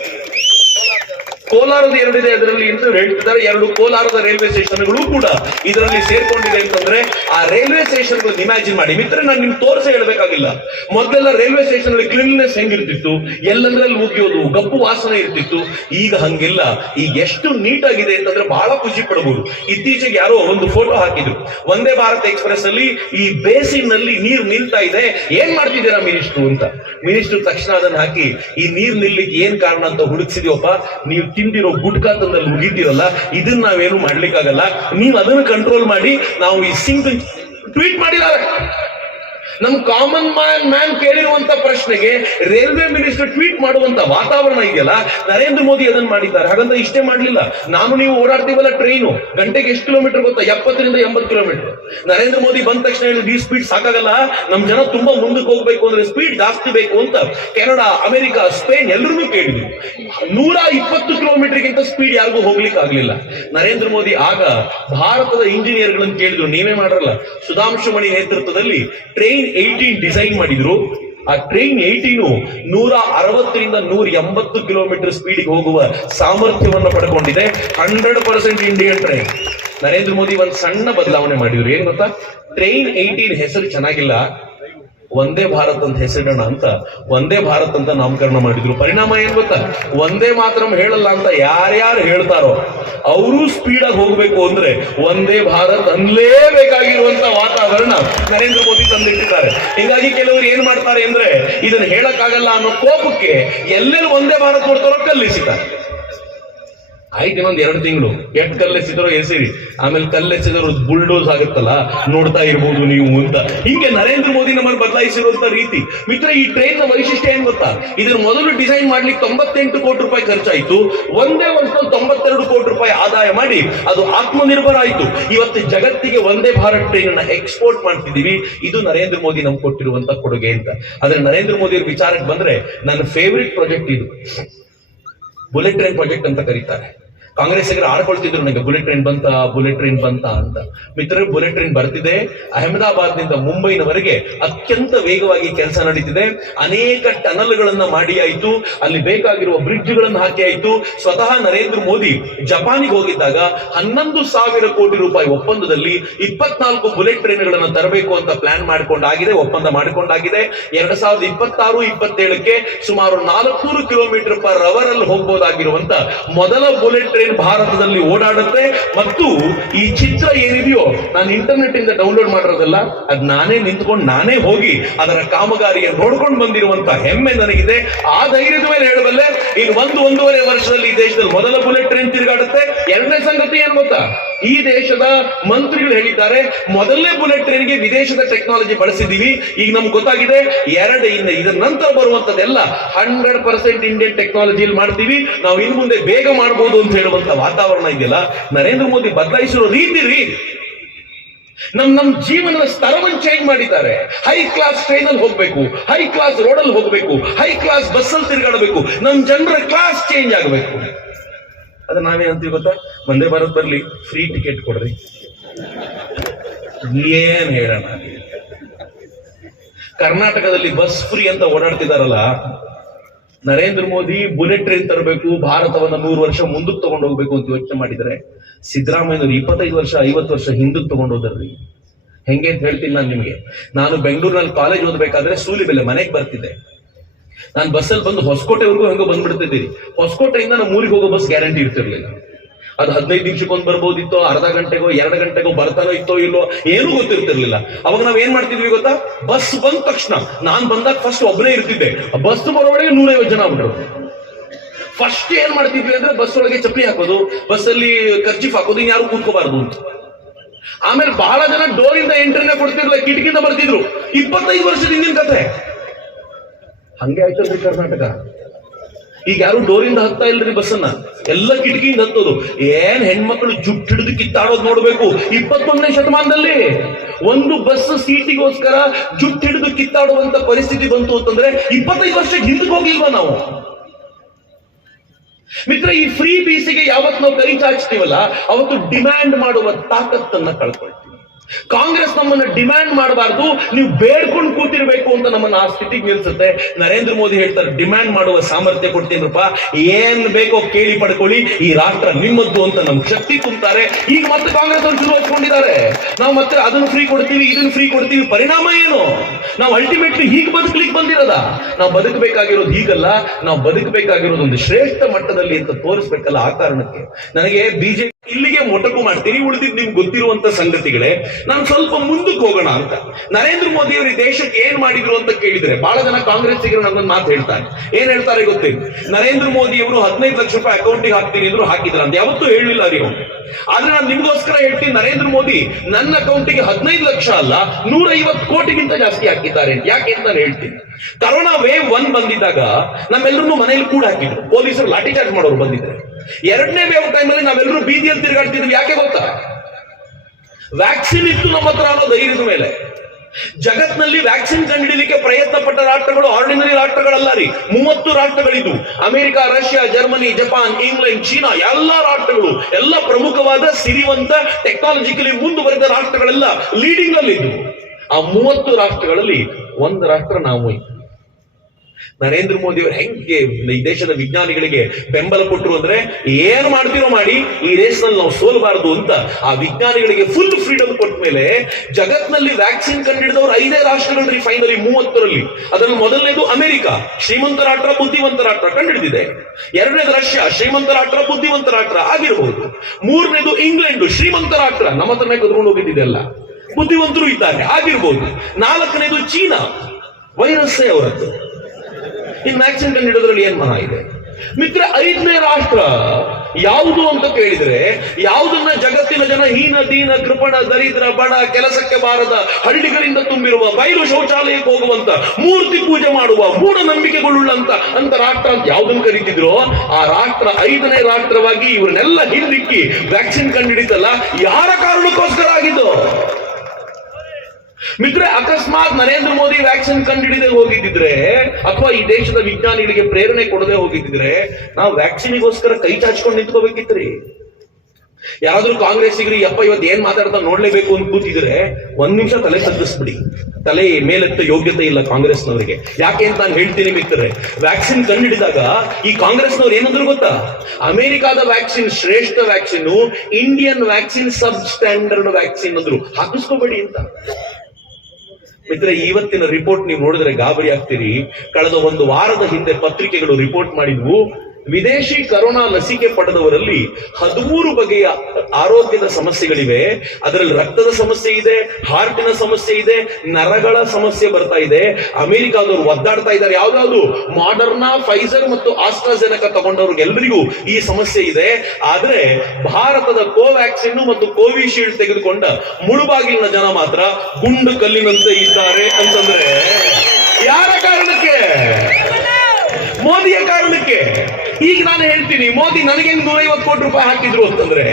ಕೋಲಾರದ 2 ಇದೆ ಅದರಲ್ಲಿ ಅಂತ ಹೇಳ್ತಿದ್ದಾರೆ. 2 ಕೋಲಾರದ ರೈಲ್ವೆ ಸ್ಟೇಷನ್ಗಳು ಕೂಡ ಇದರಲ್ಲಿ ಸೇರ್ಕೊಂಡಿದೆ ಅಂತಂದ್ರೆ ಆ ರೈಲ್ವೆ ಸ್ಟೇಷನ್ಗಳು ಇಮ್ಯಾಜಿನ್ ಮಾಡಿ ಮಿತ್ರ. ನಾನು ನಿಮ್ಗೆ ತೋರಿಸಿ ಹೇಳ್ಬೇಕಾಗಿಲ್ಲ. ಮೊದಲೆಲ್ಲ ರೈಲ್ವೆ ಸ್ಟೇಷನ್ ಕ್ಲೀನ್ನೆಸ್ ಹೆಂಗಿರ್ತಿತ್ತು, ಎಲ್ಲಂದ್ರಲ್ಲಿ ಮುಗಿಯೋದು, ಗಪ್ಪು ವಾಸನೆ ಇರ್ತಿತ್ತು. ಈಗ ಹಂಗಿಲ್ಲ. ಈಗ ಎಷ್ಟು ನೀಟ್ ಆಗಿದೆ ಅಂತಂದ್ರೆ ಬಹಳ ಖುಷಿ ಪಡಬಹುದು. ಇತ್ತೀಚೆಗೆ ಯಾರೋ ಒಂದು ಫೋಟೋ ಹಾಕಿದ್ರು, ವಂದೇ ಭಾರತ್ ಎಕ್ಸ್ಪ್ರೆಸ್ ಅಲ್ಲಿ ಈ ಬೇಸಿನ್ ನಲ್ಲಿ ನೀರು ನಿಲ್ತಾ ಇದೆ, ಏನ್ ಮಾಡ್ತಿದ್ದೀರಾ ಮಿನಿಸ್ಟ್ರು ಅಂತ. ಮಿನಿಸ್ಟರ್ ತಕ್ಷಣ ಅದನ್ನ ಹಾಕಿ, ಈ ನೀರ್ ನಿಲ್ಲಿಕ್ಕೆ ಏನ್ ಕಾರಣ ಅಂತ ಹುಡುಕ್ಸಿದ್ಯಪ್ಪ, ನೀವು ತಿಂದಿರೋ ಗುಟ್ಕಾ ತಂದಲ್ಲಿ ಮುಗಿದಿರಲ್ಲ, ಇದನ್ನ ನಾವೇನು ಮಾಡ್ಲಿಕ್ಕಾಗಲ್ಲ, ನೀವು ಅದನ್ನು ಕಂಟ್ರೋಲ್ ಮಾಡಿ. ನಾವು ಈ ಸಿಂಕ್ ಟ್ವೀಟ್ ಮಾಡಿದ್ದಾರೆ. ನಮ್ ಕಾಮನ್ ಮ್ಯಾನ್ ಕೇಳಿರುವಂತ ಪ್ರಶ್ನೆಗೆ ರೈಲ್ವೆ ಮಿನಿಸ್ಟರ್ ಟ್ವೀಟ್ ಮಾಡುವಂತ ವಾತಾವರಣ ಇದೆಯಲ್ಲ, ನರೇಂದ್ರ ಮೋದಿ ಅದನ್ನ ಮಾಡಿದ್ದಾರೆ. ಹಾಗಂತ ಇಷ್ಟೇ ಮಾಡ್ಲಿಲ್ಲ. ನಾನು ನೀವು ಓಡಾಡ್ತೀವಲ್ಲ ಟ್ರೈನು, ಗಂಟೆಗೆ ಎಷ್ಟು ಕಿಲೋಮೀಟರ್ ಗೊತ್ತಾ? 70ರಿಂದ 80 ಕಿಲೋಮೀಟರ್. ನರೇಂದ್ರ ಮೋದಿ ಬಂದ ತಕ್ಷಣ ಹೇಳಿದ್ರು, ಈ ಸ್ಪೀಡ್ ಸಾಕಾಗಲ್ಲ, ನಮ್ ಜನ ತುಂಬಾ ಮುಂದಕ್ಕೆ ಹೋಗ್ಬೇಕು ಅಂದ್ರೆ ಸ್ಪೀಡ್ ಜಾಸ್ತಿ ಬೇಕು ಅಂತ ಕೆನಡಾ, ಅಮೆರಿಕ, ಸ್ಪೇನ್ ಎಲ್ಲರೂ ಕೇಳಿದ್ರು. 120 ಕಿಲೋಮೀಟರ್ಗಿಂತ ಸ್ಪೀಡ್ ಯಾರಿಗೂ ಹೋಗ್ಲಿಕ್ಕೆ ಆಗ್ಲಿಲ್ಲ. ನರೇಂದ್ರ ಮೋದಿ ಆಗ ಭಾರತದ ಇಂಜಿನಿಯರ್ಗಳನ್ನು ಕೇಳಿದ್ರು, ನೀವೇ ಮಾಡ್ರಲ್ಲ. ಸುಧಾಂಶು ಮಣಿ ನೇತೃತ್ವದಲ್ಲಿ ಟ್ರೈನ್ 18 ಡಿಸೈನ್ ಮಾಡಿದ್ರು. ಆ ಟ್ರೈನ್ 18 160ರಿಂದ 180 ಕಿಲೋಮೀಟರ್ ಸ್ಪೀಡ್ ಹೋಗುವ ಸಾಮರ್ಥ್ಯವನ್ನು ಪಡ್ಕೊಂಡಿದೆ. 100% ಇಂಡಿಯನ್ ಟ್ರೈನ್. ನರೇಂದ್ರ ಮೋದಿ ಒಂದು ಸಣ್ಣ ಬದಲಾವಣೆ ಮಾಡಿದ್ರು. ಏನ್ ಗೊತ್ತಾ? ಟ್ರೈನ್ 18 ಹೆಸರು ಚೆನ್ನಾಗಿಲ್ಲ, ವಂದೇ ಭಾರತ್ ಅಂತ ಹೆಸರಿಡೋಣ ಅಂತ ವಂದೇ ಭಾರತ್ ಅಂತ ನಾಮಕರಣ ಮಾಡಿದ್ರು. ಪರಿಣಾಮ ಏನ್ ಗೊತ್ತಾ, ವಂದೇ ಮಾತರಂ ಹೇಳಲ್ಲ ಅಂತ ಯಾರ್ಯಾರು ಹೇಳ್ತಾರೋ ಅವರು ಸ್ಪೀಡ್ ಆಗಿ ಹೋಗ್ಬೇಕು ಅಂದ್ರೆ ವಂದೇ ಭಾರತ್ ಅನ್ಲೇಬೇಕಾಗಿರುವಂತ ವಾತಾವರಣ ನರೇಂದ್ರ ಮೋದಿ ತಂದಿಟ್ಟಿದ್ದಾರೆ. ಹೀಗಾಗಿ ಕೆಲವರು ಏನ್ ಮಾಡ್ತಾರೆ ಅಂದ್ರೆ ಇದನ್ನ ಹೇಳಕ್ಕಾಗಲ್ಲ ಅನ್ನೋ ಕೋಪಕ್ಕೆ ಎಲ್ಲೆಲ್ಲಿ ವಂದೇ ಭಾರತ್ ನೋಡ್ತಾರೋ ಕಲ್ಲಿಸಿದ್ದಾರೆ. ಆಯ್ತು, ಇನ್ನೊಂದ್ 2 ತಿಂಗಳು ಎಷ್ಟು ಕಲ್ಲೆಸಿದ್ರೋ ಎಸಿರಿ, ಆಮೇಲೆ ಕಲ್ಲೆಸಿದ್ರು ಬುಲ್ಡೋಸ್ ಆಗುತ್ತಲ್ಲ, ನೋಡ್ತಾ ಇರ್ಬೋದು ನೀವು ಅಂತ. ಹಿಂಗೆ ನರೇಂದ್ರ ಮೋದಿ ನಮ್ಮನ್ನು ಬದಲಾಯಿಸಿರುವಂತ ರೀತಿ. ಮಿತ್ರ, ಈ ಟ್ರೈನ್ ನ ವೈಶಿಷ್ಟ್ಯ ಏನ್ ಗೊತ್ತಾ, ಇದನ್ನ ಮೊದಲು ಡಿಸೈನ್ ಮಾಡ್ಲಿಕ್ಕೆ 98 ಕೋಟಿ ರೂಪಾಯಿ ಖರ್ಚಾಯ್ತು. ಒಂದೇ ವರ್ಷದಲ್ಲಿ 92 ಕೋಟಿ ರೂಪಾಯಿ ಆದಾಯ ಮಾಡಿ ಅದು ಆತ್ಮನಿರ್ಭರ ಆಯ್ತು. ಇವತ್ತು ಜಗತ್ತಿಗೆ ವಂದೇ ಭಾರತ್ ಟ್ರೈನ್ ಅನ್ನ ಎಕ್ಸ್ಪೋರ್ಟ್ ಮಾಡ್ತಿದೀವಿ. ಇದು ನರೇಂದ್ರ ಮೋದಿ ನಮ್ಗೆ ಕೊಟ್ಟಿರುವಂತ ಕೊಡುಗೆ ಅಂತ. ಆದ್ರೆ ನರೇಂದ್ರ ಮೋದಿ ಅವ್ರ ವಿಚಾರಕ್ಕೆ ಬಂದ್ರೆ ನನ್ನ ಫೇವರಿಟ್ ಪ್ರಾಜೆಕ್ಟ್ ಇದು ಬುಲೆಟ್ ಟ್ರೈನ್ ಪ್ರಾಜೆಕ್ಟ್ ಅಂತ ಕರೀತಾರೆ. ಕಾಂಗ್ರೆಸ್ಸಿಗರು ಆಡ್ಕೊಳ್ತಿದ್ರು ನನಗೆ ಬುಲೆಟ್ ಟ್ರೈನ್ ಬಂತ ಅಂತ. ಮಿತ್ರರು, ಬುಲೆಟ್ ಟ್ರೈನ್ ಬರ್ತಿದೆ. ಅಹಮದಾಬಾದ್ ನಿಂದ ಮುಂಬೈನವರೆಗೆ ಅತ್ಯಂತ ವೇಗವಾಗಿ ಕೆಲಸ ನಡೀತಿದೆ. ಅನೇಕ ಟನಲ್ಗಳನ್ನ ಮಾಡಿ ಆಯ್ತು, ಅಲ್ಲಿ ಬೇಕಾಗಿರುವ ಬ್ರಿಡ್ಜ್ಗಳನ್ನು ಹಾಕಿ ಆಯ್ತು. ಸ್ವತಃ ನರೇಂದ್ರ ಮೋದಿ ಜಪಾನಿಗೆ ಹೋಗಿದ್ದಾಗ 11,000 ಕೋಟಿ ರೂಪಾಯಿ ಒಪ್ಪಂದದಲ್ಲಿ 24 ಬುಲೆಟ್ ಟ್ರೈನ್ಗಳನ್ನು ತರಬೇಕು ಅಂತ ಪ್ಲಾನ್ ಮಾಡಿಕೊಂಡಾಗಿದೆ, ಒಪ್ಪಂದ ಮಾಡಿಕೊಂಡಾಗಿದೆ. 2026-27ಕ್ಕೆ ಸುಮಾರು 400 ಕಿಲೋಮೀಟರ್ ಪರ್ ಅವರ್ ಅಲ್ಲಿ ಹೋಗಬಹುದಾಗಿರುವಂತ ಮೊದಲ ಬುಲೆಟ್ ಟ್ರೈನ್ ಭಾರತದಲ್ಲಿ ಓಡಾಡುತ್ತೆ. ಮತ್ತು ಈ ಚಿತ್ರ ಏನಿದೆಯೋ ನಾನು ಇಂಟರ್ನೆಟ್ ಇಂದ ಡೌನ್ಲೋಡ್ ಮಾಡಿರೋದಲ್ಲ, ಅದ್ ನಾನೇ ನಿಂತ್ಕೊಂಡು ನಾನೇ ಹೋಗಿ ಅದರ ಕಾಮಗಾರಿಯನ್ನು ನೋಡ್ಕೊಂಡು ಬಂದಿರುವಂತ ಹೆಮ್ಮೆ ನನಗಿದೆ. ಆ ಧೈರ್ಯದ ಮೇಲೆ ಹೇಳಬಲ್ಲೆ, ಇನ್ನು 1-1.5 ವರ್ಷದಲ್ಲಿ ಈ ದೇಶದಲ್ಲಿ ಮೊದಲ ಬುಲೆಟ್ ಟ್ರೈನ್ ತಿರುಗಾಡುತ್ತೆ. ಎರಡನೇ ಸಂಗತಿ ಏನ್ ಗೊತ್ತಾ, ಈ ದೇಶದ ಮಂತ್ರಿಗಳು ಹೇಳಿದ್ದಾರೆ, ಮೊದಲನೇ ಬುಲೆಟ್ ಟ್ರೈನ್ಗೆ ವಿದೇಶದ ಟೆಕ್ನಾಲಜಿ ಬಳಸಿದೀವಿ. ಈಗ ನಮ್ಗೆ ಗೊತ್ತಾಗಿದೆ ಇದರ ನಂತರ ಬರುವಂತದ್ದೆಲ್ಲ 100% ಇಂಡಿಯನ್ ಟೆಕ್ನಾಲಜಿಯಲ್ಲಿ ಮಾಡ್ತೀವಿ, ನಾವು ಇನ್ನು ಮುಂದೆ ಬೇಗ ಮಾಡಬಹುದು ಅಂತ ಹೇಳುವಂತ ವಾತಾವರಣ ಇದೆಯಲ್ಲ. ನರೇಂದ್ರ ಮೋದಿ ಬದಲಾಯಿಸಿರೋ ರೀತಿ ನಮ್ ಜೀವನದ ಸ್ತರವನ್ನು ಚೇಂಜ್ ಮಾಡಿದ್ದಾರೆ. ಹೈ ಕ್ಲಾಸ್ ಟ್ರೈನ್ ಅಲ್ಲಿ ಹೋಗ್ಬೇಕು, ಹೈ ಕ್ಲಾಸ್ ರೋಡ್ ಅಲ್ಲಿ ಹೋಗ್ಬೇಕು, ಹೈ ಕ್ಲಾಸ್ ಬಸ್ ಅಲ್ಲಿ ತಿರುಗಾಡಬೇಕು, ನಮ್ ಜನರ ಕ್ಲಾಸ್ ಚೇಂಜ್ ಆಗಬೇಕು. ಅದ ನಾವೇನಂತೀವಿ ಗೊತ್ತಾ, ವಂದೇ ಭಾರತ್ ಬರ್ಲಿ, ಫ್ರೀ ಟಿಕೆಟ್ ಕೊಡ್ರಿ. ಏನ್ ಹೇಳೋಣ, ಕರ್ನಾಟಕದಲ್ಲಿ ಬಸ್ ಫ್ರೀ ಅಂತ ಓಡಾಡ್ತಿದಾರಲ್ಲ, ನರೇಂದ್ರ ಮೋದಿ ಬುಲೆಟ್ ಟ್ರೈನ್ ತರಬೇಕು, ಭಾರತವನ್ನ 100 ವರ್ಷ ಮುಂದಕ್ಕೆ ತಗೊಂಡು ಹೋಗ್ಬೇಕು ಅಂತ ಯೋಚನೆ ಮಾಡಿದರೆ ಸಿದ್ದರಾಮಯ್ಯನವರು 25 ವರ್ಷ 50 ವರ್ಷ ಹಿಂದಕ್ಕೆ ತಗೊಂಡು ಹೋದ್ರಿ. ಹೆಂಗೆ ಅಂತ ಹೇಳ್ತೀನಿ ನಾನು ನಿಮ್ಗೆ. ನಾನು ಬೆಂಗಳೂರಿನಲ್ಲಿ ಕಾಲೇಜ್ ಓದಬೇಕಾದ್ರೆ ಸೂಲಿಬೆಲೆ ಮನೆಗೆ ಬರ್ತಿದ್ದೆ. ನಾನು ಬಸ್ಸಲ್ಲಿ ಬಂದು ಹೊಸಕೋಟೆವರೆಗೂ ಹೆಂಗೋ ಬಂದ್ಬಿಡ್ತಿದ್ದೀರಿ. ಹೊಸಕೋಟೆಯಿಂದ ನಮ್ಮ ಊರಿಗೆ ಹೋಗೋ ಬಸ್ ಗ್ಯಾರಂಟಿ ಇರ್ತಿರ್ಲಿಲ್ಲ. ಅದು 15 ನಿಮಿಷಕ್ಕೊಂದು ಬರ್ಬೋದಿತ್ತೋ, ಅರ್ಧ ಗಂಟೆಗೋ 2 ಗಂಟೆಗೋ ಬರ್ತಾನೋ ಇತ್ತೋ ಇಲ್ಲೋ ಏನೂ ಗೊತ್ತಿರ್ತಿರ್ಲಿಲ್ಲ. ಅವಾಗ ನಾವ್ ಏನ್ ಮಾಡ್ತಿದ್ವಿ ಗೊತ್ತಾ, ಬಸ್ ಬಂದ ತಕ್ಷಣ ನಾನ್ ಬಂದಾಗ ಫಸ್ಟ್ ಒಬ್ಬನೇ ಇರ್ತಿದ್ದೆ. ಬಸ್ ಬರೋವರೆಗೆ 150 ಜನ ಆಗ್ಬಿಟ್ರು. ಫಸ್ಟ್ ಏನ್ ಮಾಡ್ತಿದ್ವಿ ಅಂದ್ರೆ ಬಸ್ ಒಳಗೆ ಚಪ್ಪಲಿ ಹಾಕೋದು, ಬಸ್ಸಲ್ಲಿ ಕರ್ಚೀಫ್ ಹಾಕೋದು, ಇನ್ಯಾರು ಕೂತ್ಕೋಬಾರ್ದು ಅಂತ. ಆಮೇಲೆ ಬಹಳ ಜನ ಡೋರಿಂದ ಎಂಟ್ರಿನ ಕೊಡ್ತಿರ್ಲಿಲ್ಲ, ಕಿಟಕಿಯಿಂದ ಬರ್ತಿದ್ರು. 25 ವರ್ಷದ ಹಿಂದಿನ ಕಥೆ. ಹಂಗೆ ಆಯ್ತಲ್ರಿ ಕರ್ನಾಟಕ. ಈಗ ಯಾರು ಡೋರಿಂದ ಹತ್ತಾ ಇಲ್ರಿ ಬಸ್ಸನ್ನ, ಎಲ್ಲ ಕಿಟಕಿಯಿಂದ ಹತ್ತೋದು. ಏನ್ ಹೆಣ್ಮಕ್ಳು ಜುಟ್ಟು ಹಿಡಿದು ಕಿತ್ತಾಡೋದು ನೋಡ್ಬೇಕು. 21ನೇ ಶತಮಾನದಲ್ಲಿ ಒಂದು ಬಸ್ ಸೀಟಿಗೋಸ್ಕರ ಜುಟ್ಟು ಹಿಡಿದು ಕಿತ್ತಾಡುವಂತ ಪರಿಸ್ಥಿತಿ ಬಂತು ಅಂತಂದ್ರೆ 25 ವರ್ಷ ಹಿಂದಕ್ಕೆ ಹೋಗಿಲ್ವಾ ನಾವು? ಮಿತ್ರ, ಈ ಫ್ರೀ ಬೀಸಿಗೆ ಯಾವತ್ತು ನಾವು ಕೈ ಚಾಚ್ತೀವಲ್ಲ ಅವತ್ತು ಡಿಮ್ಯಾಂಡ್ ಮಾಡುವ ತಾಕತ್ತನ್ನ ಕಳ್ಕೊಳ್ತೀವಿ. ಕಾಂಗ್ರೆಸ್ ನಮ್ಮನ್ನ ಡಿಮ್ಯಾಂಡ್ ಮಾಡಬಾರ್ದು, ನೀವು ಬೇಡ್ಕೊಂಡು ಕೂತಿರ್ಬೇಕು ಅಂತ ನಮ್ಮನ್ನ ಆ ಸ್ಥಿತಿಗೆ ನಿಲ್ಸುತ್ತೆ. ನರೇಂದ್ರ ಮೋದಿ ಹೇಳ್ತಾರೆ, ಡಿಮ್ಯಾಂಡ್ ಮಾಡುವ ಸಾಮರ್ಥ್ಯ ಕೊಡ್ತೀನಪ್ಪ, ಏನ್ ಬೇಕೋ ಕೇಳಿ ಪಡ್ಕೊಳ್ಳಿ, ಈ ರಾಷ್ಟ್ರ ನಿಮ್ಮದ್ದು ಅಂತ ನಮ್ಗೆ ಶಕ್ತಿ ತುಂಬ್ತಾರೆ. ಈಗ ಮತ್ತೆ ಕಾಂಗ್ರೆಸ್ ಅವರು ಶುರು ಹಚ್ಕೊಂಡಿದ್ದಾರೆ, ನಾವು ಮತ್ತೆ ಅದನ್ನು ಫ್ರೀ ಕೊಡ್ತೀವಿ, ಇದನ್ನು ಫ್ರೀ ಕೊಡ್ತೀವಿ. ಪರಿಣಾಮ ಏನು? ನಾವು ಅಲ್ಟಿಮೇಟ್ಲಿ ಹೀಗೆ ಬದುಕಲಿಕ್ಕೆ ಬಂದಿರೋದ? ನಾವು ಬದುಕಬೇಕಾಗಿರೋದು ಹೀಗಲ್ಲ, ನಾವು ಬದುಕಬೇಕಾಗಿರೋದು ಒಂದು ಶ್ರೇಷ್ಠ ಮಟ್ಟದಲ್ಲಿ ಅಂತ ತೋರಿಸ್ಬೇಕಲ್ಲ. ಆ ಕಾರಣಕ್ಕೆ ನನಗೆ ಬಿಜೆಪಿ ಇಲ್ಲಿಗೆ ಮೊಟಕು ಮಾಡ್ತೀನಿ. ಉಳಿದಿದ್ದು ನಿಮ್ಗೆ ಗೊತ್ತಿರುವಂತ ಸಂಗತಿಗಳೇ. ನಾನು ಸ್ವಲ್ಪ ಮುಂದಕ್ಕೆ ಹೋಗೋಣ ಅಂತ. ನರೇಂದ್ರ ಮೋದಿ ಅವರು ದೇಶಕ್ಕೆ ಏನ್ ಮಾಡಿದ್ರು ಅಂತ ಕೇಳಿದ್ರೆ ಬಹಳ ಜನ ಕಾಂಗ್ರೆಸ್ಸಿಗರು ನನ್ನ ಮಾತು ಹೇಳ್ತಾರೆ. ಏನ್ ಹೇಳ್ತಾರೆ ಗೊತ್ತೇ, ನರೇಂದ್ರ ಮೋದಿ ಅವರು 15 ಲಕ್ಷ ರೂಪಾಯಿ ಅಕೌಂಟಿಗೆ ಹಾಕ್ತೀನಿ ಅಂದ್ರು ಹಾಕಿದ್ರ ಅಂತ ಯಾವತ್ತೂ ಹೇಳಿಲ್ಲ ನೀವು. ಆದ್ರೆ ನಾನು ನಿಮ್ಗೋಸ್ಕರ ಹೇಳ್ತೀನಿ, ನರೇಂದ್ರ ಮೋದಿ ನನ್ನ ಅಕೌಂಟಿಗೆ 15 ಲಕ್ಷ ಅಲ್ಲ 150 ಕೋಟಿಗಿಂತ ಜಾಸ್ತಿ ಹಾಕಿದ್ದಾರೆ. ಯಾಕೆ ಅಂತ ನಾನು ಹೇಳ್ತೀನಿ. ಕರೋನಾ ವೇವ್ 1 ಬಂದಿದ್ದಾಗ ನಮ್ಮೆಲ್ಲರೂ ಮನೆಯಲ್ಲಿ ಕೂಡ ಹಾಕಿದ್ರು, ಪೊಲೀಸರು ಲಾಠಿ ಚಾರ್ಜ್ ಮಾಡೋರು ಬಂದಿದ್ರೆ. 2ನೇ ವೇವ್ ಟೈಮಲ್ಲಿ ನಾವೆಲ್ಲರೂ ಬೀದಿಯಲ್ಲಿ ತಿರುಗಾಡ್ತಿದ್ವಿ. ಯಾಕೆ ಗೊತ್ತಾ? ವ್ಯಾಕ್ಸಿನ್ ಇತ್ತು ನಮ್ಮ ಹತ್ರ ಅನ್ನೋ ಧೈರ್ಯದ ಮೇಲೆ. ಜಗತ್ನಲ್ಲಿ ವ್ಯಾಕ್ಸಿನ್ ಕಂಡುಹಿಡಿಯಲಿಕ್ಕೆ ಪ್ರಯತ್ನ ಪಟ್ಟ ರಾಷ್ಟ್ರಗಳು ಆರ್ಡಿನರಿ ರಾಷ್ಟ್ರಗಳಲ್ಲ ರೀ, 30 ರಾಷ್ಟ್ರಗಳಿದ್ದು. America, Russia, Germany, Japan, England, China, ಎಲ್ಲಾ ರಾಷ್ಟ್ರಗಳು, ಎಲ್ಲ ಪ್ರಮುಖವಾದ ಸಿರಿವಂತ ಟೆಕ್ನಾಲಜಿಕಲಿ ಮುಂದುವರೆದ ರಾಷ್ಟ್ರಗಳೆಲ್ಲ ಲೀಡಿಂಗ್ ಅಲ್ಲಿ ಇದ್ವು. ಆ 30 ರಾಷ್ಟ್ರಗಳಲ್ಲಿ ಒಂದು ರಾಷ್ಟ್ರ ನಾವು. ನರೇಂದ್ರ ಮೋದಿ ಅವರು ಹೆಂಗೆ ಈ ದೇಶದ ವಿಜ್ಞಾನಿಗಳಿಗೆ ಬೆಂಬಲ ಕೊಟ್ಟರು ಅಂದ್ರೆ, ಏನು ಮಾಡ್ತಿರೋ ಮಾಡಿ ಈ ರೇಸ್ ನಲ್ಲಿ ನಾವು ಸೋಲಬಾರದು ಅಂತ ಆ ವಿಜ್ಞಾನಿಗಳಿಗೆ ಫುಲ್ ಫ್ರೀಡಮ್ ಕೊಟ್ಟ ಮೇಲೆ ಜಗತ್ನಲ್ಲಿ ವ್ಯಾಕ್ಸಿನ್ ಕಂಡಿಡಿದವರು 5 ರಾಷ್ಟ್ರಗಳು ಫೈನಲಿ 30ರಲ್ಲಿ. ಅದರಲ್ಲಿ ಮೊದಲನೇದು ಅಮೆರಿಕ, ಶ್ರೀಮಂತ ರಾಷ್ಟ್ರ, ಬುದ್ಧಿವಂತ ರಾಷ್ಟ್ರ ಕಂಡಿಡಿದಿದೆ. ಎರಡನೇದು ರಷ್ಯಾ, ಶ್ರೀಮಂತ ರಾಷ್ಟ್ರ, ಬುದ್ಧಿವಂತ ರಾಷ್ಟ್ರ ಆಗಿರಬಹುದು. ಮೂರನೇದು ಇಂಗ್ಲೆಂಡ್, ಶ್ರೀಮಂತ ರಾಷ್ಟ್ರ, ನಮ್ಮ ಹತ್ರನೇ ಕದ್ಕೊಂಡು ಹೋಗಿದ್ದಿದೆಲ್ಲ, ಬುದ್ಧಿವಂತರು ಇದ್ದಾರೆ ಆಗಿರ್ಬೋದು. ನಾಲ್ಕನೇದು ಚೀನಾ, ವೈರಸ್ಸೇ ಅವರದ್ದು. ಇನ್ ವ್ಯಾಕ್ಸಿನ್ ಕಂಡಿಡೋದ್ರಲ್ಲಿ ಏನ್ ಮಹಾ ಇದೆ ಮಿತ್ರ? 5ನೇ ರಾಷ್ಟ್ರ ಯಾವುದು ಅಂತ ಕೇಳಿದ್ರೆ, ಯಾವುದನ್ನ ಜಗತ್ತಿನ ಜನ ಹೀನ ದೀನ ಕೃಪಣ ದರಿದ್ರ ಬಡ ಕೆಲಸಕ್ಕೆ ಬಾರದ ಹಳ್ಳಿಗಳಿಂದ ತುಂಬಿರುವ ಬಯಲು ಶೌಚಾಲಯಕ್ಕೆ ಹೋಗುವಂತ ಮೂರ್ತಿ ಪೂಜೆ ಮಾಡುವ ಮೂಢನಂಬಿಕೆಗಳುಳ್ಳಂತ ಅಂತ ರಾಷ್ಟ್ರ ಅಂತ ಯಾವ್ದನ್ನು ಕರೀತಿದ್ರು, ಆ ರಾಷ್ಟ್ರ 5ನೇ ರಾಷ್ಟ್ರವಾಗಿ ಇವ್ರನ್ನೆಲ್ಲ ಹಿಂದಿಕ್ಕಿ ವ್ಯಾಕ್ಸಿನ್ ಕಂಡಿಡಿತಲ್ಲ, ಯಾರ ಕಾರಣಕ್ಕೋಸ್ಕರ ಆಗಿದ್ದು ಮಿತ್ರ? ಅಕಸ್ಮಾತ್ ನರೇಂದ್ರ ಮೋದಿ ವ್ಯಾಕ್ಸಿನ್ ಕಂಡಿಡಿದೇ ಹೋಗಿದ್ದಿದ್ರೆ ಅಥವಾ ಈ ದೇಶದ ವಿಜ್ಞಾನಿಗಳಿಗೆ ಪ್ರೇರಣೆ ಕೊಡದೆ ಹೋಗಿದ್ದಿದ್ರೆ ನಾವು ವ್ಯಾಕ್ಸಿನಿಗೋಸ್ಕರ ಕೈ ಚಾಚ್ಕೊಂಡು ನಿಂತ್ಕೋಬೇಕಿತ್ರಿ. ಯಾರಾದ್ರೂ ಕಾಂಗ್ರೆಸ್ಸಿಗರು ಇವತ್ತು ಏನ್ ಮಾತಾಡ್ತಾ ನೋಡ್ಲೇಬೇಕು ಅಂತ ಕೂತಿದ್ರೆ 1 ನಿಮಿಷ ತಲೆ ತಗ್ಗಿಸ್ಬಿಡಿ. ತಲೆ ಮೇಲೆತ್ತ ಯೋಗ್ಯತೆ ಇಲ್ಲ ಕಾಂಗ್ರೆಸ್ನವರಿಗೆ. ಯಾಕೆ ಅಂತ ನಾನು ಹೇಳ್ತೀನಿ ಮಿತ್ರರೆ, ವ್ಯಾಕ್ಸಿನ್ ಕಂಡಿಡಿದಾಗ ಈ ಕಾಂಗ್ರೆಸ್ನವ್ರು ಏನಂದ್ರು ಗೊತ್ತಾ? ಅಮೆರಿಕಾದ ವ್ಯಾಕ್ಸಿನ್ ಶ್ರೇಷ್ಠ ವ್ಯಾಕ್ಸಿನ್, ಇಂಡಿಯನ್ ವ್ಯಾಕ್ಸಿನ್ ಸಬ್ ಸ್ಟ್ಯಾಂಡರ್ಡ್ ವ್ಯಾಕ್ಸಿನ್ ಅಂದ್ರು. ಹಾಕಿಸ್ಕೋಬೇಡಿ ಅಂತ. ಮಿತ್ರ, ಇವತ್ತಿನ ರಿಪೋರ್ಟ್ ನೀವು ನೋಡಿದ್ರೆ ಗಾಬರಿ ಆಗ್ತೀರಿ. ಕಳೆದ 1 ವಾರದ ಹಿಂದೆ ಪತ್ರಿಕೆಗಳು ರಿಪೋರ್ಟ್ ಮಾಡಿದ್ವು, ವಿದೇಶಿ ಕರೋನಾ ಲಸಿಕೆ ಪಡೆದವರಲ್ಲಿ 13 ಬಗೆಯ ಆರೋಗ್ಯದ ಸಮಸ್ಯೆಗಳಿವೆ. ಅದರಲ್ಲಿ ರಕ್ತದ ಸಮಸ್ಯೆ ಇದೆ, ಹಾರ್ಟಿನ ಸಮಸ್ಯೆ ಇದೆ, ನರಗಳ ಸಮಸ್ಯೆ ಬರ್ತಾ ಇದೆ. ಅಮೆರಿಕಾದವರು ಒದ್ದಾಡ್ತಾ ಇದ್ದಾರೆ. ಯಾವ್ದಾದ್ರು ಮಾಡರ್ನಾ, ಫೈಸರ್ ಮತ್ತು ಆಸ್ಟ್ರಾಜೆನೆಕಾ ತಗೊಂಡವ್ರಿಗೆಲ್ಲರಿಗೂ ಈ ಸಮಸ್ಯೆ ಇದೆ. ಆದ್ರೆ ಭಾರತದ ಕೋವ್ಯಾಕ್ಸಿನ್ ಮತ್ತು ಕೋವಿಶೀಲ್ಡ್ ತೆಗೆದುಕೊಂಡ ಮುಳುಬಾಗಿಲಿನ ಜನ ಮಾತ್ರ ಗುಂಡು ಕಲ್ಲಿನಂತೆ ಇದ್ದಾರೆ ಅಂತಂದ್ರೆ ಯಾರ ಕಾರಣಕ್ಕೆ? ಮೋದಿಯ ಕಾರಣಕ್ಕೆ. ಈಗ ನಾನು ಹೇಳ್ತೀನಿ, ಮೋದಿ ನನಗೆ 150 ಕೋಟಿ ರೂಪಾಯಿ ಹಾಕಿದ್ರು ಅಂತಂದ್ರೆ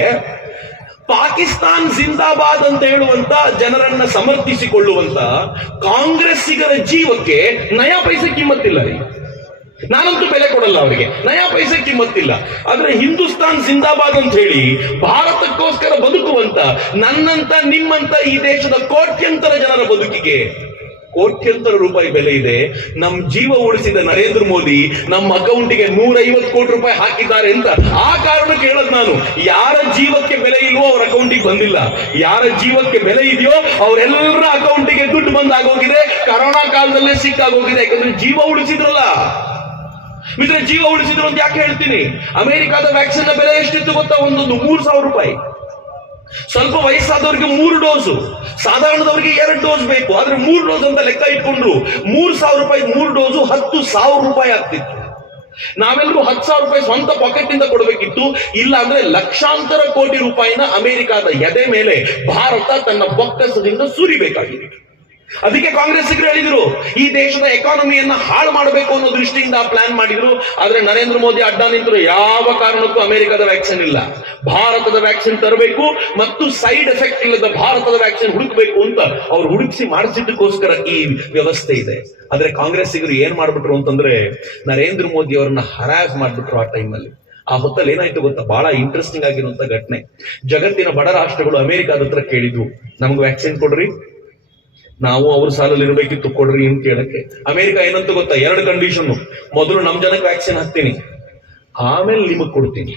ಪಾಕಿಸ್ತಾನ್ ಜಿಂದಾಬಾದ್ ಅಂತ ಹೇಳುವಂತ ಜನರನ್ನ ಸಮರ್ಥಿಸಿಕೊಳ್ಳುವಂತ ಕಾಂಗ್ರೆಸ್ಸಿಗರ ಜೀವಕ್ಕೆ ನಯಾ ಪೈಸೆ ಕಿಮ್ಮತ್ತಿಲ್ಲ ರೀ. ನಾನಂತೂ ಬೆಲೆ ಕೊಡಲ್ಲ ಅವರಿಗೆ, ನಯಾ ಪೈಸೆ ಕಿಮ್ಮತ್ತಿಲ್ಲ. ಆದ್ರೆ ಹಿಂದೂಸ್ತಾನ್ ಜಿಂದಾಬಾದ್ ಅಂತ ಹೇಳಿ ಭಾರತಕ್ಕೋಸ್ಕರ ಬದುಕುವಂತ ನನ್ನಂತ ನಿಮ್ಮಂತ ಈ ದೇಶದ ಕೋಟ್ಯಂತರ ಜನರ ಬದುಕಿಗೆ ಕೋಟ್ಯಂತರ ರೂಪಾಯಿ ಬೆಲೆ ಇದೆ. ನಮ್ ಜೀವ ಉಳಿಸಿದ ನರೇಂದ್ರ ಮೋದಿ ನಮ್ಮ ಅಕೌಂಟಿಗೆ 150 ಕೋಟಿ ರೂಪಾಯಿ ಹಾಕಿದ್ದಾರೆ ಅಂತ ಆ ಕಾರಣಕ್ಕೆ ಹೇಳದ್ ನಾನು. ಯಾರ ಜೀವಕ್ಕೆ ಬೆಲೆ ಇಲ್ವೋ ಅವ್ರ ಅಕೌಂಟಿಗೆ ಬಂದಿಲ್ಲ, ಯಾರ ಜೀವಕ್ಕೆ ಬೆಲೆ ಇದೆಯೋ ಅವರೆಲ್ಲರ ಅಕೌಂಟಿಗೆ ದುಡ್ಡು ಬಂದಾಗೋಗಿದೆ. ಕರೋನಾ ಕಾಲದಲ್ಲೇ ಸಿಕ್ಕಾಗೋಗಿದೆ, ಯಾಕಂದ್ರೆ ಜೀವ ಉಳಿಸಿದ್ರಲ್ಲ ಮಿತ್ರ. ಜೀವ ಉಳಿಸಿದ್ರು ಅಂತ ಯಾಕೆ ಹೇಳ್ತೀನಿ? ಅಮೆರಿಕಾದ ವ್ಯಾಕ್ಸಿನ್ ಬೆಲೆ ಎಷ್ಟಿತ್ತು ಗೊತ್ತಾ? ಒಂದೊಂದು 3,000 ರೂಪಾಯಿ. ಸ್ವಲ್ಪ ವಯಸ್ಸಾದವ್ರಿಗೆ 3 ಡೋಸು, ಸಾಧಾರಣದವರಿಗೆ 2 ಡೋಸ್ ಬೇಕು. ಆದ್ರೆ 3 ಡೋಸ್ ಅಂತ ಲೆಕ್ಕ ಇಟ್ಕೊಂಡ್ರು 3,000 ರೂಪಾಯಿ 3 ಡೋಸು 10,000 ರೂಪಾಯಿ ಆಗ್ತಿತ್ತು. ನಾವೆಲ್ಲರೂ 10,000 ರೂಪಾಯಿ ಸ್ವಂತ ಪಾಕೆಟ್ ಇಂದ ಕೊಡಬೇಕಿತ್ತು. ಇಲ್ಲ ಅಂದ್ರೆ ಲಕ್ಷಾಂತರ ಕೋಟಿ ರೂಪಾಯಿನ ಅಮೆರಿಕಾದ ಎದೆ ಮೇಲೆ ಭಾರತ ತನ್ನ ಬೊಕ್ಕಸದಿಂದ ಸುರಿಬೇಕಾಗಿದೆ. ಅದಕ್ಕೆ ಕಾಂಗ್ರೆಸ್ಸಿಗರು ಹೇಳಿದ್ರು ಈ ದೇಶದ ಎಕಾನಮಿಯನ್ನ ಹಾಳು ಮಾಡಬೇಕು ಅನ್ನೋ ದೃಷ್ಟಿಯಿಂದ ಪ್ಲಾನ್ ಮಾಡಿದ್ರು. ಆದ್ರೆ ನರೇಂದ್ರ ಮೋದಿ ಅಡ್ಡ ನಿಂತರು. ಯಾವ ಕಾರಣಕ್ಕೂ ಅಮೆರಿಕದ ವ್ಯಾಕ್ಸಿನ್ ಇಲ್ಲ, ಭಾರತದ ವ್ಯಾಕ್ಸಿನ್ ತರಬೇಕು ಮತ್ತು ಸೈಡ್ ಎಫೆಕ್ಟ್ ಇಲ್ಲದ ಭಾರತದ ವ್ಯಾಕ್ಸಿನ್ ಹುಡುಕಬೇಕು ಅಂತ ಅವ್ರು ಹುಡುಕಿಸಿ ಮಾಡಿಸಿದ್ದಕ್ಕೋಸ್ಕರ ಈ ವ್ಯವಸ್ಥೆ ಇದೆ. ಆದ್ರೆ ಕಾಂಗ್ರೆಸ್ಸಿಗರು ಏನ್ ಮಾಡ್ಬಿಟ್ರು ಅಂತಂದ್ರೆ ನರೇಂದ್ರ ಮೋದಿ ಅವರನ್ನ ಹರಾಜ್ ಮಾಡ್ಬಿಟ್ರು. ಆ ಟೈಮಲ್ಲಿ ಆ ಹೊತ್ತಲ್ಲಿ ಏನಾಯ್ತು ಗೊತ್ತಾ? ಬಹಳ ಇಂಟ್ರೆಸ್ಟಿಂಗ್ ಆಗಿರುವಂತ ಘಟನೆ. ಜಗತ್ತಿನ ಬಡ ರಾಷ್ಟ್ರಗಳು ಅಮೆರಿಕಾದ ಹತ್ರ ಕೇಳಿದ್ವು, ನಮ್ಗೆ ವ್ಯಾಕ್ಸಿನ್ ಕೊಡ್ರಿ, ನಾವು ಅವ್ರ ಸಾಲಲ್ಲಿ ಇರಬೇಕಿತ್ತು, ಕೊಡ್ರಿ ಅಂತ ಕೇಳಕ್ಕೆ. ಅಮೆರಿಕ ಏನಂತ ಗೊತ್ತಾ? 2 ಕಂಡೀಷನ್. ಮೊದಲು ನಮ್ ಜನಕ್ಕೆ ವ್ಯಾಕ್ಸಿನ್ ಹಾಕ್ತೀನಿ, ಆಮೇಲೆ ನಿಮಗ್ ಕೊಡ್ತೀನಿ.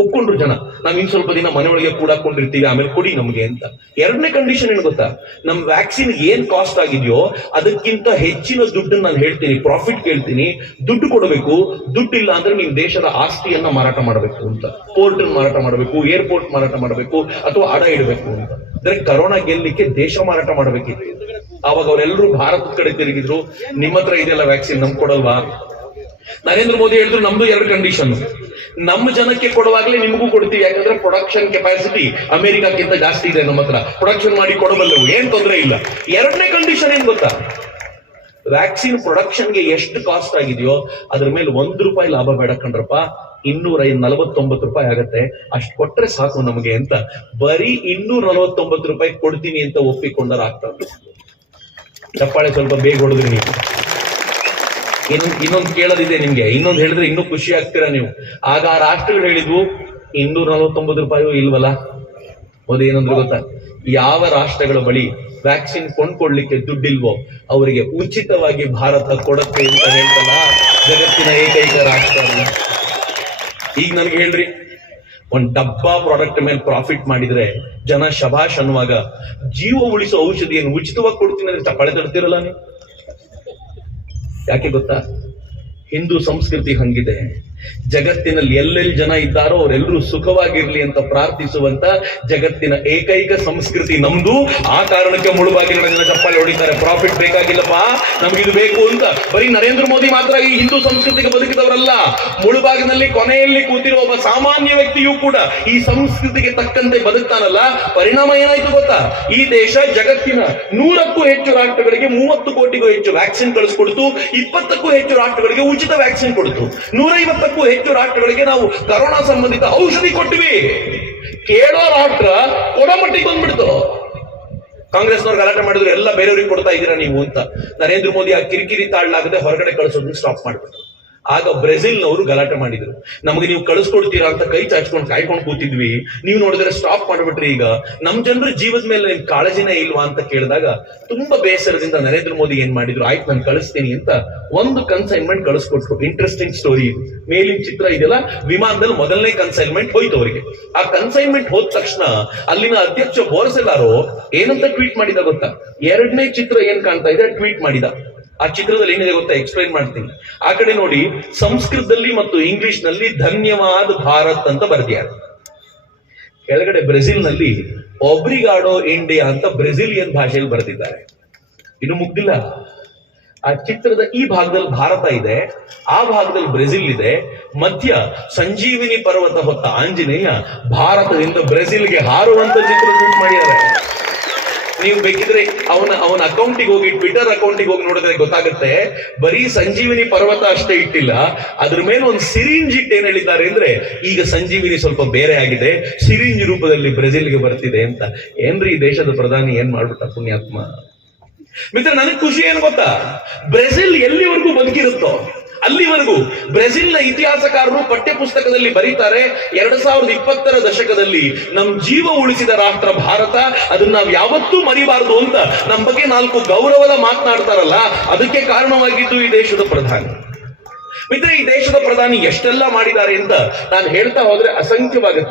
ಒಪ್ಕೊಂಡ್ರು ಜನ. ನಾವ್ ಇನ್ ಸ್ವಲ್ಪ ದಿನ ಮನೆಯೊಳಗೆ ಕೂಡಾಕೊಂಡಿರ್ತೀವಿ, ಆಮೇಲೆ ಕೊಡಿ ನಮ್ಗೆ ಅಂತ. 2ನೇ ಕಂಡೀಷನ್ ಏನು ಗೊತ್ತಾ? ನಮ್ ವ್ಯಾಕ್ಸಿನ್ ಏನ್ ಕಾಸ್ಟ್ ಆಗಿದೆಯೋ ಅದಕ್ಕಿಂತ ಹೆಚ್ಚಿನ ದುಡ್ಡನ್ನ ನಾನು ಹೇಳ್ತೀನಿ, ಪ್ರಾಫಿಟ್ ಕೇಳ್ತೀನಿ, ದುಡ್ಡು ಕೊಡಬೇಕು. ದುಡ್ಡು ಇಲ್ಲ ಅಂದ್ರೆ ನಿಮ್ ದೇಶದ ಆಸ್ತಿಯನ್ನ ಮಾರಾಟ ಮಾಡಬೇಕು ಅಂತ, ಪೋರ್ಟ್ ಮಾರಾಟ ಮಾಡಬೇಕು, ಏರ್ಪೋರ್ಟ್ ಮಾರಾಟ ಮಾಡಬೇಕು, ಅಥವಾ ಅಡ ಇಡಬೇಕು ಅಂತ. ಅಂದ್ರೆ ಕರೋನಾ ಗೆಲ್ಲಿಕ್ಕೆ ದೇಶ ಮಾರಾಟ ಮಾಡಬೇಕಿತ್ತು. ಅವಾಗ ಅವರೆಲ್ಲರೂ ಭಾರತದ ಕಡೆ ತಿರುಗಿದ್ರು, ನಿಮ್ಮ ಹತ್ರ ಇದೆಲ್ಲ ವ್ಯಾಕ್ಸಿನ್, ನಮ್ಗೆ ಕೊಡಲ್ವಾ? ನರೇಂದ್ರ ಮೋದಿ ಹೇಳಿದ್ರು ನಮ್ದು 2 ಕಂಡೀಷನ್. ನಮ್ಮ ಜನಕ್ಕೆ ಕೊಡುವಾಗಲೇ ನಿಮಗೂ ಕೊಡ್ತೀವಿ, ಯಾಕಂದ್ರೆ ಪ್ರೊಡಕ್ಷನ್ ಕೆಪಾಸಿಟಿ ಅಮೆರಿಕಕ್ಕಿಂತ ಜಾಸ್ತಿ ಇದೆ, ನಮ್ಮ ಹತ್ರ ಪ್ರೊಡಕ್ಷನ್ ಮಾಡಿ ಕೊಡಬಲ್ಲೆವು, ಏನ್ ತೊಂದರೆ ಇಲ್ಲ. 2ನೇ ಕಂಡೀಷನ್ ಏನ್ ಗೊತ್ತಾ? ವ್ಯಾಕ್ಸಿನ್ ಪ್ರೊಡಕ್ಷನ್ಗೆ ಎಷ್ಟು ಕಾಸ್ಟ್ ಆಗಿದೆಯೋ ಅದ್ರ ಮೇಲೆ 1 ರೂಪಾಯಿ ಲಾಭ ಬೇಡ ಕಣ್ರಪ್ಪ, 249 ರೂಪಾಯಿ ಆಗತ್ತೆ, ಅಷ್ಟು ಕೊಟ್ರೆ ಸಾಕು ನಮಗೆ ಅಂತ ಬರೀ 249 ರೂಪಾಯಿ ಕೊಡ್ತೀನಿ ಅಂತ ಒಪ್ಪಿಕೊಂಡಾರ ಆಗ್ತಾರೆ. ಚಪ್ಪಾಳೆ ಸ್ವಲ್ಪ ಬೇಗ ಹೊಡೆದ್ರಿ ನೀವು. ಇನ್ನೊಂದು ಕೇಳೋದಿದೆ ನಿಮ್ಗೆ, ಇನ್ನೊಂದು ಹೇಳಿದ್ರೆ ಇನ್ನೂ ಖುಷಿ ಆಗ್ತೀರಾ ನೀವು. ಆಗ ಆ ರಾಷ್ಟ್ರಗಳು ಹೇಳಿದ್ವು 249 ರೂಪಾಯಿ ಇಲ್ವಲ್ಲ. ಮೋದಿ ಏನಂದ್ರು ಗೊತ್ತಾ? ಯಾವ ರಾಷ್ಟ್ರಗಳ ಬಳಿ ವ್ಯಾಕ್ಸಿನ್ ಕೊಂಡ್ಕೊಳ್ಳಿಕ್ಕೆ ದುಡ್ಡಿಲ್ವೋ ಅವರಿಗೆ ಉಚಿತವಾಗಿ ಭಾರತ ಕೊಡುತ್ತೆ ಅಂತ ಹೇಳ್ತಲ್ಲ ಜಗತ್ತಿನ ಏಕೈಕ ರಾಷ್ಟ್ರ. ಈಗ ನನಗೆ ಹೇಳ್ರಿ, ಒಂದ್ ಡಬ್ಬಾ ಪ್ರಾಡಕ್ಟ್ ಮೇಲೆ ಪ್ರಾಫಿಟ್ ಮಾಡಿದ್ರೆ ಜನ ಶಭಾಷ್ ಅನ್ನುವಾಗ ಜೀವ ಉಳಿಸೋ ಔಷಧಿಯನ್ನು ಉಚಿತವಾಗಿ ಕೊಡ್ತೀನಿ ಅಂದ್ರೆ ಚಪ್ಪಾಳೆ ತಡ್ತಿರಲ್ಲ ನೀವು. ಯಾಕೆ ಗೊತ್ತಾ? ಹಿಂದೂ ಸಂಸ್ಕೃತಿ ಹಂಗಿದೆ. ಜಗತ್ತಿನಲ್ಲಿ ಎಲ್ಲೆಲ್ಲಿ ಜನ ಇದ್ದಾರೋ ಅವರೆಲ್ಲರೂ ಸುಖವಾಗಿರ್ಲಿ ಅಂತ ಪ್ರಾರ್ಥಿಸುವಂತ ಜಗತ್ತಿನ ಏಕೈಕ ಸಂಸ್ಕೃತಿ ನಮ್ದು. ಆ ಕಾರಣಕ್ಕೆ ಮುಳುಬಾಗಿಲಿನ ಜನ ಚಪ್ಪಾಳೆ ಹೊಡಿತಾರೆ. ಪ್ರಾಫಿಟ್ ಬೇಕಾಗಿಲ್ಲಪ್ಪ, ನಮ್ಗಿದು ಬೇಕು ಅಂತ. ಬರೀ ನರೇಂದ್ರ ಮೋದಿ ಮಾತ್ರ ಈ ಹಿಂದೂ ಸಂಸ್ಕೃತಿಗೆ ಬದುಕಿದವರಲ್ಲ. ಮುಳುಬಾಗಿನಲ್ಲಿ ಕೊನೆಯಲ್ಲಿ ಕೂತಿರುವ ಒಬ್ಬ ಸಾಮಾನ್ಯ ವ್ಯಕ್ತಿಯೂ ಕೂಡ ಈ ಸಂಸ್ಕೃತಿಗೆ ತಕ್ಕಂತೆ ಬದುಕ್ತಾನಲ್ಲ. ಪರಿಣಾಮ ಏನಾಯ್ತು ಗೊತ್ತಾ? ಈ ದೇಶ ಜಗತ್ತಿನ 100ಕ್ಕೂ ಹೆಚ್ಚು ರಾಷ್ಟ್ರಗಳಿಗೆ 30 ಕೋಟಿಗೂ ಹೆಚ್ಚು ವ್ಯಾಕ್ಸಿನ್ ಕಳಿಸ್ಕೊಡ್ತು. 20ಕ್ಕೂ ಹೆಚ್ಚು ರಾಷ್ಟ್ರಗಳಿಗೆ ಉಚಿತ ವ್ಯಾಕ್ಸಿನ್ ಕೊಡ್ತು. 150ಕ್ಕೂ ಹೆಚ್ಚು ರಾಷ್ಟ್ರಗಳಿಗೆ ನಾವು ಕರೋನಾ ಸಂಬಂಧಿತ ಔಷಧಿ ಕೊಟ್ಟಿವಿ. ಕೇಳೋ ರಾಷ್ಟ್ರ ಕೊಡೋ ಮಟ್ಟಿಗೆ ಬಂದ್ಬಿಡ್ತು. ಕಾಂಗ್ರೆಸ್ನವ್ರು ಗಲಾಟೆ ಮಾಡಿದ್ರು, ಎಲ್ಲ ಬೇರೆಯವ್ರಿಗೆ ಕೊಡ್ತಾ ಇದ್ದೀರಾ ನೀವು ಅಂತ. ನರೇಂದ್ರ ಮೋದಿ ಆ ಕಿರಿಕಿರಿ ತಾಳ್ಲಾಗದೆ ಹೊರಗಡೆ ಕಳಿಸೋದನ್ನ ಸ್ಟಾಪ್ ಮಾಡ್ಬಿಟ್ರು. ಆಗ ಬ್ರೆಜಿಲ್ನವರು ಗಲಾಟೆ ಮಾಡಿದ್ರು, ನಮಗೆ ನೀವು ಕಳಿಸ್ಕೊಡ್ತೀರಾ ಅಂತ ಕೈ ಚಾಚ್ಕೊಂಡು ಕಾಯ್ಕೊಂಡು ಕೂತಿದ್ವಿ, ನೀವು ನೋಡಿದ್ರೆ ಸ್ಟಾಪ್ ಮಾಡ್ಬಿಟ್ರಿ. ಈಗ ನಮ್ ಜನರ ಜೀವದ ಮೇಲೆ ನಿಮ್ ಕಾಳಜಿನೇ ಇಲ್ವಾ ಅಂತ ಕೇಳಿದಾಗ ತುಂಬಾ ಬೇಸರದಿಂದ ನರೇಂದ್ರ ಮೋದಿ ಏನ್ ಮಾಡಿದ್ರು, ಆಯ್ತು ನಾನು ಕಳಿಸ್ತೀನಿ ಅಂತ ಒಂದು ಕನ್ಸೈನ್ಮೆಂಟ್ ಕಳಿಸ್ಕೊಟ್ರು. ಇಂಟ್ರೆಸ್ಟಿಂಗ್ ಸ್ಟೋರಿ ಇದು. ಮೇಲಿನ ಚಿತ್ರ ಇದೆಯಲ್ಲ, ವಿಮಾನದಲ್ಲಿ ಮೊದಲನೇ ಕನ್ಸೈನ್ಮೆಂಟ್ ಹೋಯ್ತು ಅವರಿಗೆ. ಆ ಕನ್ಸೈನ್ಮೆಂಟ್ ಹೋದ ತಕ್ಷಣ ಅಲ್ಲಿನ ಅಧ್ಯಕ್ಷ ಬೋರ್ಸೆಲ್ಲಾರೋ ಏನಂತ ಟ್ವೀಟ್ ಮಾಡಿದ ಗೊತ್ತಾ? 2ನೇ ಚಿತ್ರ ಏನ್ ಕಾಣ್ತಾ ಇದೆ ಟ್ವೀಟ್ ಮಾಡಿದ. ಆ ಚಿತ್ರದಲ್ಲಿ ಏನಿದೆ ಗೊತ್ತಾ? ಎಕ್ಸ್ಪ್ಲೈನ್ ಮಾಡ್ತೀನಿ. ಆ ಕಡೆ ನೋಡಿ, ಸಂಸ್ಕೃತದಲ್ಲಿ ಮತ್ತು ಇಂಗ್ಲಿಷ್ ನಲ್ಲಿ ಧನ್ಯವಾದ ಭಾರತ್ ಅಂತ ಬರ್ದಿದ್ದಾರೆ. ಕೆಳಗಡೆ ಬ್ರೆಜಿಲ್ ನಲ್ಲಿ ಒಬ್ರಿಗಾಡೋ ಇಂಡಿಯಾ ಅಂತ ಬ್ರೆಜಿಲಿಯನ್ ಭಾಷೆಯಲ್ಲಿ ಬರೆದಿದ್ದಾರೆ. ಇನ್ನು ಮುಗ್ದಿಲ್ಲ. ಆ ಚಿತ್ರದ ಈ ಭಾಗದಲ್ಲಿ ಭಾರತ ಇದೆ, ಆ ಭಾಗದಲ್ಲಿ ಬ್ರೆಜಿಲ್ ಇದೆ. ಮಧ್ಯ ಸಂಜೀವಿನಿ ಪರ್ವತ ಹೊತ್ತ ಆಂಜನೇಯ ಭಾರತದಿಂದ ಬ್ರೆಜಿಲ್ಗೆ ಹಾರುವಂತ ಚಿತ್ರ ಶೂಟ್ ಮಾಡಿದ್ದಾರೆ. ನೀವು ಬೇಕಿದ್ರೆ ಅವನ ಅಕೌಂಟಿಗೆ ಹೋಗಿ, ಟ್ವಿಟರ್ ಅಕೌಂಟಿಗೆ ಹೋಗಿ ನೋಡಿದ್ರೆ ಗೊತ್ತಾಗುತ್ತೆ. ಬರೀ ಸಂಜೀವಿನಿ ಪರ್ವತ ಅಷ್ಟೇ ಇಟ್ಟಿಲ್ಲ, ಅದ್ರ ಮೇಲೆ ಒಂದು ಸಿರಿಂಜ್ ಇಟ್ಟು ಏನ್ ಹೇಳಿದ್ದಾರೆ ಅಂದ್ರೆ, ಈಗ ಸಂಜೀವಿನಿ ಸ್ವಲ್ಪ ಬೇರೆ ಆಗಿದೆ, ಸಿರಿಂಜ್ ರೂಪದಲ್ಲಿ ಬ್ರೆಜಿಲ್ಗೆ ಬರ್ತಿದೆ ಅಂತ. ಏನ್ರಿ ಈ ದೇಶದ ಪ್ರಧಾನಿ ಏನ್ ಮಾಡ್ಬಿಟ್ಟ ಪುಣ್ಯಾತ್ಮ. ಮಿತ್ರ, ನನಗೆ ಖುಷಿ ಏನ್ ಗೊತ್ತಾ? ಬ್ರೆಜಿಲ್ ಎಲ್ಲಿವರೆಗೂ ಬದುಕಿರುತ್ತೋ ಅಲ್ಲಿವರೆಗೂ ಬ್ರೆಜಿಲ್ನ ಇತಿಹಾಸಕಾರರು ಪಠ್ಯ ಪುಸ್ತಕದಲ್ಲಿ ಬರೀತಾರೆ, 2020ರ ದಶಕದಲ್ಲಿ ನಮ್ ಜೀವ ಉಳಿಸಿದ ರಾಷ್ಟ್ರ ಭಾರತ, ಅದನ್ನ ನಾವು ಯಾವತ್ತೂ ಮರಿಬಾರದು ಅಂತ ನಮ್ಮ ಬಗ್ಗೆ 4 ಗೌರವದ ಮಾತನಾಡ್ತಾರಲ್ಲ, ಅದಕ್ಕೆ ಕಾರಣವಾಗಿದ್ದು ಈ ದೇಶದ ಪ್ರಧಾನಿ. ಮಿತ್ರ, ಈ ದೇಶದ ಪ್ರಧಾನಿ ಎಷ್ಟೆಲ್ಲ ಮಾಡಿದ್ದಾರೆ ಅಂತ ನಾನು ಹೇಳ್ತಾ ಹೋದ್ರೆ ಅಸಂಖ್ಯವಾಗುತ್ತೆ.